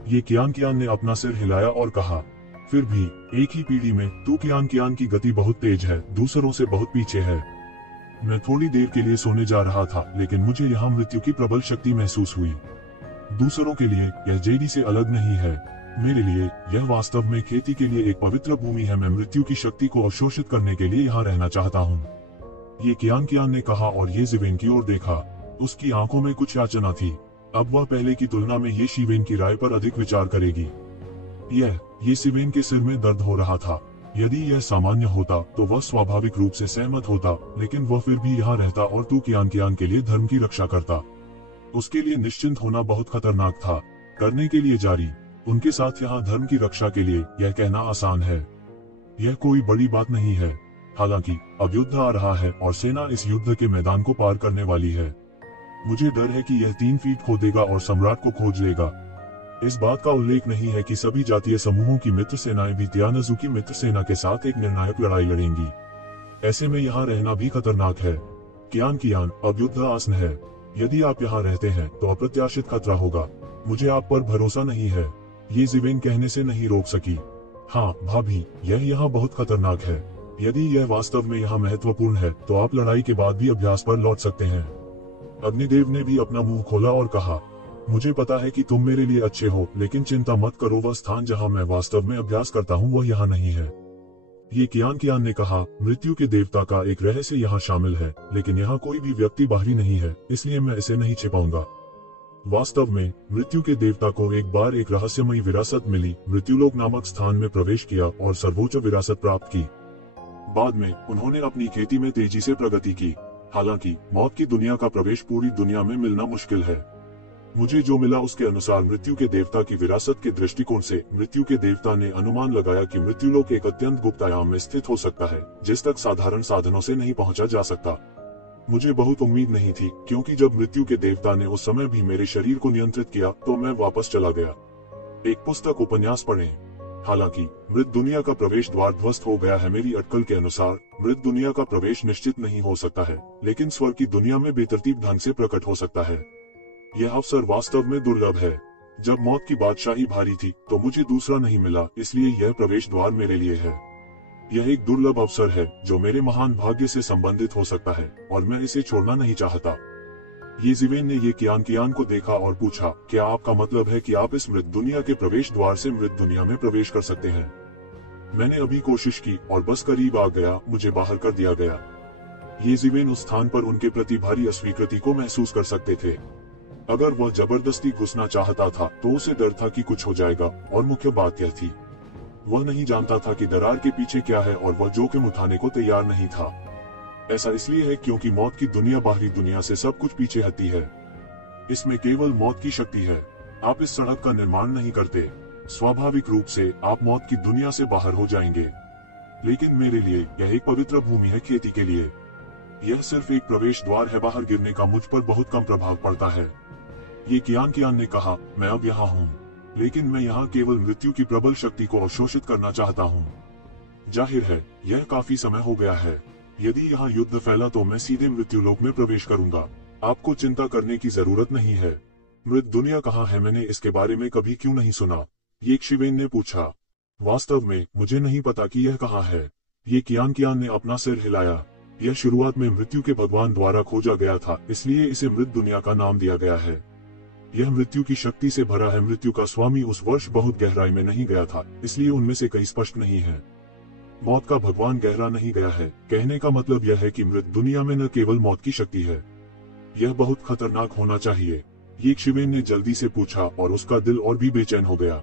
ये कियान ने अपना सिर हिलाया और कहा, फिर भी एक ही पीढ़ी में तू कियान की गति बहुत तेज है, दूसरों से बहुत पीछे है। मैं थोड़ी देर के लिए सोने जा रहा था, लेकिन मुझे यहाँ मृत्यु की प्रबल शक्ति महसूस हुई। दूसरों के लिए यह जेडी से अलग नहीं है, मेरे लिए यह वास्तव में खेती के लिए एक पवित्र भूमि है। मैं मृत्यु की शक्ति को अवशोषित करने के लिए यहाँ रहना चाहता हूँ। ये कियान ने कहा और ये जिवेन की ओर देखा। उसकी आंखों में कुछ याचना थी। अब वह पहले की तुलना में ये शिवेन की राय पर अधिक विचार करेगी। ये सिवेन के सिर में दर्द हो रहा था। यदि यह सामान्य होता तो वह स्वाभाविक रूप से सहमत होता, लेकिन वह फिर भी यहाँ रहता और तू कियान के लिए धर्म की रक्षा करता। उसके लिए निश्चिंत होना बहुत खतरनाक था। करने के लिए जारी, उनके साथ यहाँ धर्म की रक्षा के लिए यह कहना आसान है। यह कोई बड़ी बात नहीं है। हालांकि अब युद्ध आ रहा है और सेना इस युद्ध के मैदान को पार करने वाली है। मुझे डर है कि यह 3 फीट खोदेगा और सम्राट को खोज लेगा। इस बात का उल्लेख नहीं है कि सभी जातीय समूहों की मित्र सेनाएं भी तियानजू की मित्र सेना के साथ एक निर्णायक लड़ाई लड़ेंगी। ऐसे में यहाँ रहना भी खतरनाक है। कियान अब युद्ध आसन है। यदि आप यहाँ रहते हैं तो अप्रत्याशित खतरा होगा। मुझे आप पर भरोसा नहीं है, ये जिवेन कहने से नहीं रोक सकी। हाँ भाभी, यह यहाँ बहुत खतरनाक है। यदि यह वास्तव में यहाँ महत्वपूर्ण है तो आप लड़ाई के बाद भी अभ्यास पर लौट सकते हैं। अग्निदेव ने भी अपना मुंह खोला और कहा, मुझे पता है कि तुम मेरे लिए अच्छे हो, लेकिन चिंता मत करो, वह स्थान जहाँ मैं वास्तव में अभ्यास करता हूँ वह यहाँ नहीं है। ये कियान ने कहा, मृत्यु के देवता का एक रहस्य यहाँ शामिल है, लेकिन यहाँ कोई भी व्यक्ति बाहरी नहीं है, इसलिए मैं इसे नहीं छिपाऊंगा। वास्तव में मृत्यु के देवता को एक बार एक रहस्यमयी विरासत मिली, मृत्युलोक नामक स्थान में प्रवेश किया और सर्वोच्च विरासत प्राप्त की। बाद में उन्होंने अपनी खेती में तेजी से प्रगति की। हालांकि मौत की दुनिया का प्रवेश पूरी दुनिया में मिलना मुश्किल है। मुझे जो मिला उसके अनुसार मृत्यु के देवता की विरासत के दृष्टिकोण से मृत्यु के देवता ने अनुमान लगाया कि मृत्युलोक एक अत्यंत गुप्त आयाम में स्थित हो सकता है, जिस तक साधारण साधनों से नहीं पहुंचा जा सकता। मुझे बहुत उम्मीद नहीं थी, क्योंकि जब मृत्यु के देवता ने उस समय भी मेरे शरीर को नियंत्रित किया तो मैं वापस चला गया। एक पुस्तक उपन्यास पढ़ें। हालांकि मृत दुनिया का प्रवेश द्वार ध्वस्त हो गया है। मेरी अटकल के अनुसार मृत दुनिया का प्रवेश निश्चित नहीं हो सकता है, लेकिन स्वर्ग की दुनिया में बेतरतीब ढंग से प्रकट हो सकता है। यह अवसर वास्तव में दुर्लभ है। जब मौत की बादशाही भारी थी तो मुझे दूसरा नहीं मिला, इसलिए यह प्रवेश द्वार मेरे लिए है। यह एक दुर्लभ अवसर है जो मेरे महान भाग्य से संबंधित हो सकता है और मैं इसे छोड़ना नहीं चाहता। ये जिवेन ने ये कियान को देखा और पूछा, क्या आपका मतलब है कि आप इस मृत दुनिया के प्रवेश द्वार से मृत दुनिया में प्रवेश कर सकते हैं? मैंने अभी कोशिश की और बस करीब आ गया, मुझे बाहर कर दिया गया। ये जिवेन उस स्थान पर उनके प्रति भारी अस्वीकृति को महसूस कर सकते थे। अगर वह जबरदस्ती घुसना चाहता था तो उसे डर था कि कुछ हो जाएगा, और मुख्य बात यह थी, वह नहीं जानता था कि दरार के पीछे क्या है और वह जोखिम उठाने को तैयार नहीं था। ऐसा इसलिए है क्योंकि मौत की दुनिया बाहरी दुनिया से सब कुछ पीछे हटती है। इसमें केवल मौत की शक्ति है। आप इस सड़क का निर्माण नहीं करते, स्वाभाविक रूप से आप मौत की दुनिया से बाहर हो जाएंगे। लेकिन मेरे लिए यह एक पवित्र भूमि है खेती के लिए। यह सिर्फ एक प्रवेश द्वार है, बाहर गिरने का मुझ पर बहुत कम प्रभाव पड़ता है। ये कियान ने कहा, मैं अब यहाँ हूँ, लेकिन मैं यहाँ केवल मृत्यु की प्रबल शक्ति को अवशोषित करना चाहता हूँ। जाहिर है यह काफी समय हो गया है। यदि यहाँ युद्ध फैला तो मैं सीधे मृत्युलोक में प्रवेश करूंगा। आपको चिंता करने की जरूरत नहीं है। मृत दुनिया कहाँ है? मैंने इसके बारे में कभी क्यों नहीं सुना? ये शिवेन ने पूछा। वास्तव में मुझे नहीं पता कि यह कहाँ है। ये कियान ने अपना सिर हिलाया। यह शुरुआत में मृत्यु के भगवान द्वारा खोजा गया था, इसलिए इसे मृत दुनिया का नाम दिया गया है। यह मृत्यु की शक्ति से भरा है। मृत्यु का स्वामी उस वर्ष बहुत गहराई में नहीं गया था, इसलिए उनमें से कई स्पष्ट नहीं है। मौत का भगवान गहरा नहीं गया है। कहने का मतलब यह है कि मृत दुनिया में न केवल मौत की शक्ति है, यह बहुत खतरनाक होना चाहिए। ये शिवेन ने जल्दी से पूछा और उसका दिल और भी बेचैन हो गया।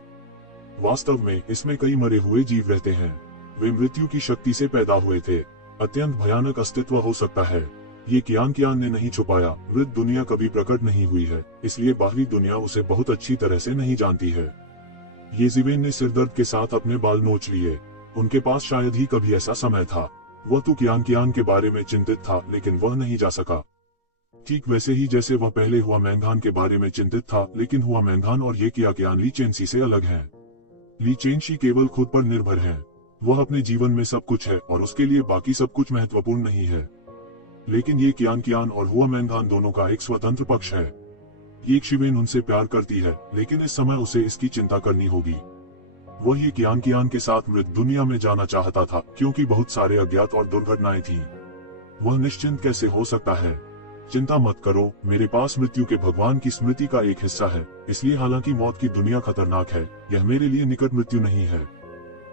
वास्तव में इसमें कई मरे हुए जीव रहते हैं। वे मृत्यु की शक्ति से पैदा हुए थे। अत्यंत भयानक अस्तित्व हो सकता है। ये कियान ने नहीं छुपाया। वृद्ध दुनिया कभी प्रकट नहीं हुई है, इसलिए बाहरी दुनिया उसे बहुत अच्छी तरह से नहीं जानती है। ये जिवेन ने सिरदर्द के साथ अपने बाल नोच लिए। उनके पास शायद ही कभी ऐसा समय था। वह तो कियान के बारे में चिंतित था, लेकिन वह नहीं जा सका। ठीक वैसे ही जैसे वह पहले हुआ मैंगान के बारे में चिंतित था, लेकिन हुआ मैंगान और ये कियान ली चेंसी से अलग है। ली चेंसी केवल खुद पर निर्भर है। वह अपने जीवन में सब कुछ है और उसके लिए बाकी सब कुछ महत्वपूर्ण नहीं है। लेकिन ये कियान और हुआ मैंगान दोनों का एक स्वतंत्र पक्ष है। ये शिवेन उनसे प्यार करती है, लेकिन इस समय उसे इसकी चिंता करनी होगी। वह ये कियान के साथ मृत दुनिया में जाना चाहता था, क्योंकि बहुत सारे अज्ञात और दुर्घटनाएं थीं। वह निश्चिंत कैसे हो सकता है? चिंता मत करो, मेरे पास मृत्यु के भगवान की स्मृति का एक हिस्सा है। इसलिए हालांकि मौत की दुनिया खतरनाक है, यह मेरे लिए निकट मृत्यु नहीं है।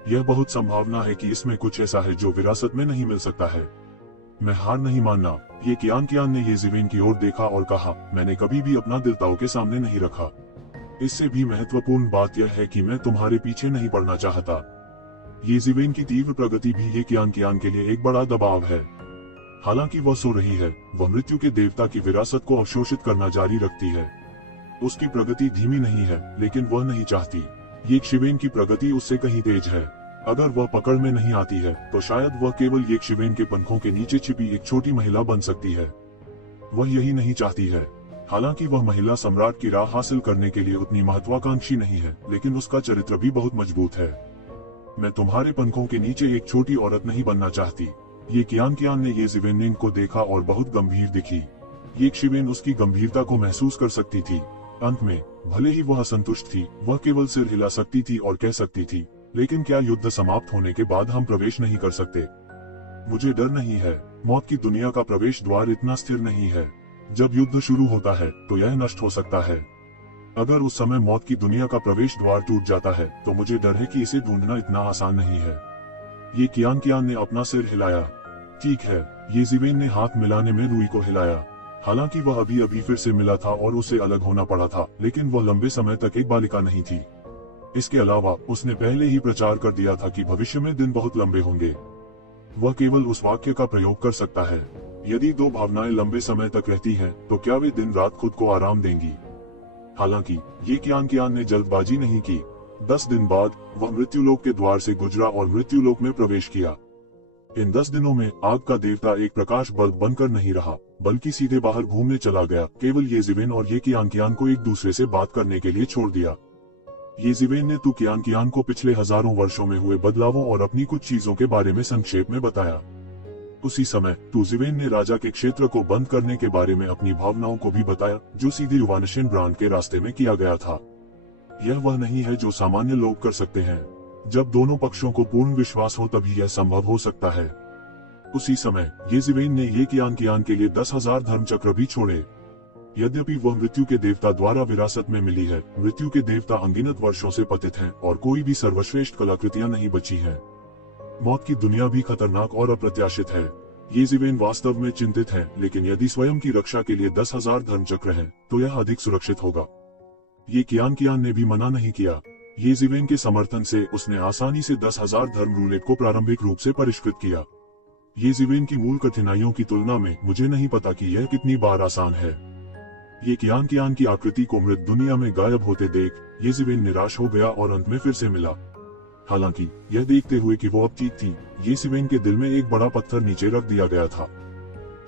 यह बहुत संभावना है कि इसमें कुछ ऐसा है जो विरासत में नहीं मिल सकता है। मैं हार नहीं मानना। ये कियान ने ये जिवेन की ओर देखा और कहा, मैंने कभी भी अपना दिल ताऊ के सामने नहीं रखा। इससे भी महत्वपूर्ण बात यह है कि मैं तुम्हारे पीछे नहीं पड़ना चाहता। ये जिवेन की तीव्र प्रगति भी ये कियान के लिए एक बड़ा दबाव है। हालांकि वह सो रही है, वह मृत्यु के देवता की विरासत को अवशोषित करना जारी रखती है। उसकी प्रगति धीमी नहीं है, लेकिन वह नहीं चाहती। ये शिवेन की प्रगति उससे कहीं तेज है। अगर वह पकड़ में नहीं आती है, तो शायद वह केवल ये शिवेन के पंखों के नीचे छिपी एक छोटी महिला बन सकती है। वह यही नहीं चाहती है। हालांकि वह महिला सम्राट की राह हासिल करने के लिए उतनी महत्वाकांक्षी नहीं है, लेकिन उसका चरित्र भी बहुत मजबूत है। मैं तुम्हारे पंखों के नीचे एक छोटी औरत नहीं बनना चाहती। ये कियान ने ये जिवेन को देखा और बहुत गंभीर दिखी। ये शिवेन उसकी गंभीरता को महसूस कर सकती थी। अंत में भले ही वह असंतुष्ट थी, वह केवल सिर हिला सकती थी और कह सकती थी, लेकिन क्या युद्ध समाप्त होने के बाद हम प्रवेश नहीं कर सकते? मुझे डर नहीं है। मौत की दुनिया का प्रवेश द्वार इतना स्थिर नहीं है। जब युद्ध शुरू होता है तो यह नष्ट हो सकता है। अगर उस समय मौत की दुनिया का प्रवेश द्वार टूट जाता है, तो मुझे डर है कि इसे ढूंढना इतना आसान नहीं है। ये कियान ने अपना सिर हिलाया। ठीक है, ये जिवेन ने हाथ मिलाने में रूई को हिलाया। हालांकि वह अभी अभी फिर से मिला था और उसे अलग होना पड़ा था, लेकिन वह लंबे समय तक एक बालिका नहीं थी। इसके अलावा उसने पहले ही प्रचार कर दिया था कि भविष्य में दिन बहुत लंबे होंगे। वह केवल उस वाक्य का प्रयोग कर सकता है। यदि दो भावनाएं लंबे समय तक रहती हैं, तो क्या वे दिन रात खुद को आराम देंगी? हालांकि ये कियान ने जल्दबाजी नहीं की। 10 दिन बाद वह मृत्युलोक के द्वार से गुजरा और मृत्युलोक में प्रवेश किया। इन 10 दिनों में आग का देवता एक प्रकाश बल्ब बनकर नहीं रहा, बल्कि सीधे बाहर घूमने चला गया। केवल ये जिवेन और ये कियान को एक दूसरे से बात करने के लिए छोड़ दिया। ये जिवेन ने तू कियान को पिछले हजारों वर्षों में हुए बदलावों और अपनी कुछ चीजों के बारे में संक्षेप में बताया। उसी समय तू जिवेन ने राजा के क्षेत्र को बंद करने के बारे में अपनी भावनाओं को भी बताया, जो सीधे युवानशन ब्रांड के रास्ते में किया गया था। यह वह नहीं है जो सामान्य लोग कर सकते हैं। जब दोनों पक्षों को पूर्ण विश्वास हो तभी यह संभव हो सकता है। उसी समय ये जिवेन ने ये कियान के लिए 10,000 धर्मचक्र भी छोड़े। यद्यपि वह मृत्यु के देवता द्वारा विरासत में मिली है, मृत्यु के देवता अनगिनत वर्षों से पतित हैं और कोई भी सर्वश्रेष्ठ कलाकृतियां नहीं बची हैं। मौत की दुनिया भी खतरनाक और अप्रत्याशित है। ये जिवेन वास्तव में चिंतित है, लेकिन यदि स्वयं की रक्षा के लिए 10,000 धर्मचक्र हैं, तो यह अधिक सुरक्षित होगा। ये कियान ने भी मना नहीं किया। ये जिवेन के समर्थन से उसने आसानी से 10,000 धर्म रूलेट को प्रारंभिक रूप से परिष्कृत किया। ये जिवेन की मूल कठिनाइयों की तुलना में मुझे नहीं पता कि यह कितनी बार आसान है। ये कियान की आकृति को मृत दुनिया में गायब होते देख ये जिवेन निराश हो गया और अंत में फिर से मिला। हालांकि यह देखते हुए कि वो अब ठीक थी, ये जिवेन के दिल में एक बड़ा पत्थर नीचे रख दिया गया था।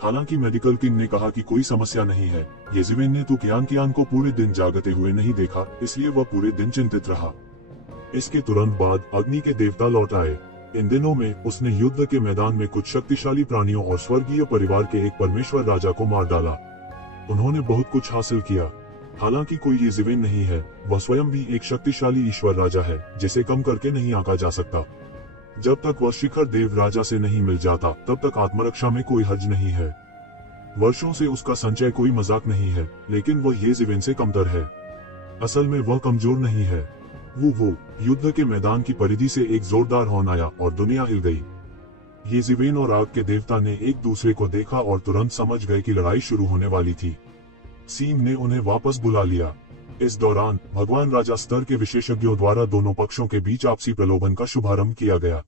हालांकि मेडिकल किंग ने कहा कि कोई समस्या नहीं है। ये जिवेन ने तो कियान को पूरे दिन जागते हुए नहीं देखा, इसलिए वह पूरे दिन चिंतित रहा। इसके तुरंत बाद अग्नि के देवता लौट आए। इन दिनों में उसने युद्ध के मैदान में कुछ शक्तिशाली प्राणियों और स्वर्गीय परिवार के एक परमेश्वर राजा को मार डाला। उन्होंने बहुत कुछ हासिल किया। हालांकि कोई ये जिवेन नहीं है, वह स्वयं भी एक शक्तिशाली ईश्वर राजा है, जिसे कम करके नहीं आंका जा सकता। जब तक वह शिखर देव राजा से नहीं मिल जाता, तब तक आत्मरक्षा में कोई हर्ज नहीं है। वर्षों से उसका संचय कोई मजाक नहीं है, लेकिन वह ये जिवेन से कमतर है। असल में वह कमजोर नहीं है। वो युद्ध के मैदान की परिधि से एक जोरदार हॉर्न आया और दुनिया हिल गई। ये जिवेन और आग के देवता ने एक दूसरे को देखा और तुरंत समझ गए कि लड़ाई शुरू होने वाली थी। सीम ने उन्हें वापस बुला लिया। इस दौरान भगवान राजा स्तर के विशेषज्ञों द्वारा दोनों पक्षों के बीच आपसी प्रलोभन का शुभारंभ किया गया।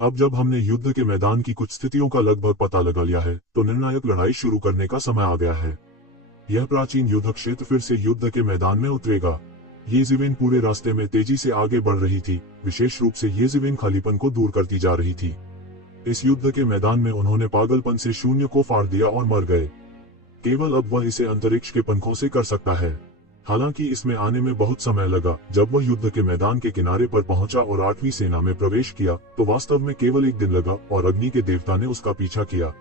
अब जब हमने युद्ध के मैदान की कुछ स्थितियों का लगभग पता लगा लिया है, तो निर्णायक लड़ाई शुरू करने का समय आ गया है। यह प्राचीन युद्ध क्षेत्र फिर से युद्ध के मैदान में उतरेगा। येज़िवेन पूरे रास्ते में तेजी से आगे बढ़ रही थी, विशेष रूप से येज़िवेन खालीपन को दूर करती जा रही थी। इस युद्ध के मैदान में उन्होंने पागलपन से शून्य को फाड़ दिया और मर गए। केवल अब वह इसे अंतरिक्ष के पंखों से कर सकता है। हालांकि इसमें आने में बहुत समय लगा। जब वह युद्ध के मैदान के किनारे पर पहुंचा और 8वीं सेना में प्रवेश किया, तो वास्तव में केवल एक दिन लगा और अग्नि के देवता ने उसका पीछा किया।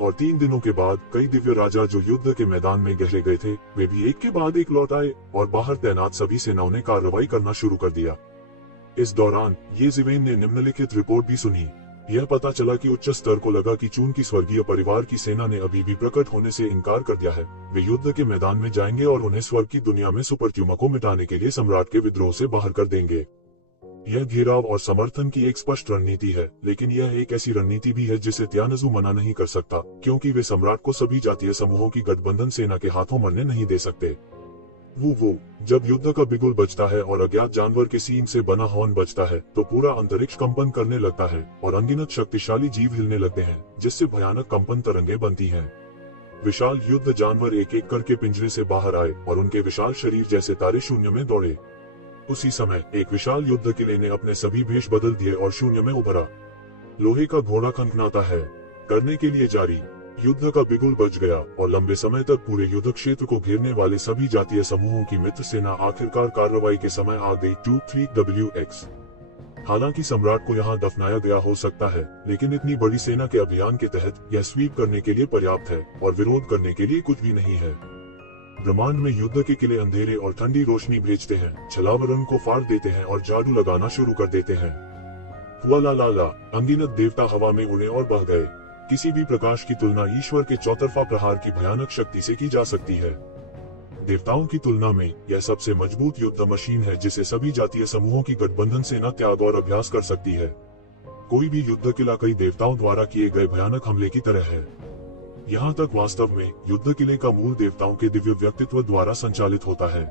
और 3 दिनों के बाद कई दिव्य राजा जो युद्ध के मैदान में गहरे गए थे, वे भी एक के बाद एक लौट आए और बाहर तैनात सभी सेनाओं ने कार्रवाई करना शुरू कर दिया। इस दौरान येज़िवेन ने निम्नलिखित रिपोर्ट भी सुनी। यह पता चला कि उच्च स्तर को लगा कि चून की स्वर्गीय परिवार की सेना ने अभी भी प्रकट होने से इनकार कर दिया है। वे युद्ध के मैदान में जाएंगे और उन्हें स्वर्ग की दुनिया में सुपरट्यूमा को मिटाने के लिए सम्राट के विद्रोह से बाहर कर देंगे। यह घेराव और समर्थन की एक स्पष्ट रणनीति है, लेकिन यह एक ऐसी रणनीति भी है जिसे त्यानजू मना नहीं कर सकता, क्योंकि वे सम्राट को सभी जातीय समूहों की गठबंधन सेना के हाथों मरने नहीं दे सकते। वो जब युद्ध का बिगुल बजता है और अज्ञात जानवर के सींग से बना हॉर्न बजता है, तो पूरा अंतरिक्ष कंपन करने लगता है और अनगिनत शक्तिशाली जीव हिलने लगते हैं, जिससे भयानक कंपन तरंगे बनती हैं। विशाल युद्ध जानवर एक एक करके पिंजरे से बाहर आए और उनके विशाल शरीर जैसे तारे शून्य में दौड़े। उसी समय एक विशाल युद्ध किले ने अपने सभी भेष बदल दिए और शून्य में उभरा। लोहे का घोड़ा खनखनाता है, करने के लिए जारी। युद्ध का बिगुल बज गया और लंबे समय तक पूरे युद्ध क्षेत्र को घेरने वाले सभी जातीय समूहों की मित्र सेना आखिरकार कार्रवाई के समय आ गई। 23WX। हालांकि सम्राट को यहाँ दफनाया गया हो सकता है, लेकिन इतनी बड़ी सेना के अभियान के तहत यह स्वीप करने के लिए पर्याप्त है और विरोध करने के लिए कुछ भी नहीं है। ब्रह्मांड में युद्ध के किले अंधेरे और ठंडी रोशनी भेजते हैं, छलावरण को फाड़ देते हैं और जादू लगाना शुरू कर देते हैं। हुआ ला, अनगिनत देवता हवा में उड़े और बह गए। किसी भी प्रकाश की तुलना ईश्वर के चौतरफा प्रहार की भयानक शक्ति से की जा सकती है। देवताओं की तुलना में यह सबसे मजबूत युद्ध मशीन है जिसे सभी जातीय समूहों की गठबंधन सेना त्याग और अभ्यास कर सकती है। कोई भी युद्ध किला कई देवताओं द्वारा किए गए भयानक हमले की तरह है। यहाँ तक वास्तव में युद्ध किले का मूल देवताओं के दिव्य व्यक्तित्व द्वारा संचालित होता है।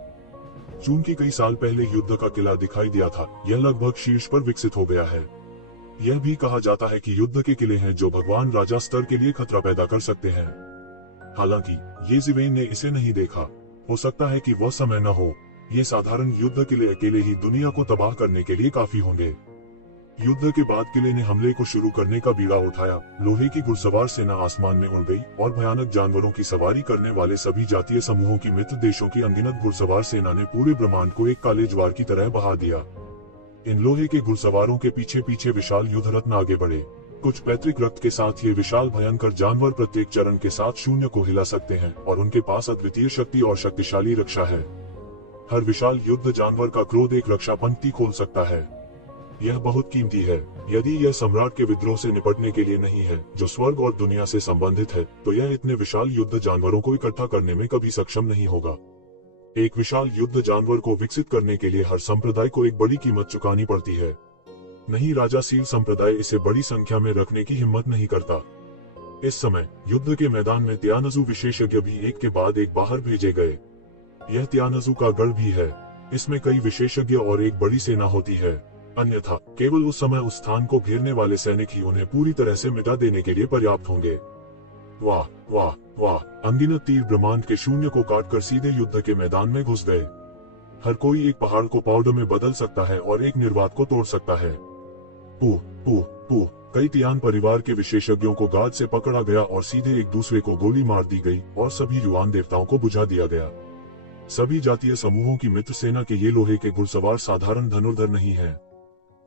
चूंकि कई साल पहले युद्ध का किला दिखाई दिया था, यह लगभग शीर्ष पर विकसित हो गया है। यह भी कहा जाता है कि युद्ध के किले हैं जो भगवान राजा स्तर के लिए खतरा पैदा कर सकते हैं। हालांकि येज़िवेन ने इसे नहीं देखा। हो सकता है कि वह समय न हो। ये साधारण युद्ध किले अकेले ही दुनिया को तबाह करने के लिए काफी होंगे। युद्ध के बाद किले ने हमले को शुरू करने का बीड़ा उठाया। लोहे की घुड़सवार सेना आसमान में उड़ गई और भयानक जानवरों की सवारी करने वाले सभी जातीय समूहों की मित्र देशों की अनगिनत घुड़सवार सेना ने पूरे ब्रह्मांड को एक काले ज्वार की तरह बहा दिया। इन लोहे के घुड़सवारों के पीछे पीछे विशाल युद्ध रत्न आगे बढ़े। कुछ पैतृक रक्त के साथ ये विशाल भयंकर जानवर प्रत्येक चरण के साथ शून्य को हिला सकते हैं और उनके पास अद्वितीय शक्ति और शक्तिशाली रक्षा है। हर विशाल युद्ध जानवर का क्रोध एक रक्षा पंक्ति खोल सकता है। यह बहुत कीमती है। यदि यह सम्राट के विद्रोह से निपटने के लिए नहीं है, जो स्वर्ग और दुनिया से संबंधित है, तो यह इतने विशाल युद्ध जानवरों को इकट्ठा करने में कभी सक्षम नहीं होगा। एक विशाल युद्ध जानवर को विकसित करने के लिए हर संप्रदाय को एक बड़ी कीमत चुकानी पड़ती है। नहीं, राजासील संप्रदाय इसे बड़ी संख्या में रखने की हिम्मत नहीं करता। इस समय युद्ध के मैदान में त्यानजू विशेषज्ञ भी एक के बाद एक बाहर भेजे गए। यह त्यानजू का गढ़ भी है। इसमें कई विशेषज्ञ और एक बड़ी सेना होती है। अन्यथा केवल उस समय उस स्थान को घेरने वाले सैनिक ही उन्हें पूरी तरह से मिटा देने के लिए पर्याप्त होंगे। वाह वाह वाह! अनगिनत तीर ब्रह्मांड के शून्य को काटकर सीधे युद्ध के मैदान में घुस गए। हर कोई एक पहाड़ को पाउडर में बदल सकता है और एक निर्वात को तोड़ सकता है। पू पू पू! कई तियान परिवार के विशेषज्ञों को गाद से पकड़ा गया और सीधे एक दूसरे को गोली मार दी गई और सभी युवान देवताओं को बुझा दिया गया। सभी जातीय समूहों की मित्र सेना के ये लोहे के घुड़सवार साधारण धनुर्धर नहीं है।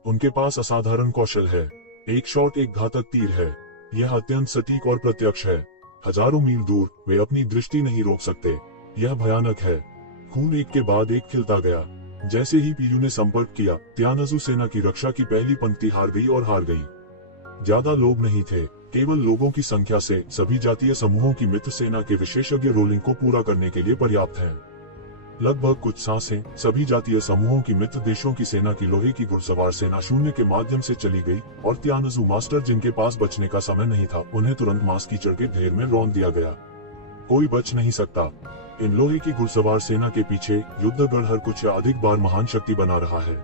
उनके पास असाधारण कौशल है। एक शॉट एक घातक तीर है। यह अत्यंत सटीक और प्रत्यक्ष है। हजारों मील दूर वे अपनी दृष्टि नहीं रोक सकते। यह भयानक है। खून एक के बाद एक खिलता गया। जैसे ही पीयू ने संपर्क किया, त्यानजू सेना की रक्षा की पहली पंक्ति हार गई और हार गई। ज्यादा लोग नहीं थे। केवल लोगों की संख्या से सभी जातीय समूहों की मित्र सेना के विशेषज्ञ रोलिंग को पूरा करने के लिए पर्याप्त है। लगभग कुछ सांसें सभी जातीय समूहों की मित्र देशों की सेना की लोहे की घुड़सवार सेना शून्य के माध्यम से चली गई और त्यानजू मास्टर जिनके पास बचने का समय नहीं था, उन्हें तुरंत मांस कीचड़ के ढेर में रौंद दिया गया। कोई बच नहीं सकता। इन लोहे की घुड़सवार सेना के पीछे युद्धगढ़ हर कुछ या अधिक बार महान शक्ति बना रहा है।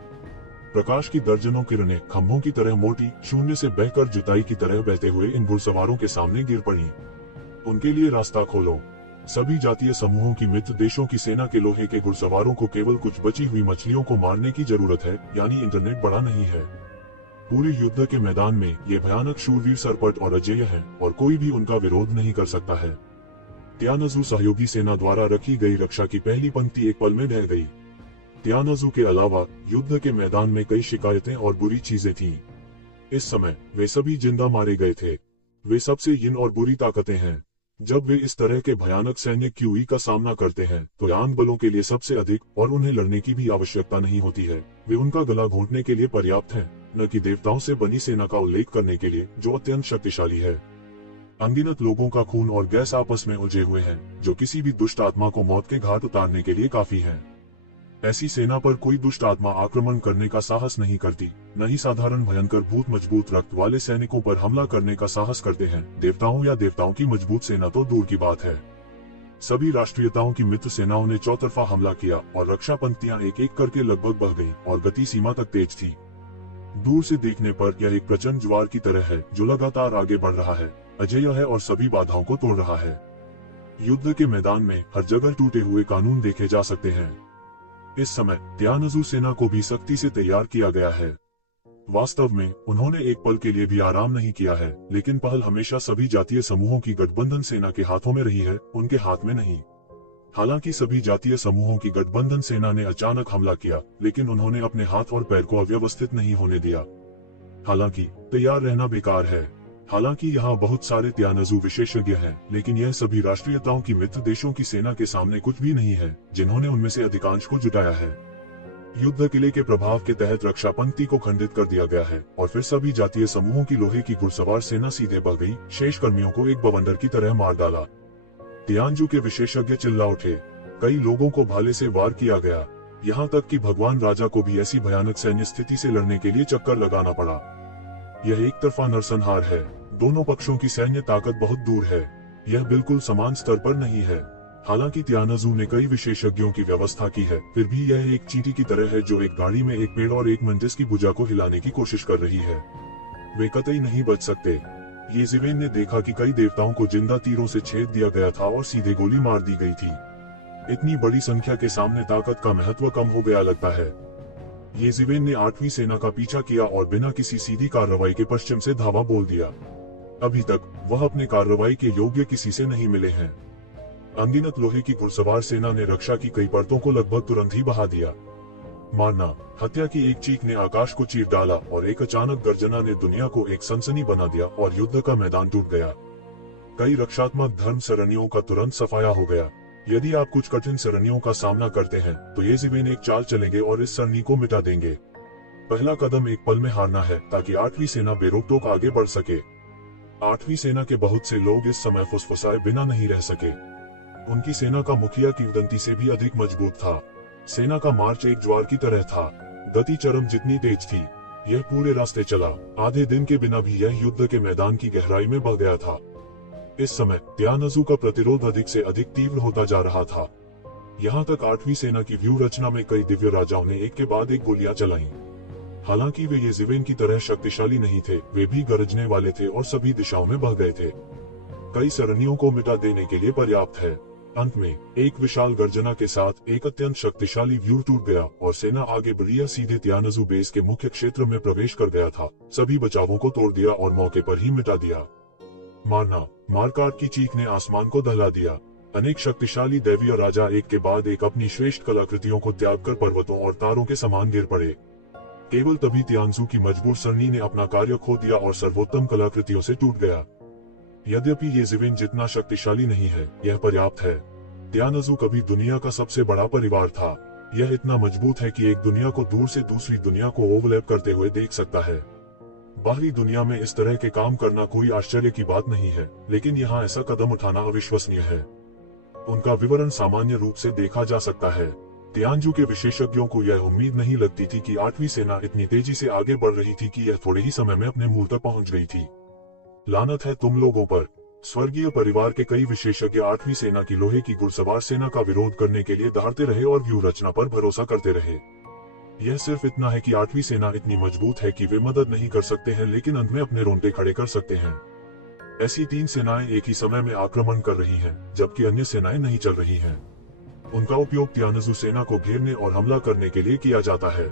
प्रकाश की दर्जनों किरणें खंभों की तरह मोटी, शून्य से बहकर जुताई की तरह बहते हुए इन घुड़सवारों के सामने गिर पड़ी। उनके लिए रास्ता खोलो। सभी जातीय समूहों की मित्र देशों की सेना के लोहे के घुड़सवारों को केवल कुछ बची हुई मछलियों को मारने की जरूरत है, यानी इंटरनेट बड़ा नहीं है। पूरे युद्ध के मैदान में ये भयानक शूरवीर सरपट और अजेय हैं और कोई भी उनका विरोध नहीं कर सकता है। त्यानजू सहयोगी सेना द्वारा रखी गई रक्षा की पहली पंक्ति एक पल में ढह गई। त्यानजू के अलावा युद्ध के मैदान में कई शिकायतें और बुरी चीजें थीं। इस समय वे सभी जिंदा मारे गए थे। वे सबसे यिन और बुरी ताकतें हैं। जब वे इस तरह के भयानक सैन्य क्यूई का सामना करते हैं तो यांग बलों के लिए सबसे अधिक और उन्हें लड़ने की भी आवश्यकता नहीं होती है। वे उनका गला घोंटने के लिए पर्याप्त हैं, न कि देवताओं से बनी सेना का उल्लेख करने के लिए जो अत्यंत शक्तिशाली है। अनगिनत लोगों का खून और गैस आपस में उलझे हुए हैं, जो किसी भी दुष्ट आत्मा को मौत के घाट उतारने के लिए काफी है। ऐसी सेना पर कोई दुष्ट आत्मा आक्रमण करने का साहस नहीं करती, न ही साधारण भयंकर भूत मजबूत रक्त वाले सैनिकों पर हमला करने का साहस करते हैं। देवताओं या देवताओं की मजबूत सेना तो दूर की बात है। सभी राष्ट्रीयताओं की मित्र सेनाओं ने चौतरफा हमला किया और रक्षा पंक्तियां एक एक करके लगभग बढ़ गईं और गति सीमा तक तेज थी। दूर से देखने पर यह एक प्रचंड ज्वार की तरह है जो लगातार आगे बढ़ रहा है, अजेय है और सभी बाधाओं को तोड़ रहा है। युद्ध के मैदान में हर जगह टूटे हुए कानून देखे जा सकते हैं। इस समय त्यानजू सेना को भी सख्ती से तैयार किया गया है। वास्तव में उन्होंने एक पल के लिए भी आराम नहीं किया है, लेकिन पहल हमेशा सभी जातीय समूहों की गठबंधन सेना के हाथों में रही है, उनके हाथ में नहीं। हालांकि सभी जातीय समूहों की गठबंधन सेना ने अचानक हमला किया, लेकिन उन्होंने अपने हाथ और पैर को अव्यवस्थित नहीं होने दिया। हालांकि तैयार रहना बेकार है। हालांकि यहाँ बहुत सारे त्यानजू विशेषज्ञ हैं, लेकिन यह सभी राष्ट्रीयताओं की मित्र देशों की सेना के सामने कुछ भी नहीं है, जिन्होंने उनमें से अधिकांश को जुटाया है। युद्ध किले के प्रभाव के तहत रक्षा पंक्ति को खंडित कर दिया गया है और फिर सभी जातीय समूहों की लोहे की घुड़सवार सेना सीधे बढ़ गई, शेष कर्मियों को एक बवंडर की तरह मार डाला। त्यानजू के विशेषज्ञ चिल्ला उठे। कई लोगों को भाले से वार किया गया, यहाँ तक कि भगवान राजा को भी ऐसी भयानक सैन्य स्थिति से लड़ने के लिए चक्कर लगाना पड़ा। यह एक तरफा नरसंहार है। दोनों पक्षों की सैन्य ताकत बहुत दूर है। यह बिल्कुल समान स्तर पर नहीं है। हालांकि त्यानजू ने कई विशेषज्ञों की व्यवस्था की है, फिर भी यह एक चींटी की तरह है जो एक गाड़ी में एक पेड़ और एक मंटिस की भुजा को हिलाने की कोशिश कर रही है। वे कतई नहीं बच सकते। येजिवेन ने देखा कि कई देवताओं को जिंदा तीरों से छेद दिया गया था और सीधे गोली मार दी गई थी। इतनी बड़ी संख्या के सामने ताकत का महत्व कम हो गया लगता है। येजिवेन ने 8वीं सेना का पीछा किया और बिना किसी सीधी कार्रवाई के पश्चिम से धावा बोल दिया। अभी तक वह अपने कार्रवाई के योग्य किसी से नहीं मिले हैं। अनगिनत लोहे की घुड़सवार सेना ने रक्षा की कई परतों को लगभग तुरंत ही बहा दिया। मारना, हत्या की एक चीख ने आकाश को चीर डाला और एक अचानक गर्जना ने दुनिया को एक सनसनी बना दिया और युद्ध का मैदान टूट गया। कई रक्षात्मक धर्म सरणियों का तुरंत सफाया हो गया। यदि आप कुछ कठिन सरणियों का सामना करते हैं तो येजिवेन एक चाल चलेंगे और इस सरणी को मिटा देंगे। पहला कदम एक पल में हारना है ताकि 8वीं सेना बेरोक-टोक आगे बढ़ सके। 8वीं सेना के बहुत से लोग इस समय फुसफुसाए बिना नहीं रह सके। उनकी सेना का मुखिया किंवदंती से भी अधिक मजबूत था। सेना का मार्च एक ज्वार की तरह था। गति चरम जितनी तेज थी, यह पूरे रास्ते चला। आधे दिन के बिना भी यह युद्ध के मैदान की गहराई में बह गया था। इस समय त्यानजू का प्रतिरोध अधिक से अधिक तीव्र होता जा रहा था। यहाँ तक 8वीं सेना की व्यूह रचना में कई दिव्य राजाओं ने एक के बाद एक गोलियां चलाईं। हालांकि वे येजिवेन की तरह शक्तिशाली नहीं थे, वे भी गरजने वाले थे और सभी दिशाओं में बह गए थे। कई सरणियों को मिटा देने के लिए पर्याप्त है। अंत में एक विशाल गर्जना के साथ एक अत्यंत शक्तिशाली व्यूह टूट गया और सेना आगे बढ़ी सीधे त्यानजू बेस के मुख्य क्षेत्र में प्रवेश कर गया था। सभी बचावों को तोड़ दिया और मौके पर ही मिटा दिया। मारना, मारकाट की चीख ने आसमान को दहला दिया। अनेक शक्तिशाली दैवीय राजा एक के बाद एक अपनी श्रेष्ठ कलाकृतियों को त्याग कर पर्वतों और तारों के समान गिर पड़े। केवल तभी त्यानजू की मजबूर सरणी ने अपना कार्य खो दिया और सर्वोत्तम कलाकृतियों से टूट गया। यद्यपि येजिवेन जितना शक्तिशाली नहीं है, यह पर्याप्त है। त्यानजू कभी दुनिया का सबसे बड़ा परिवार था। यह इतना मजबूत है कि एक दुनिया को दूर से दूसरी दुनिया को ओवरलैप करते हुए देख सकता है। बाहरी दुनिया में इस तरह के काम करना कोई आश्चर्य की बात नहीं है, लेकिन यहाँ ऐसा कदम उठाना अविश्वसनीय है। उनका विवरण सामान्य रूप से देखा जा सकता है। त्यानजू के विशेषज्ञों को यह उम्मीद नहीं लगती थी कि 8वीं सेना इतनी तेजी से आगे बढ़ रही थी कि यह थोड़े ही समय में अपने मूल तक पहुंच गई थी। लानत है तुम लोगों पर। स्वर्गीय परिवार के कई विशेषज्ञ 8वीं सेना की लोहे की घुड़सवार सेना का विरोध करने के लिए दहाड़ते रहे और व्यूह रचना पर भरोसा करते रहे। यह सिर्फ इतना है कि 8वीं सेना इतनी मजबूत है कि वे मदद नहीं कर सकते हैं, लेकिन अंत में अपने रोंगटे खड़े कर सकते हैं। ऐसी 3 सेनाएं एक ही समय में आक्रमण कर रही हैं, जबकि अन्य सेनाएं नहीं चल रही हैं। उनका उपयोग तियानजू सेना को घेरने और हमला करने के लिए किया जाता है।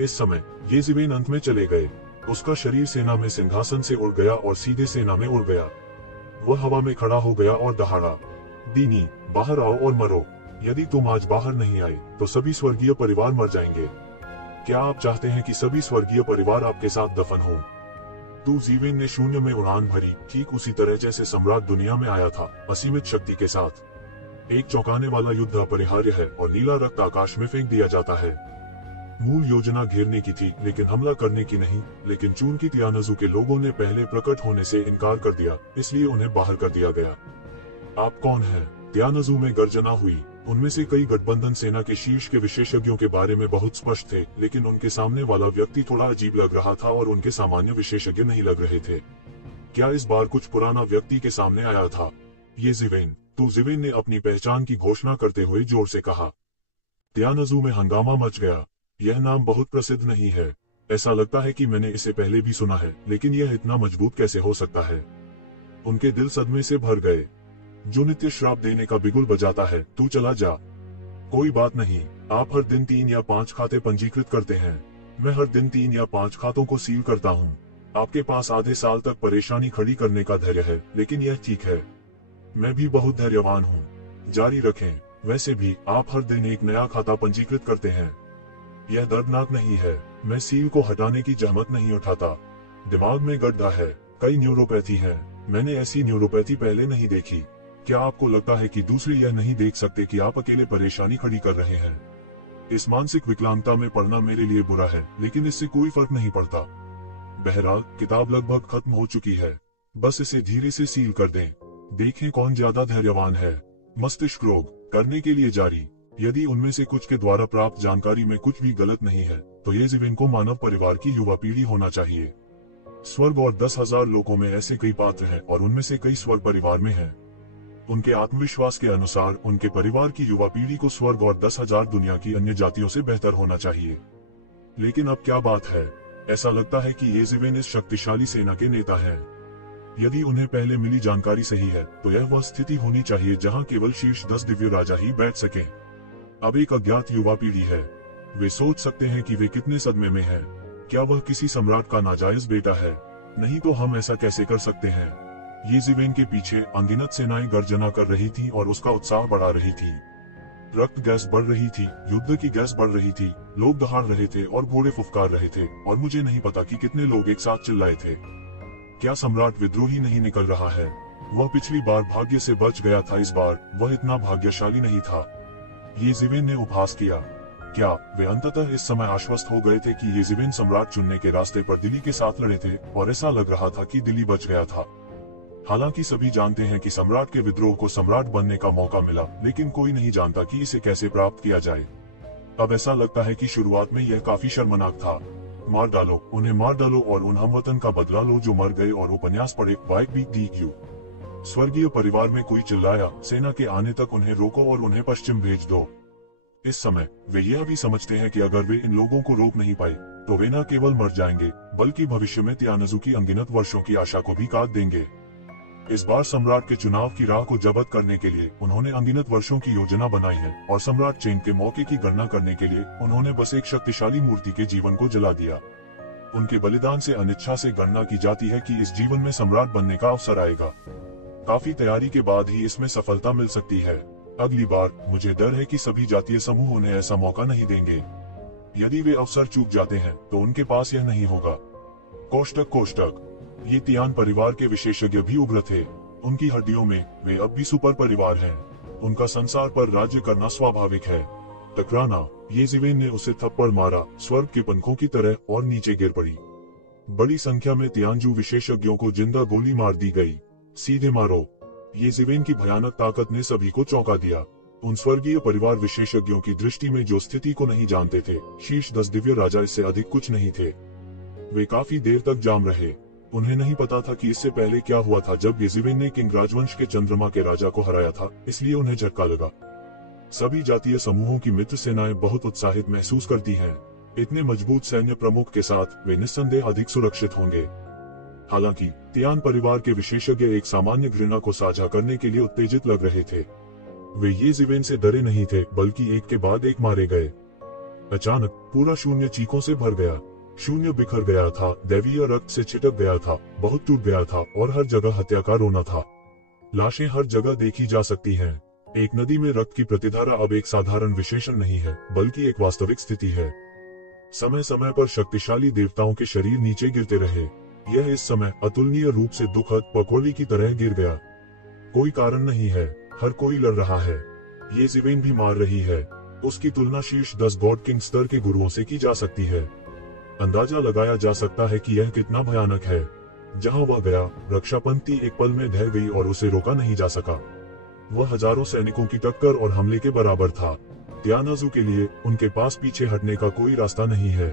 इस समय येज़िवेन अंत में चले गए। उसका शरीर सेना में सिंहासन से उड़ गया और सीधे सेना में उड़ गया। वह हवा में खड़ा हो गया और दहाड़ा, दीनी, बाहर आओ और मरो। यदि तुम आज बाहर नहीं आए तो सभी स्वर्गीय परिवार मर जाएंगे। क्या आप चाहते हैं कि सभी स्वर्गीय परिवार आपके साथ दफन हो? तू जीवेन ने शून्य में उड़ान भरी, ठीक उसी तरह जैसे सम्राट दुनिया में आया था, असीमित शक्ति के साथ। एक चौंकाने वाला युद्ध अपरिहार्य है और नीला रक्त आकाश में फेंक दिया जाता है। मूल योजना घेरने की थी, लेकिन हमला करने की नहीं। लेकिन चूंकि तियानजू के लोगों ने पहले प्रकट होने से इनकार कर दिया, इसलिए उन्हें बाहर कर दिया गया। आप कौन हैं? तियानजू में गर्जना हुई। उनमें से कई गठबंधन सेना के शीर्ष के विशेषज्ञों के बारे में बहुत स्पष्ट थे, लेकिन उनके सामने वाला व्यक्ति थोड़ा अजीब लग रहा था और उनके सामान्य विशेषज्ञ नहीं लग रहे थे। क्या इस बार कुछ पुराना व्यक्ति के सामने आया था? येज़िवेन, तो ज़िवेन ने अपनी पहचान की घोषणा करते हुए जोर से कहा। तियानजू में हंगामा मच गया। यह नाम बहुत प्रसिद्ध नहीं है। ऐसा लगता है कि मैंने इसे पहले भी सुना है, लेकिन यह इतना मजबूत कैसे हो सकता है? उनके दिल सदमे से भर गए। जो नित्य श्राप देने का बिगुल बजाता है, तू चला जा। कोई बात नहीं, आप हर दिन 3 या 5 खाते पंजीकृत करते हैं। मैं हर दिन 3 या 5 खातों को सील करता हूँ। आपके पास आधे साल तक परेशानी खड़ी करने का धैर्य है, लेकिन यह ठीक है। मैं भी बहुत धैर्यवान हूँ। जारी रखें। वैसे भी आप हर दिन एक नया खाता पंजीकृत करते हैं। यह दर्दनाक नहीं है। मैं सील को हटाने की जहमत नहीं उठाता। दिमाग में गड्ढा है। कई न्यूरोपैथी है। मैंने ऐसी न्यूरोपैथी पहले नहीं देखी। क्या आपको लगता है कि दूसरे यह नहीं देख सकते कि आप अकेले परेशानी खड़ी कर रहे हैं? इस मानसिक विकलांगता में पढ़ना मेरे लिए बुरा है, लेकिन इससे कोई फर्क नहीं पड़ता। बहरहाल, किताब लगभग खत्म हो चुकी है। बस इसे धीरे से सील कर दें। देखें कौन ज्यादा धैर्यवान है। मस्तिष्क रोग करने के लिए जारी। यदि उनमें से कुछ के द्वारा प्राप्त जानकारी में कुछ भी गलत नहीं है, तो येज़िवेन को मानव परिवार की युवा पीढ़ी होना चाहिए। स्वर्ग और 10,000 लोगों में ऐसे कई पात्र हैं और उनमें से कई स्वर्ग परिवार में हैं। उनके आत्मविश्वास के अनुसार उनके परिवार की युवा पीढ़ी को स्वर्ग और 10,000 दुनिया की अन्य जातियों से बेहतर होना चाहिए। लेकिन अब क्या बात है? ऐसा लगता है कि येज़िवेन इस शक्तिशाली सेना के नेता हैं। यदि उन्हें पहले मिली जानकारी सही है, तो यह वह स्थिति होनी चाहिए जहां केवल शीर्ष 10 दिव्य राजा ही बैठ सकें। अब एक अज्ञात युवा पीढ़ी है। वे सोच सकते हैं कि वे कितने सदमे में हैं। क्या वह किसी सम्राट का नाजायज बेटा है? नहीं तो हम ऐसा कैसे कर सकते हैं? येज़िवेन के पीछे अनगिनत सेनाएं गर्जना कर रही थीं और उसका उत्साह बढ़ा रही थी। रक्त गैस बढ़ रही थी, युद्ध की गैस बढ़ रही थी। लोग दहाड़ रहे थे और घोड़े फुफकार रहे थे, और मुझे नहीं पता कि कितने लोग एक साथ चिल्लाए थे। क्या सम्राट विद्रोही नहीं निकल रहा है? वह पिछली बार भाग्य से बच गया था, इस बार वह इतना भाग्यशाली नहीं था। येज़िवेन ने उपहास किया। क्या वे अंततः इस समय आश्वस्त हो गए थे कि येज़िवेन सम्राट चुनने के रास्ते पर दिल्ली के साथ लड़े थे, और ऐसा लग रहा था कि दिल्ली बच गया था। हालांकि सभी जानते हैं कि सम्राट के विद्रोह को सम्राट बनने का मौका मिला, लेकिन कोई नहीं जानता कि इसे कैसे प्राप्त किया जाए। अब ऐसा लगता है कि शुरुआत में यह काफी शर्मनाक था। मार डालो, उन्हें मार डालो और उन हमवतन का बदला लो जो मर गए और उपन्यास पढ़े। YBDQ। स्वर्गीय परिवार में कोई चिल्लाया, सेना के आने तक उन्हें रोको और उन्हें पश्चिम भेज दो। इस समय वे यह भी समझते हैं कि अगर वे इन लोगों को रोक नहीं पाए, तो वे न केवल मर जाएंगे, बल्कि भविष्य में तियानजू की अनगिनत वर्षों की आशा को भी काट देंगे। इस बार सम्राट के चुनाव की राह को जब्त करने के लिए उन्होंने अनगिनत वर्षों की योजना बनाई है, और सम्राट चेन के मौके की गणना करने के लिए उन्होंने बस एक शक्तिशाली मूर्ति के जीवन को जला दिया। उनके बलिदान से अनिच्छा से गणना की जाती है कि इस जीवन में सम्राट बनने का अवसर आएगा। काफी तैयारी के बाद ही इसमें सफलता मिल सकती है। अगली बार मुझे डर है कि सभी जातीय समूह उन्हें ऐसा मौका नहीं देंगे। यदि वे अवसर चूक जाते हैं, तो उनके पास यह नहीं होगा। कोष्टक कोष्टक। ये तियान परिवार के विशेषज्ञ भी उग्र थे। उनकी हड्डियों में वे अब भी सुपर परिवार हैं। उनका संसार पर राज्य करना स्वाभाविक है। टकराना। येज़िवेन ने उसे थप्पड़ मारा, स्वर्ग के पंखों की तरह, और नीचे गिर पड़ी। बड़ी संख्या में तियानजू विशेषज्ञों को जिंदा गोली मार दी गई। सीधे मारो। येज़िवेन की भयानक ताकत ने सभी को चौंका दिया। उन स्वर्गीय परिवार विशेषज्ञों की दृष्टि में जो स्थिति को नहीं जानते थे, शीर्ष 10 दिव्य राजा इससे अधिक कुछ नहीं थे। वे काफी देर तक जाम रहे। उन्हें नहीं पता था कि इससे पहले क्या हुआ था जब येज़िवेन ने किंग राजवंश के चंद्रमा के राजा को हराया था, इसलिए उन्हें झटका लगा। सभी जातीय समूहों की मित्र सेनाएं बहुत उत्साहित महसूस करती हैं। इतने मजबूत सैन्य प्रमुख के साथ वे निस्संदेह अधिक सुरक्षित होंगे। हालांकि तियान परिवार के विशेषज्ञ एक सामान्य घृणा को साझा करने के लिए उत्तेजित लग रहे थे। वे येज़िवेन से डरे नहीं थे, बल्कि एक के बाद एक मारे गए। अचानक पूरा शून्य चीखों से भर गया। शून्य बिखर गया था, दैवीय रक्त से छिटक गया था, बहुत टूट गया था और हर जगह हत्या का रोना था। लाशें हर जगह देखी जा सकती हैं। एक नदी में रक्त की प्रतिधारा अब एक साधारण विशेषण नहीं है, बल्कि एक वास्तविक स्थिति है। समय समय पर शक्तिशाली देवताओं के शरीर नीचे गिरते रहे। यह इस समय अतुलनीय रूप से दुखद पकौड़ी की तरह गिर गया। कोई कारण नहीं है, हर कोई लड़ रहा है। येज़िवेन भी मार रही है। उसकी तुलना शीर्ष 10 गॉड किंग स्तर के गुरुओं से की जा सकती है। अंदाजा लगाया जा सकता है कि यह कितना भयानक है। जहां वह गया, रक्षा पंक्ति एक पल में ढह गई और उसे रोका नहीं जा सका। वह हजारों सैनिकों की टक्कर और हमले के बराबर था। त्यानाजू के लिए उनके पास पीछे हटने का कोई रास्ता नहीं है।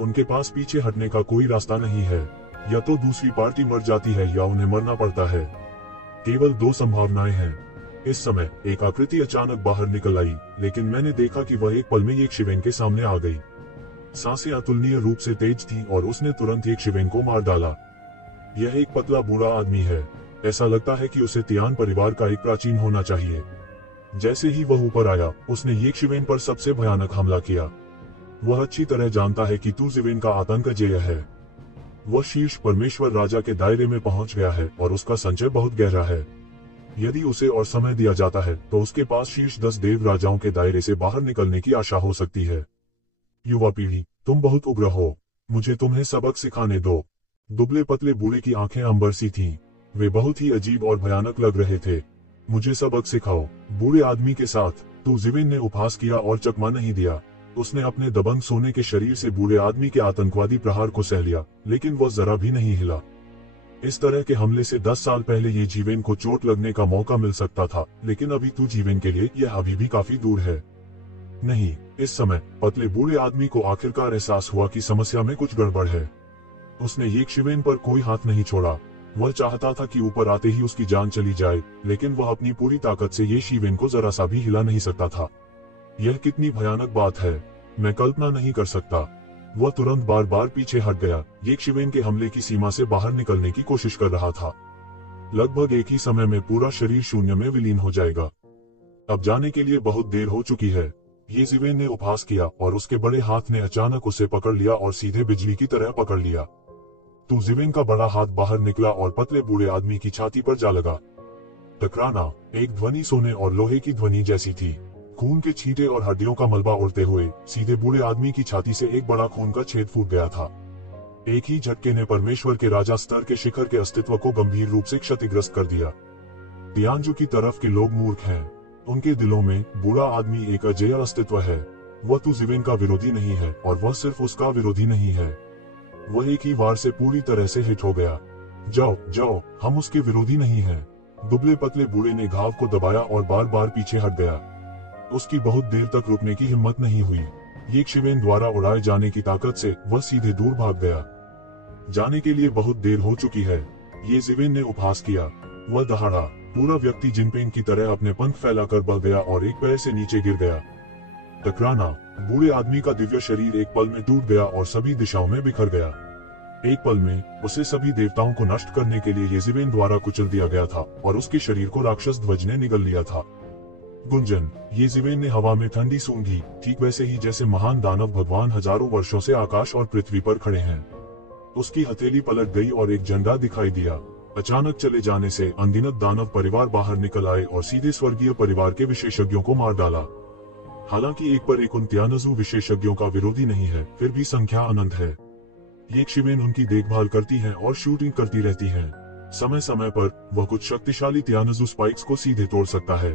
उनके पास पीछे हटने का कोई रास्ता नहीं है। या तो दूसरी पार्टी मर जाती है या उन्हें मरना पड़ता है। केवल 2 संभावनाएं हैं। इस समय एक आकृति अचानक बाहर निकल आई, लेकिन मैंने देखा कि वह एक पल में येज़िवेन के सामने आ गई। सांसें अतुलनीय रूप से तेज थीं और उसने तुरंत येज़िवेन को मार डाला। यह एक पतला बूढ़ा आदमी है। ऐसा लगता है कि उसे तियान परिवार का एक प्राचीन होना चाहिए। जैसे ही वह ऊपर आया, उसने येज़िवेन पर सबसे भयानक हमला किया। वह अच्छी तरह जानता है कि तुज़िवेन का आतंक अजेय है। वह शीर्ष परमेश्वर राजा के दायरे में पहुंच गया है और उसका संचय बहुत गहरा है। यदि उसे और समय दिया जाता है तो उसके पास शीर्ष 10 देव राजाओं के दायरे से बाहर निकलने की आशा हो सकती है। युवा पीढ़ी, तुम बहुत उग्र हो। मुझे तुम्हें सबक सिखाने दो। दुबले पतले बूढ़े की आंखें अंबर सी थीं। वे बहुत ही अजीब और भयानक लग रहे थे। मुझे सबक सिखाओ। बूढ़े आदमी के साथ तुज़िवेन ने उपहास किया और चकमा नहीं दिया। उसने अपने दबंग सोने के शरीर से बूढ़े आदमी के आतंकवादी प्रहार को सह लिया, लेकिन वह जरा भी नहीं हिला। इस तरह के हमले से 10 साल पहले येज़िवेन को चोट लगने का मौका मिल सकता था, लेकिन अभी तुज़िवेन के लिए यह अभी भी काफी दूर है। नहीं, इस समय पतले बूढ़े आदमी को आखिरकार एहसास हुआ कि समस्या में कुछ गड़बड़ है। उसने येज़िवेन पर कोई हाथ नहीं छोड़ा। वह चाहता था कि ऊपर आते ही उसकी जान चली जाए, लेकिन वह अपनी पूरी ताकत से येज़िवेन को जरा सा भी हिला नहीं सकता था। यह कितनी भयानक बात है, मैं कल्पना नहीं कर सकता। वह तुरंत बार बार पीछे हट गया। येज़िवेन के हमले की सीमा से बाहर निकलने की कोशिश कर रहा था। लगभग एक ही समय में पूरा शरीर शून्य में विलीन हो जाएगा। अब जाने के लिए बहुत देर हो चुकी है। येज़िवेन ने उपहास किया और उसके बड़े हाथ ने अचानक उसे पकड़ लिया और सीधे बिजली की तरह पकड़ लिया। तुज़िवेन का बड़ा हाथ बाहर निकला और पतले बूढ़े आदमी की छाती पर जा लगा। टकराना, एक ध्वनि सोने और लोहे की ध्वनि जैसी थी। खून के छींटे और हड्डियों का मलबा उड़ते हुए सीधे बूढ़े आदमी की छाती से एक बड़ा खून का छेद फूट गया था। एक ही झटके ने परमेश्वर के राजा स्तर के शिखर के अस्तित्व को गंभीर रूप से क्षतिग्रस्त कर दिया। तियानजू की तरफ के लोग मूर्ख हैं। उनके दिलों में बूढ़ा आदमी एक अजेय अस्तित्व है। वह तुज़िवेन का विरोधी नहीं है और वह सिर्फ उसका विरोधी नहीं है। वह एक ही वार से पूरी तरह से हिट हो गया। जाओ जाओ, हम उसके विरोधी नहीं हैं। दुबले पतले बूढ़े ने घाव को दबाया और बार बार पीछे हट गया। उसकी बहुत देर तक रुकने की हिम्मत नहीं हुई। येज़िवेन द्वारा उड़ाए जाने की ताकत से वह सीधे दूर भाग गया। जाने के लिए बहुत देर हो चुकी है। येज़िवेन ने उपहास किया। वह दहाड़ा। पूरा व्यक्ति जिनपेंग की तरह अपने पंख फैलाकर बह गया और एक पैर से नीचे गिर गया। टकराना, बूढ़े आदमी का दिव्य शरीर एक पल में टूट गया और सभी दिशाओं में बिखर गया। एक पल में उसे सभी देवताओं को नष्ट करने के लिए येज़िवेन द्वारा कुचल दिया गया था और उसके शरीर को राक्षस ध्वज ने निगल लिया था। गुंजन, येज़िवेन ने हवा में ठंडी सूंघी, ठीक वैसे ही जैसे महान दानव भगवान हजारों वर्षों से आकाश और पृथ्वी पर खड़े हैं। उसकी हथेली पलट गई और एक झंडा दिखाई दिया। अचानक चले जाने से अनगिनत दानव परिवार बाहर निकल आए और सीधे स्वर्गीय परिवार के विशेषज्ञों को मार डाला। हालांकि एक पर एक उन त्यानजू विशेषज्ञों का विरोधी नहीं है, फिर भी संख्या अनंत है। येज़िवेन उनकी देखभाल करती है और शूटिंग करती रहती है। समय समय पर वह कुछ शक्तिशाली त्यानजू स्पाइक्स को सीधे तोड़ सकता है।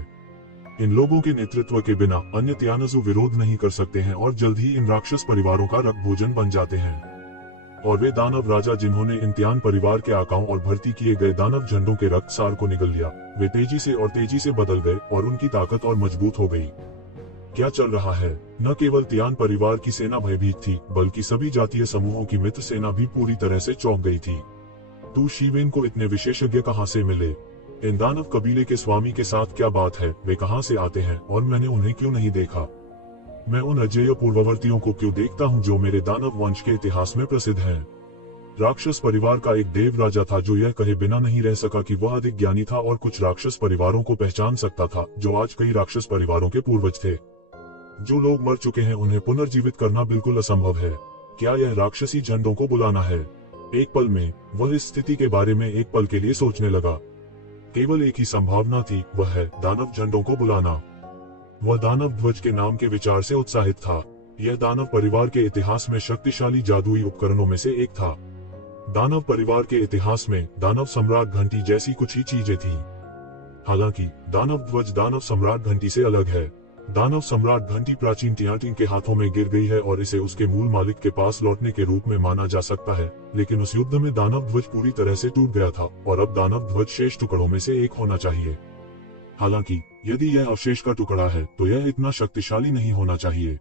इन लोगों के नेतृत्व के बिना अन्य त्यानजू विरोध नहीं कर सकते हैं और जल्द ही इन राक्षस परिवारों का रक्त भोजन बन जाते हैं। और वे दानव राजा जिन्होंने इन त्यान परिवार के आकाओं और भर्ती किए गए दानव झंडों के रक्त सार को निगल लिया, वे तेजी से बदल गए और उनकी ताकत और मजबूत हो गई। क्या चल रहा है? न केवल त्यान परिवार की सेना भयभीत थी, बल्कि सभी जातीय समूहों की मित्र सेना भी पूरी तरह से चौंक गई थी। तू शिवेन को इतने विशेषज्ञ कहाँ से मिले? इन दानव कबीले के स्वामी के साथ क्या बात है? वे कहाँ से आते हैं और मैंने उन्हें क्यों नहीं देखा? मैं उन अजेय पूर्ववर्तियों को क्यों देखता हूँ जो मेरे दानव वंश के इतिहास में प्रसिद्ध हैं? राक्षस परिवार का एक देव राजा था जो यह कहे बिना नहीं रह सका कि वह अधिक ज्ञानी था और कुछ राक्षस परिवारों को पहचान सकता था जो आज कई राक्षस परिवारों के पूर्वज थे। जो लोग मर चुके हैं उन्हें पुनर्जीवित करना बिल्कुल असंभव है। क्या यह राक्षसी झंडों को बुलाना है? एक पल में वह इस स्थिति के बारे में एक पल के लिए सोचने लगा। केवल एक ही संभावना थी, वह है दानव झंडों को बुलाना। वह दानव ध्वज के नाम के विचार से उत्साहित था। यह दानव परिवार के इतिहास में शक्तिशाली जादुई उपकरणों में से एक था। दानव परिवार के इतिहास में दानव सम्राट घंटी जैसी कुछ ही चीजें थी। हालांकि दानव ध्वज दानव सम्राट घंटी से अलग है। दानव सम्राट घंटी प्राचीन टियाटिन के हाथों में गिर गई है और इसे उसके मूल मालिक के पास लौटने के रूप में माना जा सकता है, लेकिन उस युद्ध में दानव ध्वज पूरी तरह से टूट गया था और अब दानव ध्वज शेष टुकड़ों में से एक होना चाहिए। हालांकि यदि यह अवशेष का टुकड़ा है तो यह इतना शक्तिशाली नहीं होना चाहिए।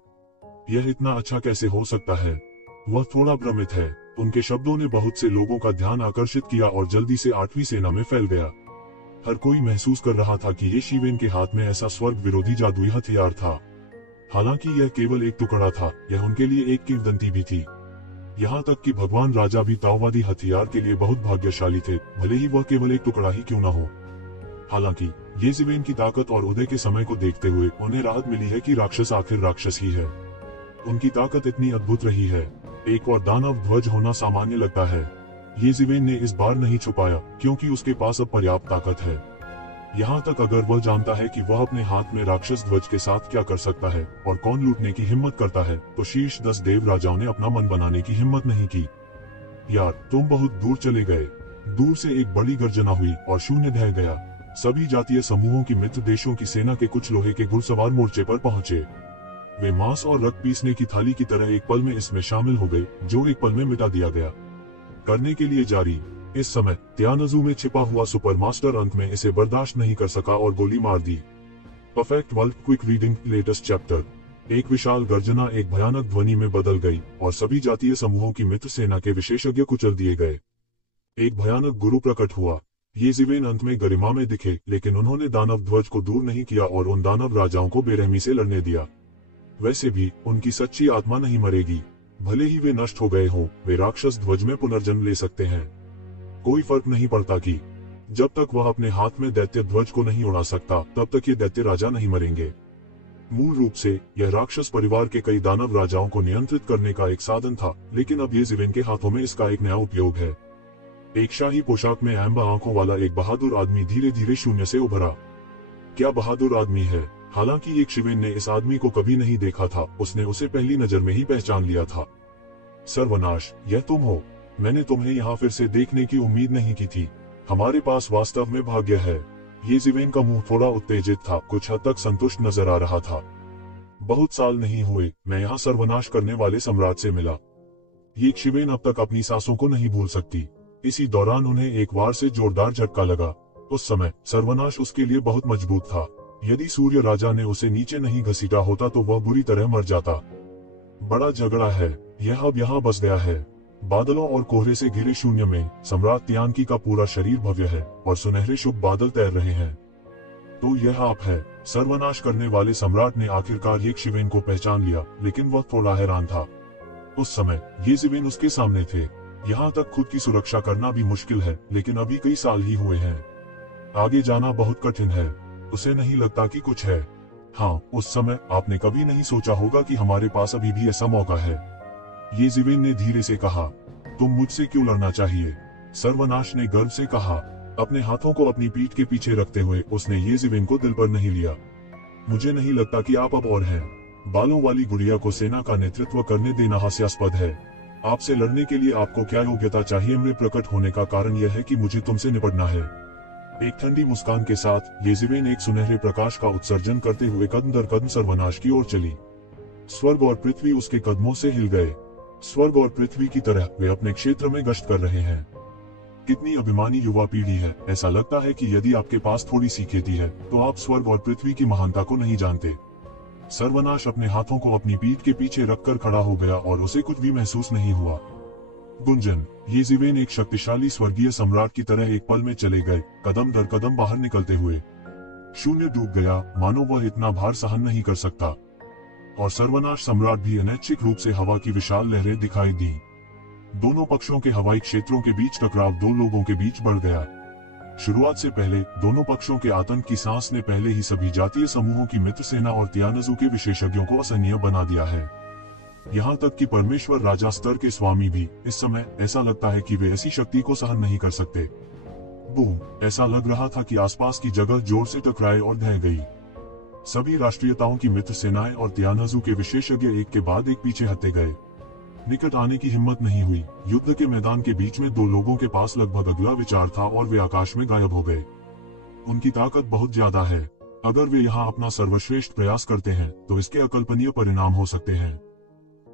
यह इतना अच्छा कैसे हो सकता है? वह थोड़ा भ्रमित है। उनके शब्दों ने बहुत से लोगों का ध्यान आकर्षित किया और जल्दी से 8वीं सेना में फैल गया। हर कोई महसूस कर रहा था कि ये शिवेन के हाथ में ऐसा स्वर्ग विरोधी जादुई हथियार था। हालांकि यह केवल एक टुकड़ा था, यह उनके लिए एक किंवदंती भी थी। यहाँ तक कि भगवान राजा भी ताओवादी हथियार के लिए बहुत भाग्यशाली थे, भले ही वह केवल एक टुकड़ा ही क्यों न हो। हालांकि ये शिवेन की ताकत और उदय के समय को देखते हुए उन्हें राहत मिली है कि राक्षस आखिर राक्षस ही है। उनकी ताकत इतनी अद्भुत रही है। एक और दानव ध्वज होना सामान्य लगता है। ये शिवेन ने इस बार नहीं छुपाया क्योंकि उसके पास अब पर्याप्त ताकत है। यहाँ तक अगर वह जानता है कि वह अपने हाथ में राक्षस ध्वज के साथ क्या कर सकता है और कौन लूटने की हिम्मत करता है, तो शीर्ष 10 देव राजाओं ने अपना मन बनाने की हिम्मत नहीं की। यार, तुम बहुत दूर चले गए। दूर से एक बड़ी गर्जना हुई और शून्य ढह गया। सभी जातीय समूहों की मित्र देशों की सेना के कुछ लोहे के घुड़सवार मोर्चे पर पहुंचे। वे मांस और रक्त पीसने की थाली की तरह एक पल में इसमें शामिल हो गए, जो एक पल में मिटा दिया गया। करने के लिए जारी। इस समय त्यानजू में छिपा हुआ सुपर मास्टर अंत में इसे बर्दाश्त नहीं कर सका और गोली मार दी। Perfect world quick reading latest chapter. एक विशाल गर्जना एक भयानक ध्वनि में बदल गई और सभी जातीय समूहों की मित्र सेना के विशेषज्ञ कुचल दिए गए। एक भयानक गुरु प्रकट हुआ। ये शिवेन अंत में गरिमा में दिखे, लेकिन उन्होंने दानव ध्वज को दूर नहीं किया और उन दानव राजाओं को बेरहमी से लड़ने दिया। वैसे भी उनकी सच्ची आत्मा नहीं मरेगी। भले ही वे नष्ट हो गए हों, वे राक्षस ध्वज में पुनर्जन्म ले सकते हैं। कोई फर्क नहीं पड़ता कि जब तक वह अपने हाथ में दैत्य ध्वज को नहीं उड़ा सकता, तब तक ये दैत्य राजा नहीं मरेंगे। मूल रूप से यह राक्षस परिवार के कई दानव राजाओं को नियंत्रित करने का एक साधन था, लेकिन अब ये शिवेन के हाथों में इसका एक नया उपयोग है। एक शाही पोशाक में एम्बर आंखों वाला एक बहादुर आदमी धीरे धीरे शून्य से उभरा। क्या बहादुर आदमी है! हालांकि एक शिवेन ने इस आदमी को कभी नहीं देखा था, उसने उसे पहली नजर में ही पहचान लिया था। सर्वनाश, यह तुम हो! मैंने तुम्हें यहाँ फिर से देखने की उम्मीद नहीं की थी। हमारे पास वास्तव में भाग्य है। ये शिवेन का मुंह थोड़ा उत्तेजित था, कुछ हद तक संतुष्ट नजर आ रहा था। बहुत साल नहीं हुए मैं यहाँ सर्वनाश करने वाले सम्राट से मिला। ये शिवेन अब तक अपनी सांसों को नहीं भूल सकती। इसी दौरान उन्हें एक बार से जोरदार झटका लगा। उस समय सर्वनाश उसके लिए बहुत मजबूत था। यदि सूर्य राजा ने उसे नीचे नहीं घसीटा होता तो वह बुरी तरह मर जाता। बड़ा झगड़ा है। यह अब यहाँ बस गया है। बादलों और कोहरे से घिरे शून्य में सम्राट तियानकी का पूरा शरीर भव्य है और सुनहरे शुभ बादल तैर रहे हैं। तो यह आप है। सर्वनाश करने वाले सम्राट ने आखिरकार ये शिवेन को पहचान लिया, लेकिन वह थोड़ा हैरान था। उस समय ये शिवेन उसके सामने थे। यहाँ तक खुद की सुरक्षा करना भी मुश्किल है, लेकिन अभी कई साल ही हुए हैं। आगे जाना बहुत कठिन है। उसे नहीं लगता कि कुछ है। हाँ, उस समय आपने कभी नहीं सोचा होगा कि हमारे पास अभी भी ऐसा मौका है। ये शिवेन ने धीरे से कहा। तुम मुझसे क्यों लड़ना चाहिए? सर्वनाश ने गर्व से कहा। अपने हाथों को अपनी पीठ के पीछे रखते हुए उसने ये शिवेन को दिल पर नहीं लिया। मुझे नहीं लगता कि आप अब और हैं। बालों वाली गुड़िया को सेना का नेतृत्व करने देना हास्यास्पद है। आपसे लड़ने के लिए आपको क्या योग्यता चाहिए? मेरे प्रकट होने का कारण यह है कि मुझे तुमसे निपटना है। एक ठंडी मुस्कान के साथ ये शिवेन एक सुनहरे प्रकाश का उत्सर्जन करते हुए कदम दर कदम सर्वनाश की ओर चली। स्वर्ग और पृथ्वी उसके कदमों से हिल गए। स्वर्ग और पृथ्वी की तरह वे अपने क्षेत्र में गश्त कर रहे हैं। कितनी अभिमानी युवा पीढ़ी है। ऐसा लगता है कि यदि आपके पास थोड़ी सी खेती है तो आप स्वर्ग और पृथ्वी की महानता को नहीं जानते। सर्वनाश अपने हाथों को अपनी पीठ के पीछे रखकर खड़ा हो गया और उसे कुछ भी महसूस नहीं हुआ। गुंजन, ये जिवेन एक शक्तिशाली स्वर्गीय सम्राट की तरह एक पल में चले गए, कदम दर कदम बाहर निकलते हुए। शून्य डूब गया, मानो वह इतना भार सहन नहीं कर सकता। और सर्वनाश सम्राट भी अनैच्छिक रूप से हवा की विशाल लहरें दिखाई दी। दोनों पक्षों के हवाई क्षेत्रों के बीच टकराव दो लोगों के बीच बढ़ गया। शुरुआत से पहले दोनों पक्षों के आतंक की सांस ने पहले ही सभी जातीय समूहों की मित्र सेना और तियानजू के विशेषज्ञों को असहनीय बना दिया है। यहाँ तक कि परमेश्वर राजा स्तर के स्वामी भी इस समय ऐसा लगता है कि वे ऐसी शक्ति को सहन नहीं कर सकते। बूम! ऐसा लग रहा था कि आसपास की जगह जोर से टकराए और ढह गई। सभी राष्ट्रीयताओं की मित्र सेनाएं और तियानजू के विशेषज्ञ एक के बाद एक पीछे हटते गए। निकट आने की हिम्मत नहीं हुई। युद्ध के मैदान के बीच में दो लोगों के पास लगभग अगला विचार था और वे आकाश में गायब हो गए। उनकी ताकत बहुत ज्यादा है। अगर वे यहाँ अपना सर्वश्रेष्ठ प्रयास करते हैं तो इसके अकल्पनीय परिणाम हो सकते हैं।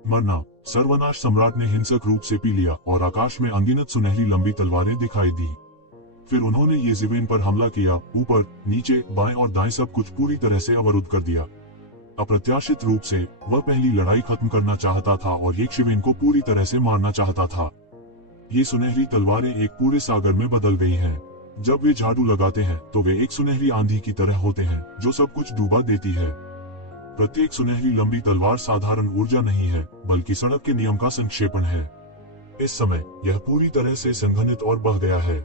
मरना! सर्वनाश सम्राट ने हिंसक रूप से पी लिया और आकाश में अनगिनत सुनहरी लंबी तलवारें दिखाई दी। फिर उन्होंने ये जिवेन पर हमला किया। ऊपर, नीचे, बाएं और दाएं सब कुछ पूरी तरह से अवरुद्ध कर दिया। अप्रत्याशित रूप से वह पहली लड़ाई खत्म करना चाहता था और यक्षविन को पूरी तरह से मारना चाहता था। ये सुनहरी तलवारें एक पूरे सागर में बदल गई हैं। जब वे झाड़ू लगाते हैं तो वे एक सुनहरी आंधी की तरह होते हैं जो सब कुछ डूबा देती है। प्रत्येक सुनहरी लंबी तलवार साधारण ऊर्जा नहीं है, बल्कि सड़क के नियम का संक्षेपण है। इस समय यह पूरी तरह से संघनित और बह गया है।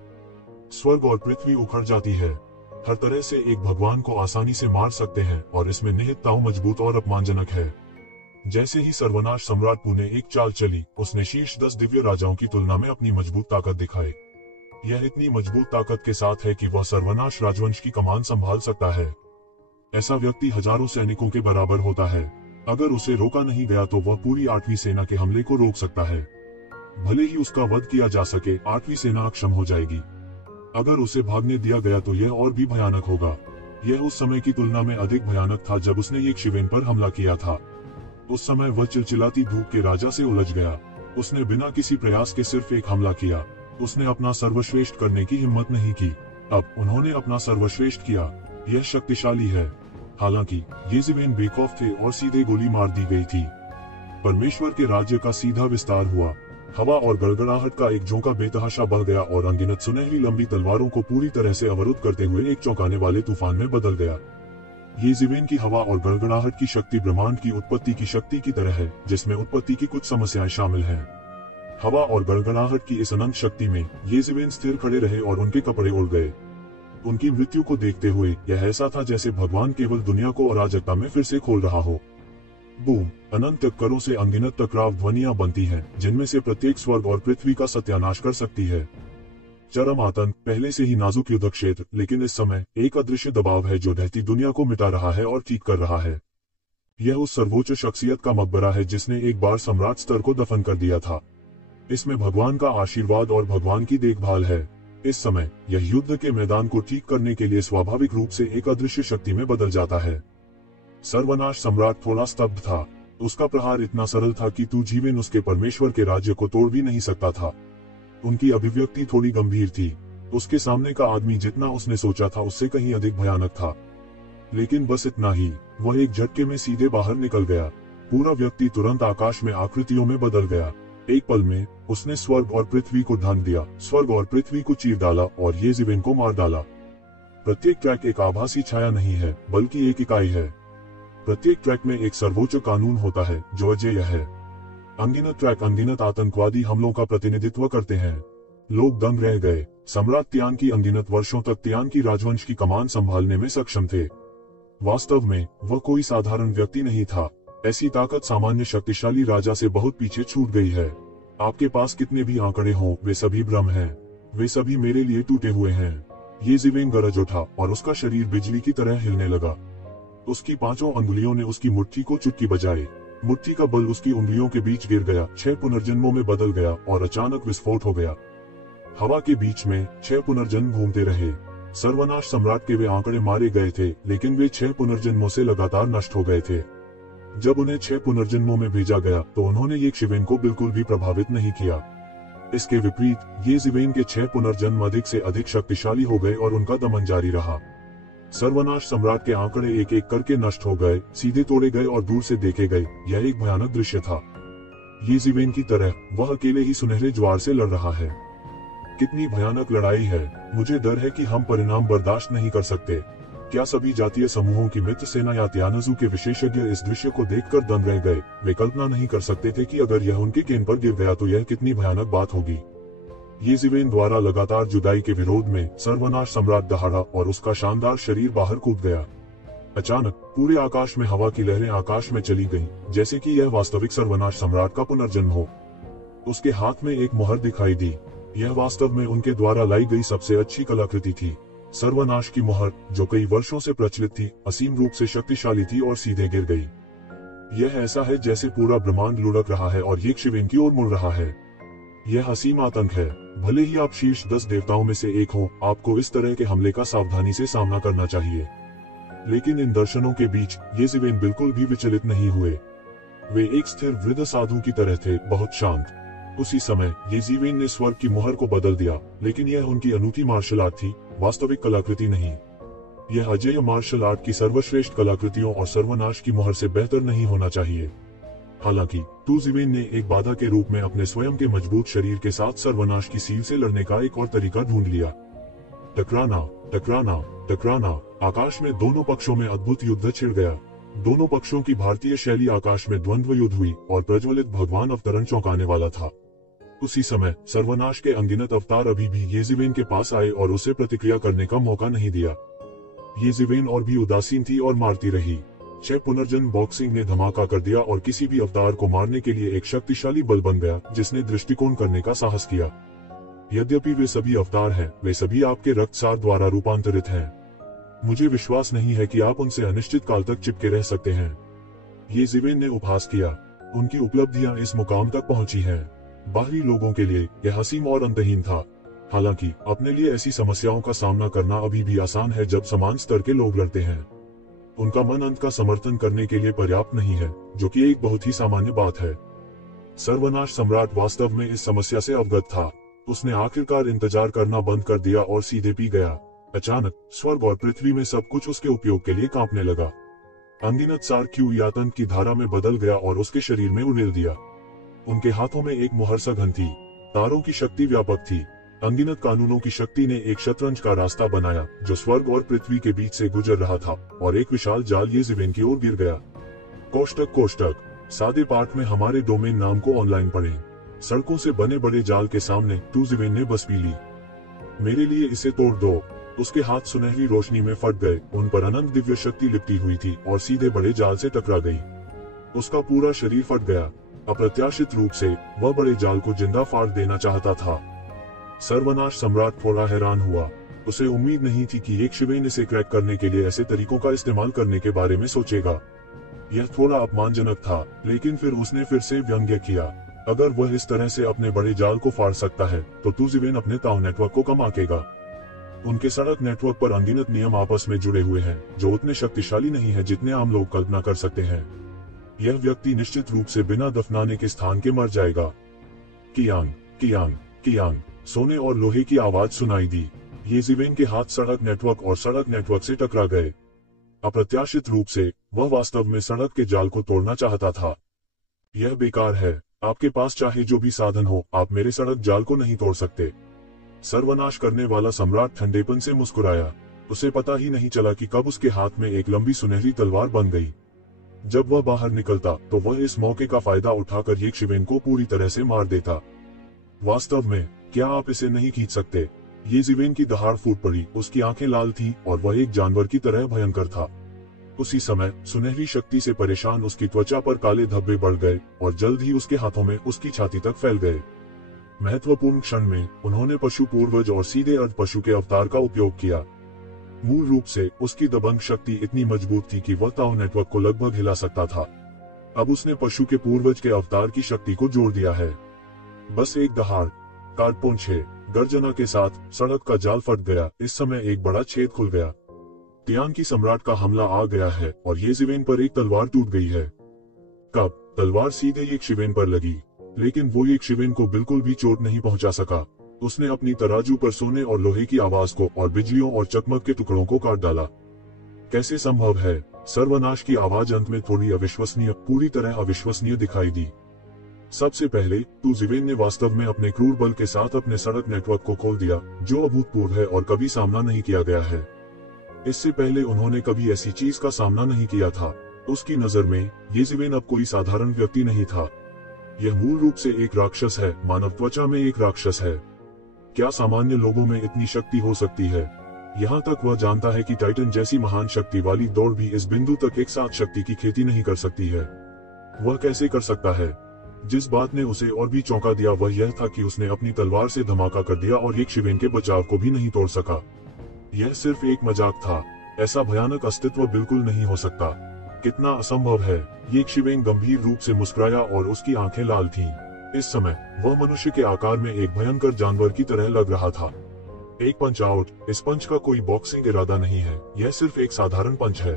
स्वर्ग और पृथ्वी उखड़ जाती है। हर तरह से एक भगवान को आसानी से मार सकते हैं और इसमें निहित ताऊ मजबूत और अपमानजनक है। जैसे ही सर्वनाश सम्राट पू ने एक चाल चली, उसने शीर्ष 10 दिव्य राजाओं की तुलना में अपनी मजबूत ताकत दिखाई। यह इतनी मजबूत ताकत के साथ है कि वह सर्वनाश राजवंश की कमान संभाल सकता है। ऐसा व्यक्ति हजारों सैनिकों के बराबर होता है। अगर उसे रोका नहीं गया तो वह पूरी 8वीं सेना के हमले को रोक सकता है। भले ही उसका वध किया जा सके, 8वीं सेना अक्षम हो जाएगी। अगर उसे भागने दिया गया तो यह और भी भयानक होगा। यह उस समय की तुलना में अधिक भयानक था जब उसने यक्षविन पर हमला किया था। उस समय वह चिलचिलाती धूप के राजा से उलझ गया। उसने बिना किसी प्रयास के सिर्फ एक हमला किया। उसने अपना सर्वश्रेष्ठ करने की हिम्मत नहीं की। अब उन्होंने अपना सर्वश्रेष्ठ किया। यह शक्तिशाली है। हालांकि ये जिवेन बेखौफ थे और सीधे गोली मार दी गई थी। परमेश्वर के राज्य का सीधा विस्तार हुआ। हवा और गड़गड़ाहट का एक झोंका बेतहाशा बह गया और अनगिनत सुनहरी लंबी तलवारों को पूरी तरह से अवरुद्ध करते हुए एक चौंकाने वाले तूफान में बदल गया। ये जिवेन की हवा और गड़गड़ाहट की शक्ति ब्रह्मांड की उत्पत्ति की शक्ति की तरह है, जिसमें उत्पत्ति की कुछ समस्याएं शामिल हैं। हवा और गड़गड़ाहट की इस अनंत शक्ति में ये जिवेन स्थिर खड़े रहे और उनके कपड़े उड़ गए। उनकी मृत्यु को देखते हुए यह ऐसा था जैसे भगवान केवल दुनिया को अराजकता में फिर से खोल रहा हो। बूम! अनंत टक्करों से अनगिनत टकराव ध्वनियां बनती हैं, जिनमें से प्रत्येक स्वर्ग और पृथ्वी का सत्यानाश कर सकती है। चरम आतंक, पहले से ही नाजुक युद्ध क्षेत्र, लेकिन इस समय एक अदृश्य दबाव है जो ढहती दुनिया को मिटा रहा है और ठीक कर रहा है। यह उस सर्वोच्च शख्सियत का मकबरा है जिसने एक बार सम्राट स्तर को दफन कर दिया था। इसमें भगवान का आशीर्वाद और भगवान की देखभाल है। इस समय यह युद्ध के मैदान को ठीक करने के लिए स्वाभाविक रूप से एक अदृश्य शक्ति में बदल जाता है। सर्वनाश सम्राट थोड़ा स्तब्ध था। उसका प्रहार इतना सरल था कि तू जीवन उसके परमेश्वर के राज्य को तोड़ भी नहीं सकता था। उनकी अभिव्यक्ति थोड़ी गंभीर थी। उसके सामने का आदमी जितना उसने सोचा था उससे कहीं अधिक भयानक था। लेकिन बस इतना ही, वह एक झटके में सीधे बाहर निकल गया। पूरा व्यक्ति तुरंत आकाश में आकृतियों में बदल गया। एक पल में उसने स्वर्ग और पृथ्वी को ढांक दिया, स्वर्ग और पृथ्वी को चीर डाला और ये जिवेन को मार डाला। प्रत्येक ट्रैक एक आभासी छाया नहीं है, बल्कि एक इकाई है। प्रत्येक ट्रैक में एक सर्वोच्च कानून होता है जो अजेय है। अनगिनत ट्रैक अनगिनत आतंकवादी हमलों का प्रतिनिधित्व करते हैं। लोग दंग रह गए। सम्राट तियान की अनगिनत वर्षों तक तियान की राजवंश की कमान संभालने में सक्षम थे। वास्तव में वह कोई साधारण व्यक्ति नहीं था। ऐसी ताकत सामान्य शक्तिशाली राजा से बहुत पीछे छूट गई है। आपके पास कितने भी आंकड़े हों, वे सभी भ्रम हैं। वे सभी मेरे लिए टूटे हुए हैं। ये जिवेन गरज उठा और उसका शरीर बिजली की तरह हिलने लगा। उसकी 5 अंगुलियों ने उसकी मुट्ठी को चुटकी बजाई। मुट्ठी का बल उसकी उंगलियों के बीच गिर गया, 6 पुनर्जन्मों में बदल गया और अचानक विस्फोट हो गया। हवा के बीच में 6 पुनर्जन्म घूमते रहे। सर्वनाश सम्राट के वे आंकड़े मारे गए थे, लेकिन वे 6 पुनर्जन्मों से लगातार नष्ट हो गए थे। जब उन्हें 6 पुनर्जन्मों में भेजा गया तो उन्होंने यक्षविन को बिल्कुल भी प्रभावित नहीं किया। इसके विपरीत ये जिवेन के 6 पुनर्जन्म अधिक से अधिक शक्तिशाली हो गए और उनका दमन जारी रहा। सर्वनाश सम्राट के आंकड़े एक एक करके नष्ट हो गए, सीधे तोड़े गए और दूर से देखे गए। यह एक भयानक दृश्य था। ये जिवेन की तरह वह अकेले ही सुनहरे ज्वार से लड़ रहा है। कितनी भयानक लड़ाई है। मुझे डर है कि हम परिणाम बर्दाश्त नहीं कर सकते। क्या सभी जातीय समूहों की मित्र सेना या त्यानजू के विशेषज्ञ इस दृश्य को देखकर दंग रह गए। वे कल्पना नहीं कर सकते थे कि अगर यह उनके केन पर गिर गया तो यह कितनी भयानक बात होगी। ये जिवेन द्वारा लगातार जुदाई के विरोध में सर्वनाश सम्राट दहाड़ा और उसका शानदार शरीर बाहर कूद गया। अचानक पूरे आकाश में हवा की लहरें आकाश में चली गईं, जैसे कि यह वास्तविक सर्वनाश सम्राट का पुनर्जन्म हो। उसके हाथ में एक मुहर दिखाई दी। यह वास्तव में उनके द्वारा लाई गई सबसे अच्छी कलाकृति थी। सर्वनाश की मुहर, जो कई वर्षों से प्रचलित थी, असीम रूप से शक्तिशाली थी और सीधे गिर गई। यह ऐसा है जैसे पूरा ब्रह्मांड लुढ़क रहा है और यक्षविन की ओर मुड़ रहा है। यह असीम आतंक है। भले ही आप शीर्ष 10 देवताओं में से एक हो, आपको इस तरह के हमले का सावधानी से सामना करना चाहिए। लेकिन इन दर्शनों के बीच ये जिवेन बिल्कुल भी विचलित नहीं हुए। वे एक स्थिर वृद्ध साधु की तरह थे, बहुत शांत। उसी समय ये जिवेन ने स्वर्ग की मुहर को बदल दिया, लेकिन यह उनकी अनूठी मार्शल आर्ट थी, वास्तविक कलाकृति नहीं। यह अजेय मार्शल आर्ट की सर्वश्रेष्ठ कलाकृतियों और सर्वनाश की मुहर से बेहतर नहीं होना चाहिए। हालांकि तू जिवेन ने एक बाधा के रूप में अपने स्वयं के मजबूत शरीर के साथ सर्वनाश की सील से लड़ने का एक और तरीका ढूंढ लिया। टकराना, टकराना, टकराना। आकाश में दोनों पक्षों में अद्भुत युद्ध छिड़ गया। दोनों पक्षों की भारतीय शैली आकाश में द्वंद्व युद्ध हुई और प्रज्वलित भगवान अवतरण चौंकाने वाला था। उसी समय सर्वनाश के अनगिनत अवतार अभी भी ये जिवेन के पास आए और उसे प्रतिक्रिया करने का मौका नहीं दिया। ये जिवेन और भी उदासीन थी और मारती रही। 6 पुनर्जन्म बॉक्सिंग ने धमाका कर दिया और किसी भी अवतार को मारने के लिए एक शक्तिशाली बल बन गया, जिसने दृष्टिकोण करने का साहस किया। यद्यपि वे सभी अवतार हैं, वे सभी आपके रक्तसार द्वारा रूपांतरित हैं। मुझे विश्वास नहीं है कि आप उनसे अनिश्चित काल तक चिपके रह सकते हैं। ये जिवेन ने उपहास किया। उनकी उपलब्धियां इस मुकाम तक पहुंची हैं। बाहरी लोगों के लिए यह असीम और अंतहीन था। हालांकि अपने लिए ऐसी समस्याओं का सामना करना अभी भी आसान है जब समान स्तर के लोग लड़ते हैं। उनका मन अंत का समर्थन करने के लिए पर्याप्त नहीं है, जो कि एक बहुत ही सामान्य बात है। सर्वनाश सम्राट वास्तव में इस समस्या से अवगत था। उसने आखिरकार इंतजार करना बंद कर दिया और सीधे पी गया। अचानक स्वर्ग और पृथ्वी में सब कुछ उसके उपयोग के लिए कांपने लगा। अनगिनत सार क्यू यातन की धारा में बदल गया और उसके शरीर में उड़ेल दिया। उनके हाथों में एक मुहर सघन थी। तारों की शक्ति व्यापक थी। अनगिनत कानूनों की शक्ति ने एक शतरंज का रास्ता बनाया जो स्वर्ग और पृथ्वी के बीच से गुजर रहा था, और एक विशाल जाल ये जिवेन की ओर गिर गया। कोष्टक कोष्टक। सादे पाठ में हमारे डोमेन नाम को ऑनलाइन पढ़ें। सड़कों से बने बड़े जाल के सामने तू जिवेन ने बस पी ली। मेरे लिए इसे तोड़ दो। उसके हाथ सुनहरी रोशनी में फट गए। उन पर अनंत दिव्य शक्ति लिपटी हुई थी और सीधे बड़े जाल से टकरा गई। उसका पूरा शरीर फट गया। अप्रत्याशित रूप से वह बड़े जाल को जिंदा फाड़ देना चाहता था। सर्वनाश सम्राट थोड़ा हैरान हुआ। उसे उम्मीद नहीं थी कि यक्षविन इसे क्रैक करने के लिए ऐसे तरीकों का इस्तेमाल करने के बारे में सोचेगा। यह थोड़ा अपमानजनक था, लेकिन फिर उसने फिर से व्यंग्य किया। अगर वह इस तरह से अपने बड़े जाल को फाड़ सकता है, तो तू जिवेन अपने ताऊ नेटवर्क को कम आंकेगा। उनके सड़क नेटवर्क पर अनगिनत नियम आपस में जुड़े हुए हैं, जो उतने शक्तिशाली नहीं है जितने आम लोग कल्पना कर सकते हैं। यह व्यक्ति निश्चित रूप से बिना दफनाने के स्थान के मर जाएगा। कियांग, कियांग, कियांग। सोने और लोहे की आवाज सुनाई दी। ये जिवेन के हाथ सड़क नेटवर्क से टकरा गए। अप्रत्याशित रूप से वह वास्तव में सड़क के जाल को तोड़ना चाहता था। यह बेकार है। आपके पास चाहे जो भी साधन हो, आप मेरे सड़क जाल को नहीं तोड़ सकते। सर्वनाश करने वाला सम्राट ठंडेपन से मुस्कुराया। उसे पता ही नहीं चला कि कब उसके हाथ में एक लंबी सुनहरी तलवार बन गई। जब वह बाहर निकलता तो वह इस मौके का फायदा उठाकर यक्षविन को पूरी तरह से मार देता। वास्तव में क्या आप इसे नहीं खींच सकते? ये जिवेन की दहाड़ फूट पड़ी। उसकी आंखें लाल थीं और वह एक जानवर की तरह भयंकर था। उसी समय सुनहरी शक्ति से परेशान उसकी त्वचा पर काले धब्बे बढ़ गए और जल्द ही उसके हाथों में उसकी छाती तक फैल गए। महत्वपूर्ण क्षण में उन्होंने पशु पूर्वज और सीधे अर्ध पशु के अवतार का उपयोग किया। मूल रूप से उसकी दबंग शक्ति इतनी मजबूत थी कि वह ताऊ नेटवर्क को लगभग हिला सकता था। अब उसने पशु के पूर्वज के अवतार की शक्ति को जोड़ दिया है। बस एक दहाड़, कारपोंछे, गर्जना के साथ सड़क का जाल फट गया। इस समय एक बड़ा छेद खुल गया। तियांग की सम्राट का हमला आ गया है और ये जिवेन पर एक तलवार टूट गई है। कब तलवार सीधे यक्षविन पर लगी, लेकिन वो यक्षविन को बिल्कुल भी चोट नहीं पहुंचा सका। उसने अपनी तराजू पर सोने और लोहे की आवाज को और बिजलियों और चकमक के टुकड़ों को काट डाला। कैसे संभव है? सर्वनाश की आवाज अंत में थोड़ी अविश्वसनीय, पूरी तरह अविश्वसनीय दिखाई दी। सबसे पहले तू जिवेन ने वास्तव में अपने क्रूर बल के साथ अपने सड़क नेटवर्क को खोल दिया, जो अभूतपूर्व है और कभी सामना नहीं किया गया है। इससे पहले उन्होंने कभी ऐसी चीज का सामना नहीं किया था। उसकी नजर में ये जिवेन अब कोई साधारण व्यक्ति नहीं था। यह मूल रूप से एक राक्षस है, मानव त्वचा में एक राक्षस है। क्या सामान्य लोगों में इतनी शक्ति हो सकती है? यहाँ तक वह जानता है कि टाइटन जैसी महान शक्ति वाली दौड़ भी इस बिंदु तक एक साथ शक्ति की खेती नहीं कर सकती है। वह कैसे कर सकता है? जिस बात ने उसे और भी चौंका दिया वह यह था कि उसने अपनी तलवार से धमाका कर दिया और एक शिवेन के बचाव को भी नहीं तोड़ सका। यह सिर्फ एक मजाक था। ऐसा भयानक अस्तित्व बिल्कुल नहीं हो सकता। कितना असंभव है। ये शिवेन गंभीर रूप से मुस्कुराया और उसकी आंखें लाल थीं। इस समय वह मनुष्य के आकार में एक भयंकर जानवर की तरह लग रहा था। एक पंच आउट। इस पंच का कोई बॉक्सिंग इरादा नहीं है, यह सिर्फ एक साधारण पंच है।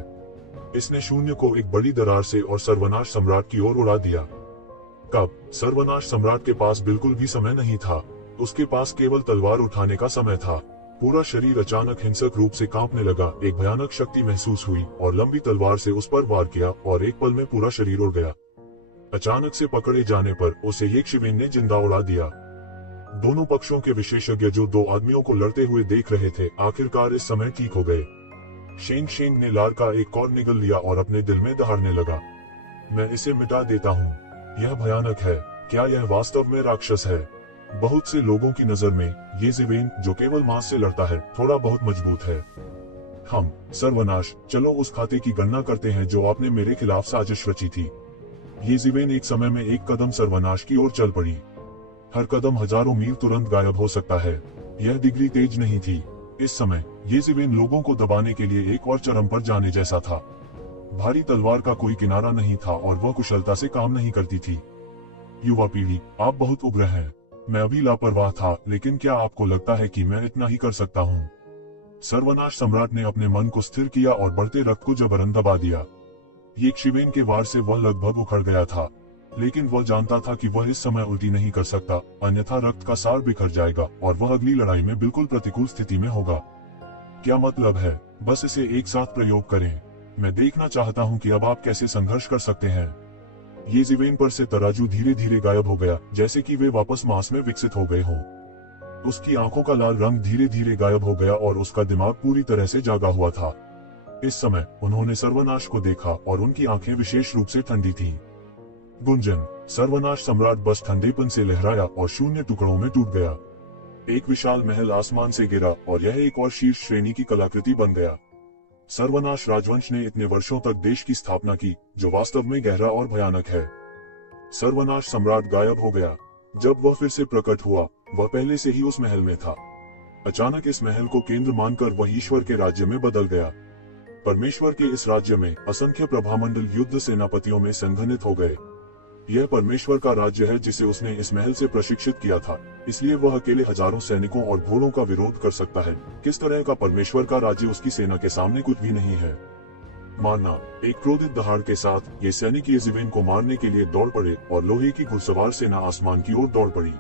इसने शून्य को एक बड़ी दरार से और सर्वनाश सम्राट की ओर उड़ा दिया। कब? सर्वनाश सम्राट के पास बिल्कुल भी समय नहीं था। उसके पास केवल तलवार उठाने का समय था। पूरा शरीर अचानक हिंसक रूप से कांपने लगा। एक भयानक शक्ति महसूस हुई और लंबी तलवार से उस पर वार किया और एक पल में पूरा शरीर उड़ गया। अचानक से पकड़े जाने पर उसे यक्षिवेन ने जिंदा उड़ा दिया। दोनों पक्षों के विशेषज्ञ जो दो आदमियों को लड़ते हुए देख रहे थे, आखिरकार इस समय ठीक हो गए। शेंग शेंग ने लार का एक कॉर्ड निगल लिया और अपने दिल में दहाड़ने लगा। मैं इसे मिटा देता हूँ। यह भयानक है। क्या यह वास्तव में राक्षस है? बहुत से लोगों की नजर में ये जिवेन, जो केवल मांस से लड़ता है, थोड़ा बहुत मजबूत है। हम सर्वनाश, चलो उस खाते की गणना करते हैं जो आपने मेरे खिलाफ साजिश रची थी। ये जिवेन एक समय में एक कदम सर्वनाश की ओर चल पड़ी। हर कदम हजारों मील तुरंत गायब हो सकता है। यह डिग्री तेज नहीं थी। इस समय ये जिवेन लोगों को दबाने के लिए एक और चरम पर जाने जैसा था। भारी तलवार का कोई किनारा नहीं था और वह कुशलता से काम नहीं करती थी। युवा पीढ़ी, आप बहुत उग्र हैं। मैं अभी लापरवाह था, लेकिन क्या आपको लगता है कि मैं इतना ही कर सकता हूँ? सर्वनाश सम्राट ने अपने मन को स्थिर किया और बढ़ते रक्त को जबरन दबा दिया। यक्षिवेन के वार से वह लगभग उखड़ गया था, लेकिन वह जानता था कि वह इस समय उल्टी नहीं कर सकता, अन्यथा रक्त का सार बिखर जाएगा और वह अगली लड़ाई में बिल्कुल प्रतिकूल स्थिति में होगा। क्या मतलब है? बस इसे एक साथ प्रयोग करें। मैं देखना चाहता हूं कि अब आप कैसे संघर्ष कर सकते हैं। ये जिवेन पर से तराजू धीरे धीरे गायब हो गया, जैसे कि वे वापस मांस में विकसित हो गए हों। उसकी आंखों का लाल रंग धीरे धीरे गायब हो गया और उसका दिमाग पूरी तरह से जागा हुआ था। इस समय उन्होंने सर्वनाश को देखा और उनकी आंखें विशेष रूप से ठंडी थीं। गुंजन। सर्वनाश सम्राट बस ठंडेपन से लहराया और शून्य टुकड़ों में टूट गया। एक विशाल महल आसमान से गिरा और यह एक और शीर्ष श्रेणी की कलाकृति बन गया। सर्वनाश राजवंश ने इतने वर्षों तक देश की स्थापना की, जो वास्तव में गहरा और भयानक है। सर्वनाश सम्राट गायब हो गया। जब वह फिर से प्रकट हुआ, वह पहले से ही उस महल में था। अचानक इस महल को केंद्र मानकर वह ईश्वर के राज्य में बदल गया। परमेश्वर के इस राज्य में असंख्य प्रभामंडल युद्ध सेनापतियों में संघनित हो गए। यह परमेश्वर का राज्य है जिसे उसने इस महल से प्रशिक्षित किया था, इसलिए वह अकेले हजारों सैनिकों और घोड़ों का विरोध कर सकता है। किस तरह का परमेश्वर का राज्य उसकी सेना के सामने कुछ भी नहीं है। मारना। एक क्रोधित दहाड़ के साथ ये सैनिक यज़िवेन को मारने के लिए दौड़ पड़े और लोहे की घुड़सवार सेना आसमान की ओर दौड़ पड़ी।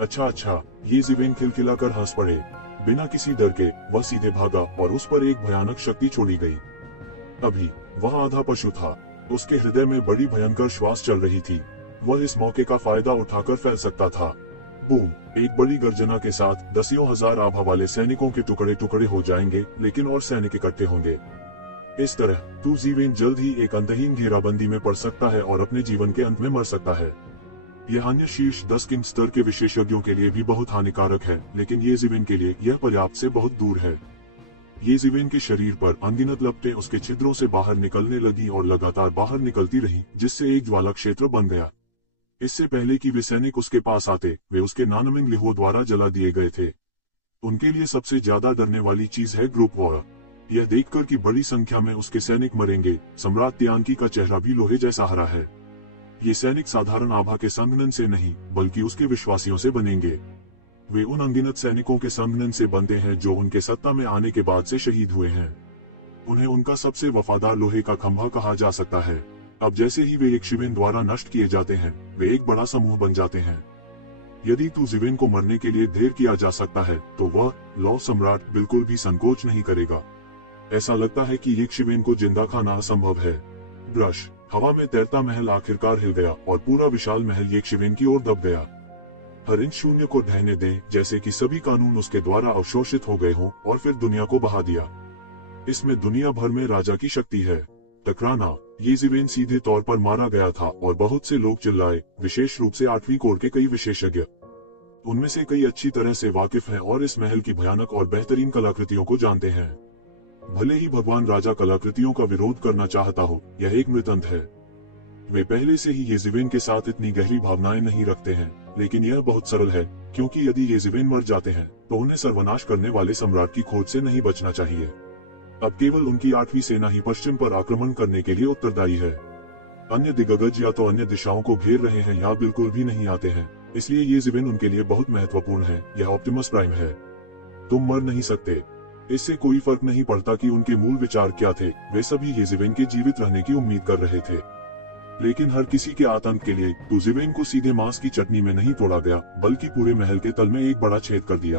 अच्छा, यज़िवेन खिलखिलाकर हंस पड़े। बिना किसी डर के वह सीधे भागा और उस पर एक भयानक शक्ति छोड़ी गई। अभी वह आधा पशु था। उसके हृदय में बड़ी भयंकर श्वास चल रही थी। वह इस मौके का फायदा उठाकर फैल सकता था। बूम! एक बड़ी गर्जना के साथ दसियों हजार आभा वाले सैनिकों के टुकड़े टुकड़े हो जाएंगे, लेकिन और सैनिक इकट्ठे होंगे। इस तरह यज़िवेन जल्द ही एक अंतहीन घेराबंदी में पड़ सकता है और अपने जीवन के अंत में मर सकता है। यह अन्य शीर्ष 10 किंग स्तर के विशेषज्ञों के लिए भी बहुत हानिकारक है, लेकिन यज़िवेन के लिए यह पर्याप्त से बहुत दूर है। यज़िवेन के शरीर पर अनगिनत लपटें उसके छिद्रों से बाहर निकलने लगी और लगातार बाहर निकलती रही, जिससे एक ज्वाला क्षेत्र बन गया। इससे पहले कि वे सैनिक उसके पास आते, वे उसके नानमिंग लिहो द्वारा जला दिए गए थे। उनके लिए सबसे ज्यादा डरने वाली चीज है ग्रुप वॉर। यह देखकर कि बड़ी संख्या में उसके सैनिक मरेंगे, सम्राट तियानकी का चेहरा भी लोहे जैसा हरा है। ये सैनिक साधारण आभा के संघनन से नहीं, बल्कि उसके विश्वासियों से बनेंगे। वे उन अनगिनत सैनिकों के संघनन से बनते हैं जो उनके सत्ता में आने के बाद से शहीद हुए हैं। उन्हें उनका सबसे वफादार लोहे का खंभा कहा जा सकता है। अब जैसे ही वे यक्षिवेन द्वारा नष्ट किए जाते हैं, वे एक बड़ा समूह बन जाते हैं। यदि यज़िवेन को मरने के लिए ढेर किया जा सकता है, तो वह लौ सम्राट बिल्कुल भी संकोच नहीं करेगा। ऐसा लगता है कि यक्षिवेन को जिंदा खाना असंभव है। ब्रश। हवा में तैरता महल आखिरकार हिल गया और पूरा विशाल महल यक्षविन की ओर दब गया। हर इंच शून्य को ढहने दें, जैसे कि सभी कानून उसके द्वारा अवशोषित हो गए हों और फिर दुनिया को बहा दिया। इसमें दुनिया भर में राजा की शक्ति है। टकराना। येज़िवेन सीधे तौर पर मारा गया था और बहुत से लोग चिल्लाए, विशेष रूप से 8वीं कोर के कई विशेषज्ञ। उनमें से कई अच्छी तरह से वाकिफ हैं और इस महल की भयानक और बेहतरीन कलाकृतियों को जानते हैं। भले ही भगवान राजा कलाकृतियों का विरोध करना चाहता हो, यह एक मृतंत है। वे पहले से ही येज़िवेन के साथ इतनी गहरी भावनाएं नहीं रखते हैं, लेकिन यह बहुत सरल है, क्योंकि यदि येज़िवेन मर जाते हैं तो उन्हें सर्वनाश करने वाले सम्राट की खोज से नहीं बचना चाहिए। अब केवल उनकी 8वीं सेना ही पश्चिम पर आक्रमण करने के लिए उत्तरदायी है। अन्य दिग्गज या तो अन्य दिशाओं को घेर रहे हैं या बिल्कुल भी नहीं आते हैं, इसलिए येज़िवेन उनके लिए बहुत महत्वपूर्ण है। यह ऑप्टिमस प्राइम है। तुम मर नहीं सकते। इससे कोई फर्क नहीं पड़ता कि उनके मूल विचार क्या थे, वे सभी येज़िवेन के जीवित रहने की उम्मीद कर रहे थे। लेकिन हर किसी के आतंक के लिए येज़िवेन को सीधे मांस की चटनी में नहीं तोड़ा गया, बल्कि पूरे महल के तल में एक बड़ा छेद कर दिया।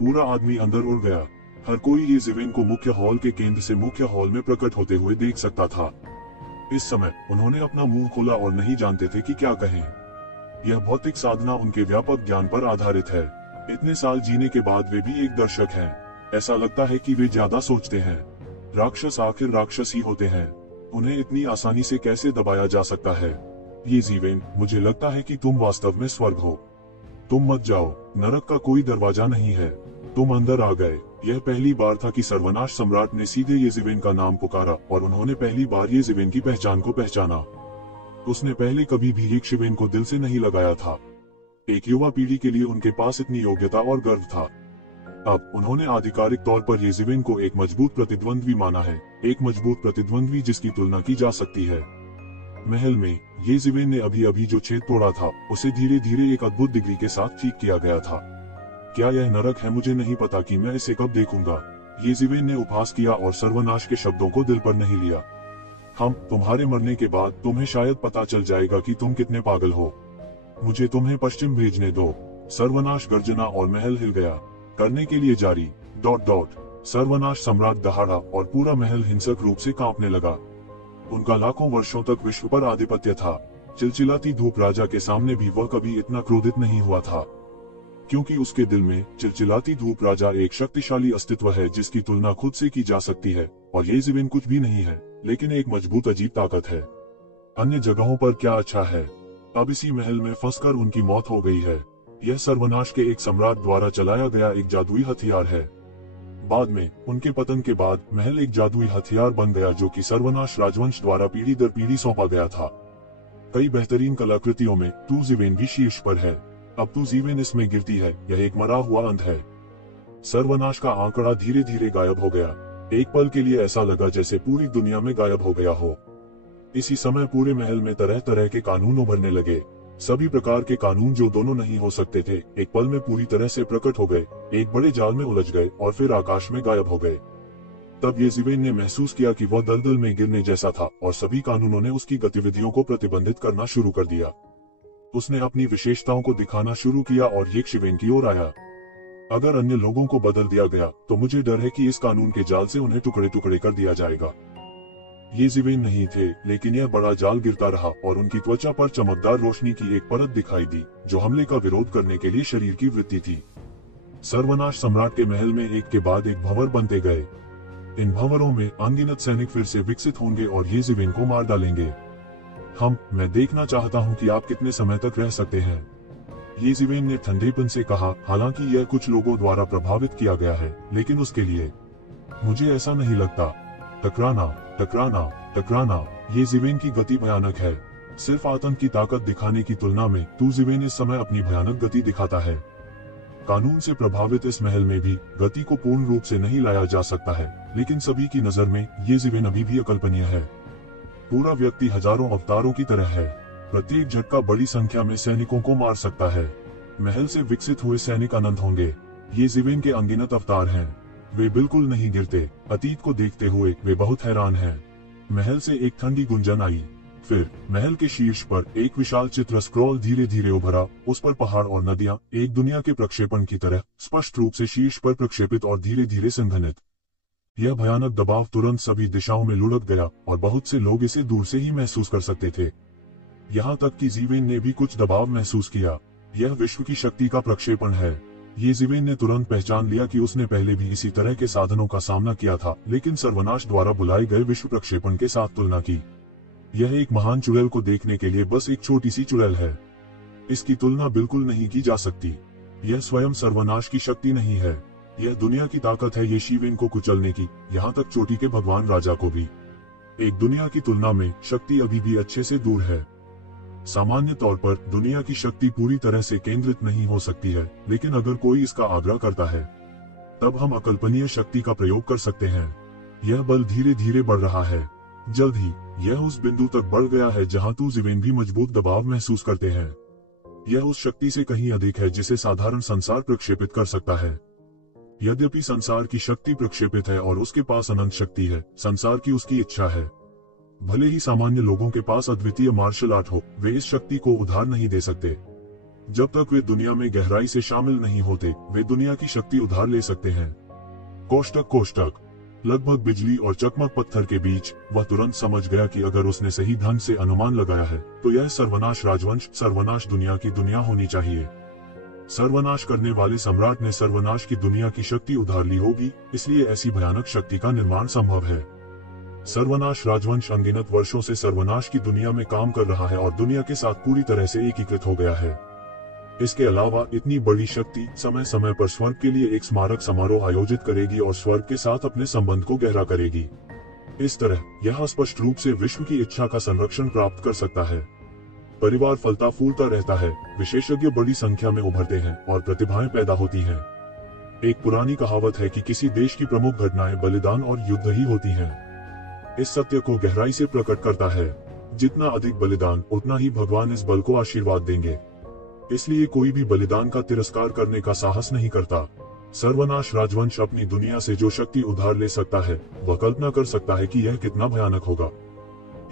पूरा आदमी अंदर उड़ गया। हर कोई येज़िवेन को मुख्य हॉल के केंद्र से मुख्य हॉल में प्रकट होते हुए देख सकता था। इस समय उन्होंने अपना मुंह खोला और नहीं जानते थे कि क्या कहें। यह भौतिक साधना उनके व्यापक ज्ञान पर आधारित है। इतने साल जीने के बाद वे भी एक दर्शक हैं। ऐसा लगता है कि वे ज्यादा सोचते हैं। राक्षस आखिर राक्षस ही होते हैं। उन्हें इतनी आसानी से कैसे दबाया जा सकता है? येज़िवेन, मुझे लगता है कि तुम वास्तव में स्वर्ग हो। तुम मत जाओ। नरक का कोई दरवाजा नहीं है। तुम अंदर आ गए। यह पहली बार था कि सर्वनाश सम्राट ने सीधे येज़िवेन का नाम पुकारा और उन्होंने पहली बार येज़िवेन की पहचान को पहचाना। उसने पहले कभी भी यक्षविन को दिल से नहीं लगाया था। एक युवा पीढ़ी के लिए उनके पास इतनी योग्यता और गर्व था। अब उन्होंने आधिकारिक तौर पर येज़िवेन को एक मजबूत प्रतिद्वंद्वी माना है, एक मजबूत प्रतिद्वंद्वी जिसकी तुलना की जा सकती है। महल में येज़िवेन ने अभी अभी जो छेद तोड़ा था, उसे धीरे धीरे एक अद्भुत डिग्री के साथ ठीक किया गया था। क्या यह नरक है? मुझे नहीं पता कि मैं इसे कब देखूंगा। येज़िवेन ने उपहास किया और सर्वनाश के शब्दों को दिल पर नहीं लिया। हम तुम्हारे मरने के बाद तुम्हें शायद पता चल जाएगा कि तुम कितने पागल हो। मुझे तुम्हें पश्चिम भेजने दो। सर्वनाश गर्जना और महल हिल गया। करने के लिए जारी ... सर्वनाश सम्राट दहाड़ा और पूरा महल हिंसक रूप से कांपने लगा। उनका लाखों वर्षों तक विश्व पर आधिपत्य था। चिलचिलाती धूप राजा के सामने भी वह कभी इतना क्रोधित नहीं हुआ था, क्योंकि उसके दिल में चिलचिलाती धूप राजा एक शक्तिशाली अस्तित्व है जिसकी तुलना खुद से की जा सकती है, और येज़िवेन कुछ भी नहीं है, लेकिन एक मजबूत अजीब ताकत है। अन्य जगहों पर क्या अच्छा है? अब इसी महल में फंसकर उनकी मौत हो गई है। यह सर्वनाश के एक सम्राट द्वारा चलाया गया एक जादुई हथियार है। बाद में उनके पतन के बाद महल एक जादुई हथियार बन गया जो कि सर्वनाश राजवंश द्वारा पीढ़ी दर पीढ़ी सौंपा गया था। कई बेहतरीन कलाकृतियों में येज़िवेन भी शीर्ष पर है। अब येज़िवेन इसमें गिरती है। यह एक मरा हुआ अंत है। सर्वनाश का आंकड़ा धीरे धीरे गायब हो गया। एक पल के लिए ऐसा लगा जैसे पूरी दुनिया में गायब हो गया हो। इसी समय पूरे महल में तरह तरह के कानून उभरने लगे। सभी प्रकार के कानून जो दोनों नहीं हो सकते थे, एक पल में पूरी तरह से प्रकट हो गए, एक बड़े जाल में उलझ गए और फिर आकाश में गायब हो गए। तब येज़िवेन ने महसूस किया कि वह दलदल में गिरने जैसा था और सभी कानूनों ने उसकी गतिविधियों को प्रतिबंधित करना शुरू कर दिया। उसने अपनी विशेषताओं को दिखाना शुरू किया और यक्षविन की ओर आया। अगर अन्य लोगों को बदल दिया गया तो मुझे डर है कि इस कानून के जाल से उन्हें टुकड़े टुकड़े कर दिया जाएगा। येज़िवेन नहीं थे, लेकिन यह बड़ा जाल गिरता रहा और उनकी त्वचा पर चमकदार रोशनी की एक परत दिखाई दी, जो हमले का विरोध करने के लिए शरीर की वृत्ति थी। सर्वनाश सम्राट के महल में एक के बाद एक भंवर बनते गए। इन भंवरों में अनगिनत सैनिक फिर से विकसित होंगे और येज़िवेन को मार डालेंगे। मैं देखना चाहता हूँ कि आप कितने समय तक रह सकते हैं, येज़िवेन ने ठंडेपन से कहा। हालांकि यह कुछ लोगों द्वारा प्रभावित किया गया है, लेकिन उसके लिए मुझे ऐसा नहीं लगता। टकराना, टकराना, टकराना। येज़िवेन की गति भयानक है। सिर्फ आतंक की ताकत दिखाने की तुलना में येज़िवेन इस समय अपनी भयानक गति दिखाता है। कानून से प्रभावित इस महल में भी गति को पूर्ण रूप से नहीं लाया जा सकता है, लेकिन सभी की नजर में येज़िवेन अभी भी अकल्पनीय है। पूरा व्यक्ति हजारों अवतारों की तरह है। प्रत्येक झटका बड़ी संख्या में सैनिकों को मार सकता है। महल से विकसित हुए सैनिक अनंत होंगे। येज़िवेन के अनगिनत अवतार हैं। वे बिल्कुल नहीं गिरते। अतीत को देखते हुए वे बहुत हैरान हैं। महल से एक ठंडी गुंजन आई। फिर महल के शीर्ष पर एक विशाल चित्र स्क्रॉल धीरे धीरे उभरा। उस पर पहाड़ और नदियां एक दुनिया के प्रक्षेपण की तरह स्पष्ट रूप से शीर्ष पर प्रक्षेपित और धीरे धीरे संघनित। यह भयानक दबाव तुरंत सभी दिशाओं में लुढ़क गया और बहुत से लोग इसे दूर से ही महसूस कर सकते थे। यहाँ तक कि जीवेन ने भी कुछ दबाव महसूस किया। यह विश्व की शक्ति का प्रक्षेपण है। ये जीवेन ने तुरंत पहचान लिया कि उसने पहले भी इसी तरह के साधनों का सामना किया था, लेकिन सर्वनाश द्वारा बुलाए गए विश्व प्रक्षेपण के साथ तुलना की। यह एक महान चुड़ैल को देखने के लिए बस एक छोटी सी चुड़ैल है। इसकी तुलना बिल्कुल नहीं की जा सकती। यह स्वयं सर्वनाश की शक्ति नहीं है, यह दुनिया की ताकत है। ये शिवेन को कुचलने की, यहाँ तक चोटी के भगवान राजा को भी। एक दुनिया की तुलना में शक्ति अभी भी अच्छे से दूर है। सामान्य तौर पर दुनिया की शक्ति पूरी तरह से केंद्रित नहीं हो सकती है, लेकिन अगर कोई इसका आग्रह करता है तब हम अकल्पनीय शक्ति का प्रयोग कर सकते हैं। यह बल धीरे धीरे बढ़ रहा है। जल्द ही यह उस बिंदु तक बढ़ गया है जहां तू जीवेन भी मजबूत दबाव महसूस करते हैं। यह उस शक्ति से कहीं अधिक है जिसे साधारण संसार प्रक्षेपित कर सकता है। यद्यपि संसार की शक्ति प्रक्षेपित है और उसके पास अनंत शक्ति है, संसार की उसकी इच्छा है। भले ही सामान्य लोगों के पास अद्वितीय मार्शल आर्ट हो, वे इस शक्ति को उधार नहीं दे सकते। जब तक वे दुनिया में गहराई से शामिल नहीं होते, वे दुनिया की शक्ति उधार ले सकते हैं। कोष्टक कोष्टक। लगभग बिजली और चकमक पत्थर के बीच वह तुरंत समझ गया कि अगर उसने सही ढंग से अनुमान लगाया है तो यह सर्वनाश राजवंश, सर्वनाश दुनिया की दुनिया होनी चाहिए। सर्वनाश करने वाले सम्राट ने सर्वनाश की दुनिया की शक्ति उधार ली होगी, इसलिए ऐसी भयानक शक्ति का निर्माण संभव है। सर्वनाश राजवंश अनगिनत वर्षों से सर्वनाश की दुनिया में काम कर रहा है और दुनिया के साथ पूरी तरह से एकीकृत हो गया है। इसके अलावा इतनी बड़ी शक्ति समय समय पर स्वर्ग के लिए एक स्मारक समारोह आयोजित करेगी और स्वर्ग के साथ अपने संबंध को गहरा करेगी। इस तरह यह स्पष्ट रूप से विश्व की इच्छा का संरक्षण प्राप्त कर सकता है। परिवार फलता फूलता रहता है, विशेषज्ञ बड़ी संख्या में उभरते हैं और प्रतिभाएं पैदा होती हैं। एक पुरानी कहावत है कि किसी देश की प्रमुख घटनाएं बलिदान और युद्ध ही होती हैं। इस सत्य को गहराई से प्रकट करता है। जितना अधिक बलिदान, उतना ही भगवान इस बल को आशीर्वाद देंगे। इसलिए कोई भी बलिदान का तिरस्कार करने का साहस नहीं करता। सर्वनाश राजवंश अपनी दुनिया से जो शक्ति उधार ले सकता है, वह कल्पना कर सकता है कि यह कितना भयानक होगा।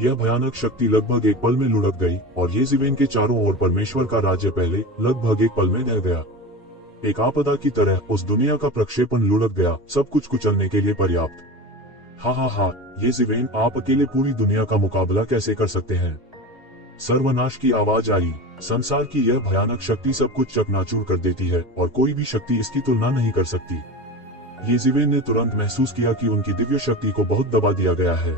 यह भयानक शक्ति लगभग एक पल में लुढ़क गई और ये जीवेन के चारों ओर परमेश्वर का राज्य पहले लगभग एक पल में ढह गया। एक आपदा की तरह उस दुनिया का प्रक्षेपण लुढ़क गया, सब कुछ कुचलने के लिए पर्याप्त। हा, ये जीवेन, आप अकेले पूरी दुनिया का मुकाबला कैसे कर सकते हैं? सर्वनाश की आवाज आई। संसार की यह भयानक शक्ति सब कुछ चकनाचूर कर देती है और कोई भी शक्ति इसकी तुलना नहीं कर सकती। ये जीवेन ने तुरंत महसूस किया कि उनकी दिव्य शक्ति को बहुत दबा दिया गया है।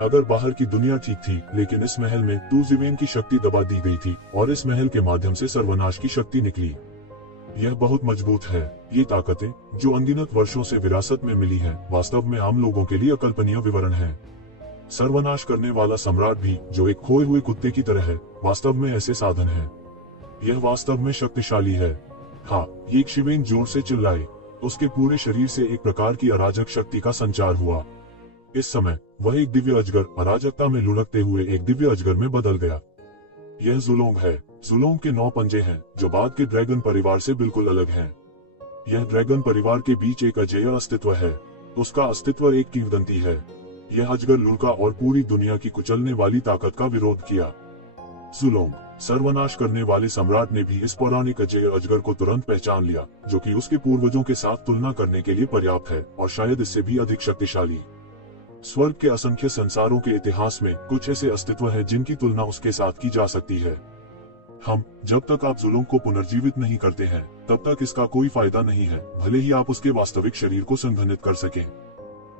अगर बाहर की दुनिया ठीक थी, लेकिन इस महल में तू जीवेन की शक्ति दबा दी गई थी और इस महल के माध्यम से सर्वनाश की शक्ति निकली। यह बहुत मजबूत है। ये ताकतें जो अनगिनत वर्षों से विरासत में मिली हैं, वास्तव में आम लोगों के लिए अकल्पनीय विवरण है। सर्वनाश करने वाला सम्राट भी, जो एक खोए हुए कुत्ते की तरह है, वास्तव में ऐसे साधन है। यह वास्तव में शक्तिशाली है। हाँ, ये शिवेन जोर से चिल्लाए। उसके पूरे शरीर से एक प्रकार की अराजक शक्ति का संचार हुआ। इस समय वह एक दिव्य अजगर, अराजकता में लुढ़कते हुए एक दिव्य अजगर में बदल गया। यह जुलोंग है। जुलोंग के 9 पंजे हैं, जो बाद के ड्रैगन परिवार से बिल्कुल अलग हैं। यह ड्रैगन परिवार के बीच एक अजेय अस्तित्व है। उसका अस्तित्व एक किंवदंती है। यह अजगर लुढ़का और पूरी दुनिया की कुचलने वाली ताकत का विरोध किया। जुलोंग, सर्वनाश करने वाले सम्राट ने भी इस पौराणिक अजेय अजगर को तुरंत पहचान लिया, जो कि उसके पूर्वजों के साथ तुलना करने के लिए पर्याप्त है और शायद इससे भी अधिक शक्तिशाली। स्वर्ग के असंख्य संसारों के इतिहास में कुछ ऐसे अस्तित्व है जिनकी तुलना उसके साथ की जा सकती है। जब तक आप जुलोंग को पुनर्जीवित नहीं करते हैं, तब तक इसका कोई फायदा नहीं है, भले ही आप उसके वास्तविक शरीर को संघनित कर सकें।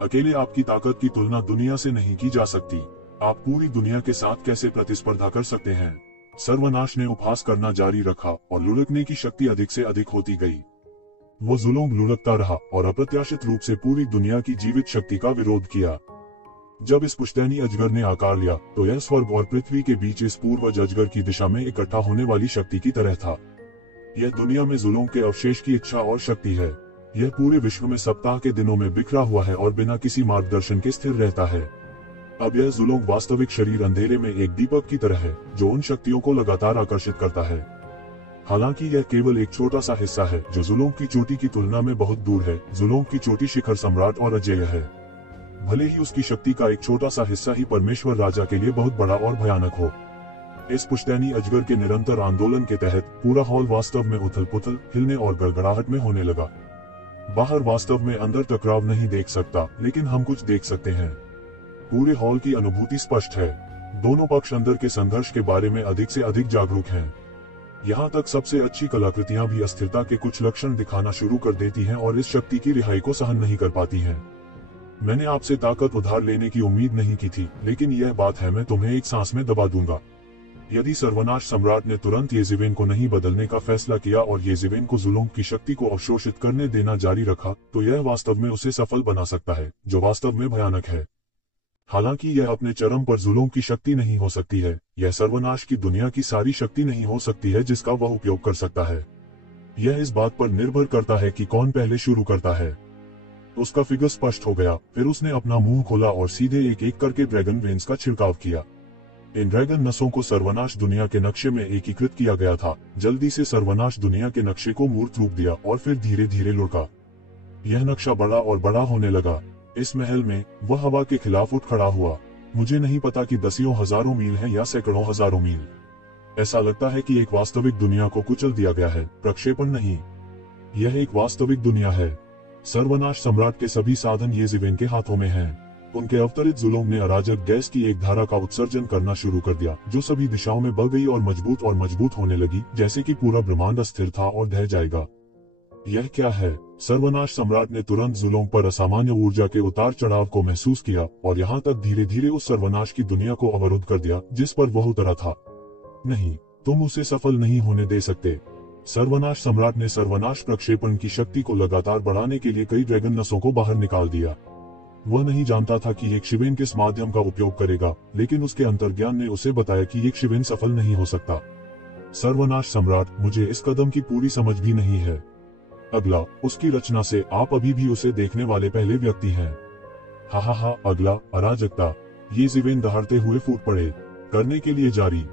अकेले आपकी ताकत की तुलना दुनिया से नहीं की जा सकती। आप पूरी दुनिया के साथ कैसे प्रतिस्पर्धा कर सकते हैं? सर्वनाश ने उपहास करना जारी रखा और लुढ़कने की शक्ति अधिक से अधिक होती गई। वो जुलोंग लुढ़कता रहा और अप्रत्याशित रूप से पूरी दुनिया की जीवित शक्ति का विरोध किया। जब इस पुश्तैनी अजगर ने आकार लिया, तो यह स्वर्ग और पृथ्वी के बीच इस पूर्वज अजगर की दिशा में इकट्ठा होने वाली शक्ति की तरह था। यह दुनिया में जुलोंग के अवशेष की इच्छा और शक्ति है। यह पूरे विश्व में सप्ताह के दिनों में बिखरा हुआ है और बिना किसी मार्गदर्शन के स्थिर रहता है। अब यह जुलोंग वास्तविक शरीर अंधेरे में एक दीपक की तरह है, जो उन शक्तियों को लगातार आकर्षित करता है। हालांकि यह केवल एक छोटा सा हिस्सा है जो जुलोंग की चोटी की तुलना में बहुत दूर है। जुलोंग की चोटी शिखर सम्राट और अजेय है। भले ही उसकी शक्ति का एक छोटा सा हिस्सा ही परमेश्वर राजा के लिए बहुत बड़ा और भयानक हो। इस पुश्तैनी अजगर के निरंतर आंदोलन के तहत पूरा हॉल वास्तव में उथल पुथल, हिलने और गड़गड़ाहट में होने लगा। बाहर वास्तव में अंदर टकराव नहीं देख सकता, लेकिन हम कुछ देख सकते हैं। पूरे हॉल की अनुभूति स्पष्ट है। दोनों पक्ष अंदर के संघर्ष के बारे में अधिक से अधिक जागरूक हैं। यहाँ तक सबसे अच्छी कलाकृतियां भी अस्थिरता के कुछ लक्षण दिखाना शुरू कर देती हैं और इस शक्ति की रिहाई को सहन नहीं कर पाती हैं। मैंने आपसे ताकत उधार लेने की उम्मीद नहीं की थी, लेकिन यह बात है, मैं तुम्हें एक सांस में दबा दूंगा। यदि सर्वनाश सम्राट ने तुरंत येज़ेवेन को नहीं बदलने का फैसला किया और येज़ेवेन को जुल्म की शक्ति को अवशोषित करने देना जारी रखा, तो यह वास्तव में उसे सफल बना सकता है, जो वास्तव में भयानक है। हालांकि यह अपने चरम पर जुल्म की शक्ति नहीं हो सकती है, यह सर्वनाश की दुनिया की सारी शक्ति नहीं हो सकती है जिसका वह उपयोग कर सकता है। यह इस बात पर निर्भर करता है कि कौन पहले शुरू करता है। उसका फिगर स्पष्ट हो गया। फिर उसने अपना मुंह खोला और सीधे एक एक करके ड्रैगन वेन्स का छिड़काव किया। इन ड्रैगन नसों को सर्वनाश दुनिया के नक्शे में एकीकृत किया गया था। जल्दी से सर्वनाश दुनिया के नक्शे को मूर्त रूप दिया और फिर धीरे धीरे लुढ़का। यह नक्शा बड़ा और बड़ा होने लगा। इस महल में वह हवा के खिलाफ उठ खड़ा हुआ। मुझे नहीं पता कि दसियों हजारों मील है या सैकड़ों हजारों मील। ऐसा लगता है कि एक वास्तविक दुनिया को कुचल दिया गया है, प्रक्षेपण नहीं। यह एक वास्तविक दुनिया है। सर्वनाश सम्राट के सभी साधन येज़ेवेन के हाथों में हैं। उनके अवतरित जुल्म ने अराजक गैस की एक धारा का उत्सर्जन करना शुरू कर दिया, जो सभी दिशाओं में बढ़ गई और मजबूत होने लगी, जैसे कि पूरा ब्रह्मांड अस्थिर था और ढह जाएगा। यह क्या है? सर्वनाश सम्राट ने तुरंत जुल्म पर असामान्य ऊर्जा के उतार चढ़ाव को महसूस किया और यहाँ तक धीरे धीरे उस सर्वनाश की दुनिया को अवरुद्ध कर दिया जिस पर वह उतरा था। नहीं, तुम उसे सफल नहीं होने दे सकते। सर्वनाश सम्राट ने सर्वनाश प्रक्षेपण की शक्ति को लगातार बढ़ाने के लिए कई ड्रैगन नसों को बाहर निकाल दिया। वह नहीं जानता था कि एक शिवेन किस माध्यम का उपयोग करेगा, लेकिन उसके अंतर्ज्ञान ने उसे बताया कि एक शिवेन सफल नहीं हो सकता। सर्वनाश सम्राट, मुझे इस कदम की पूरी समझ भी नहीं है। अगला, उसकी रचना से आप अभी भी उसे देखने वाले पहले व्यक्ति हैं। हा, अगला, अराजकता। येज़ेवेन दहाड़ते हुए फूट पड़े। करने के लिए जारी।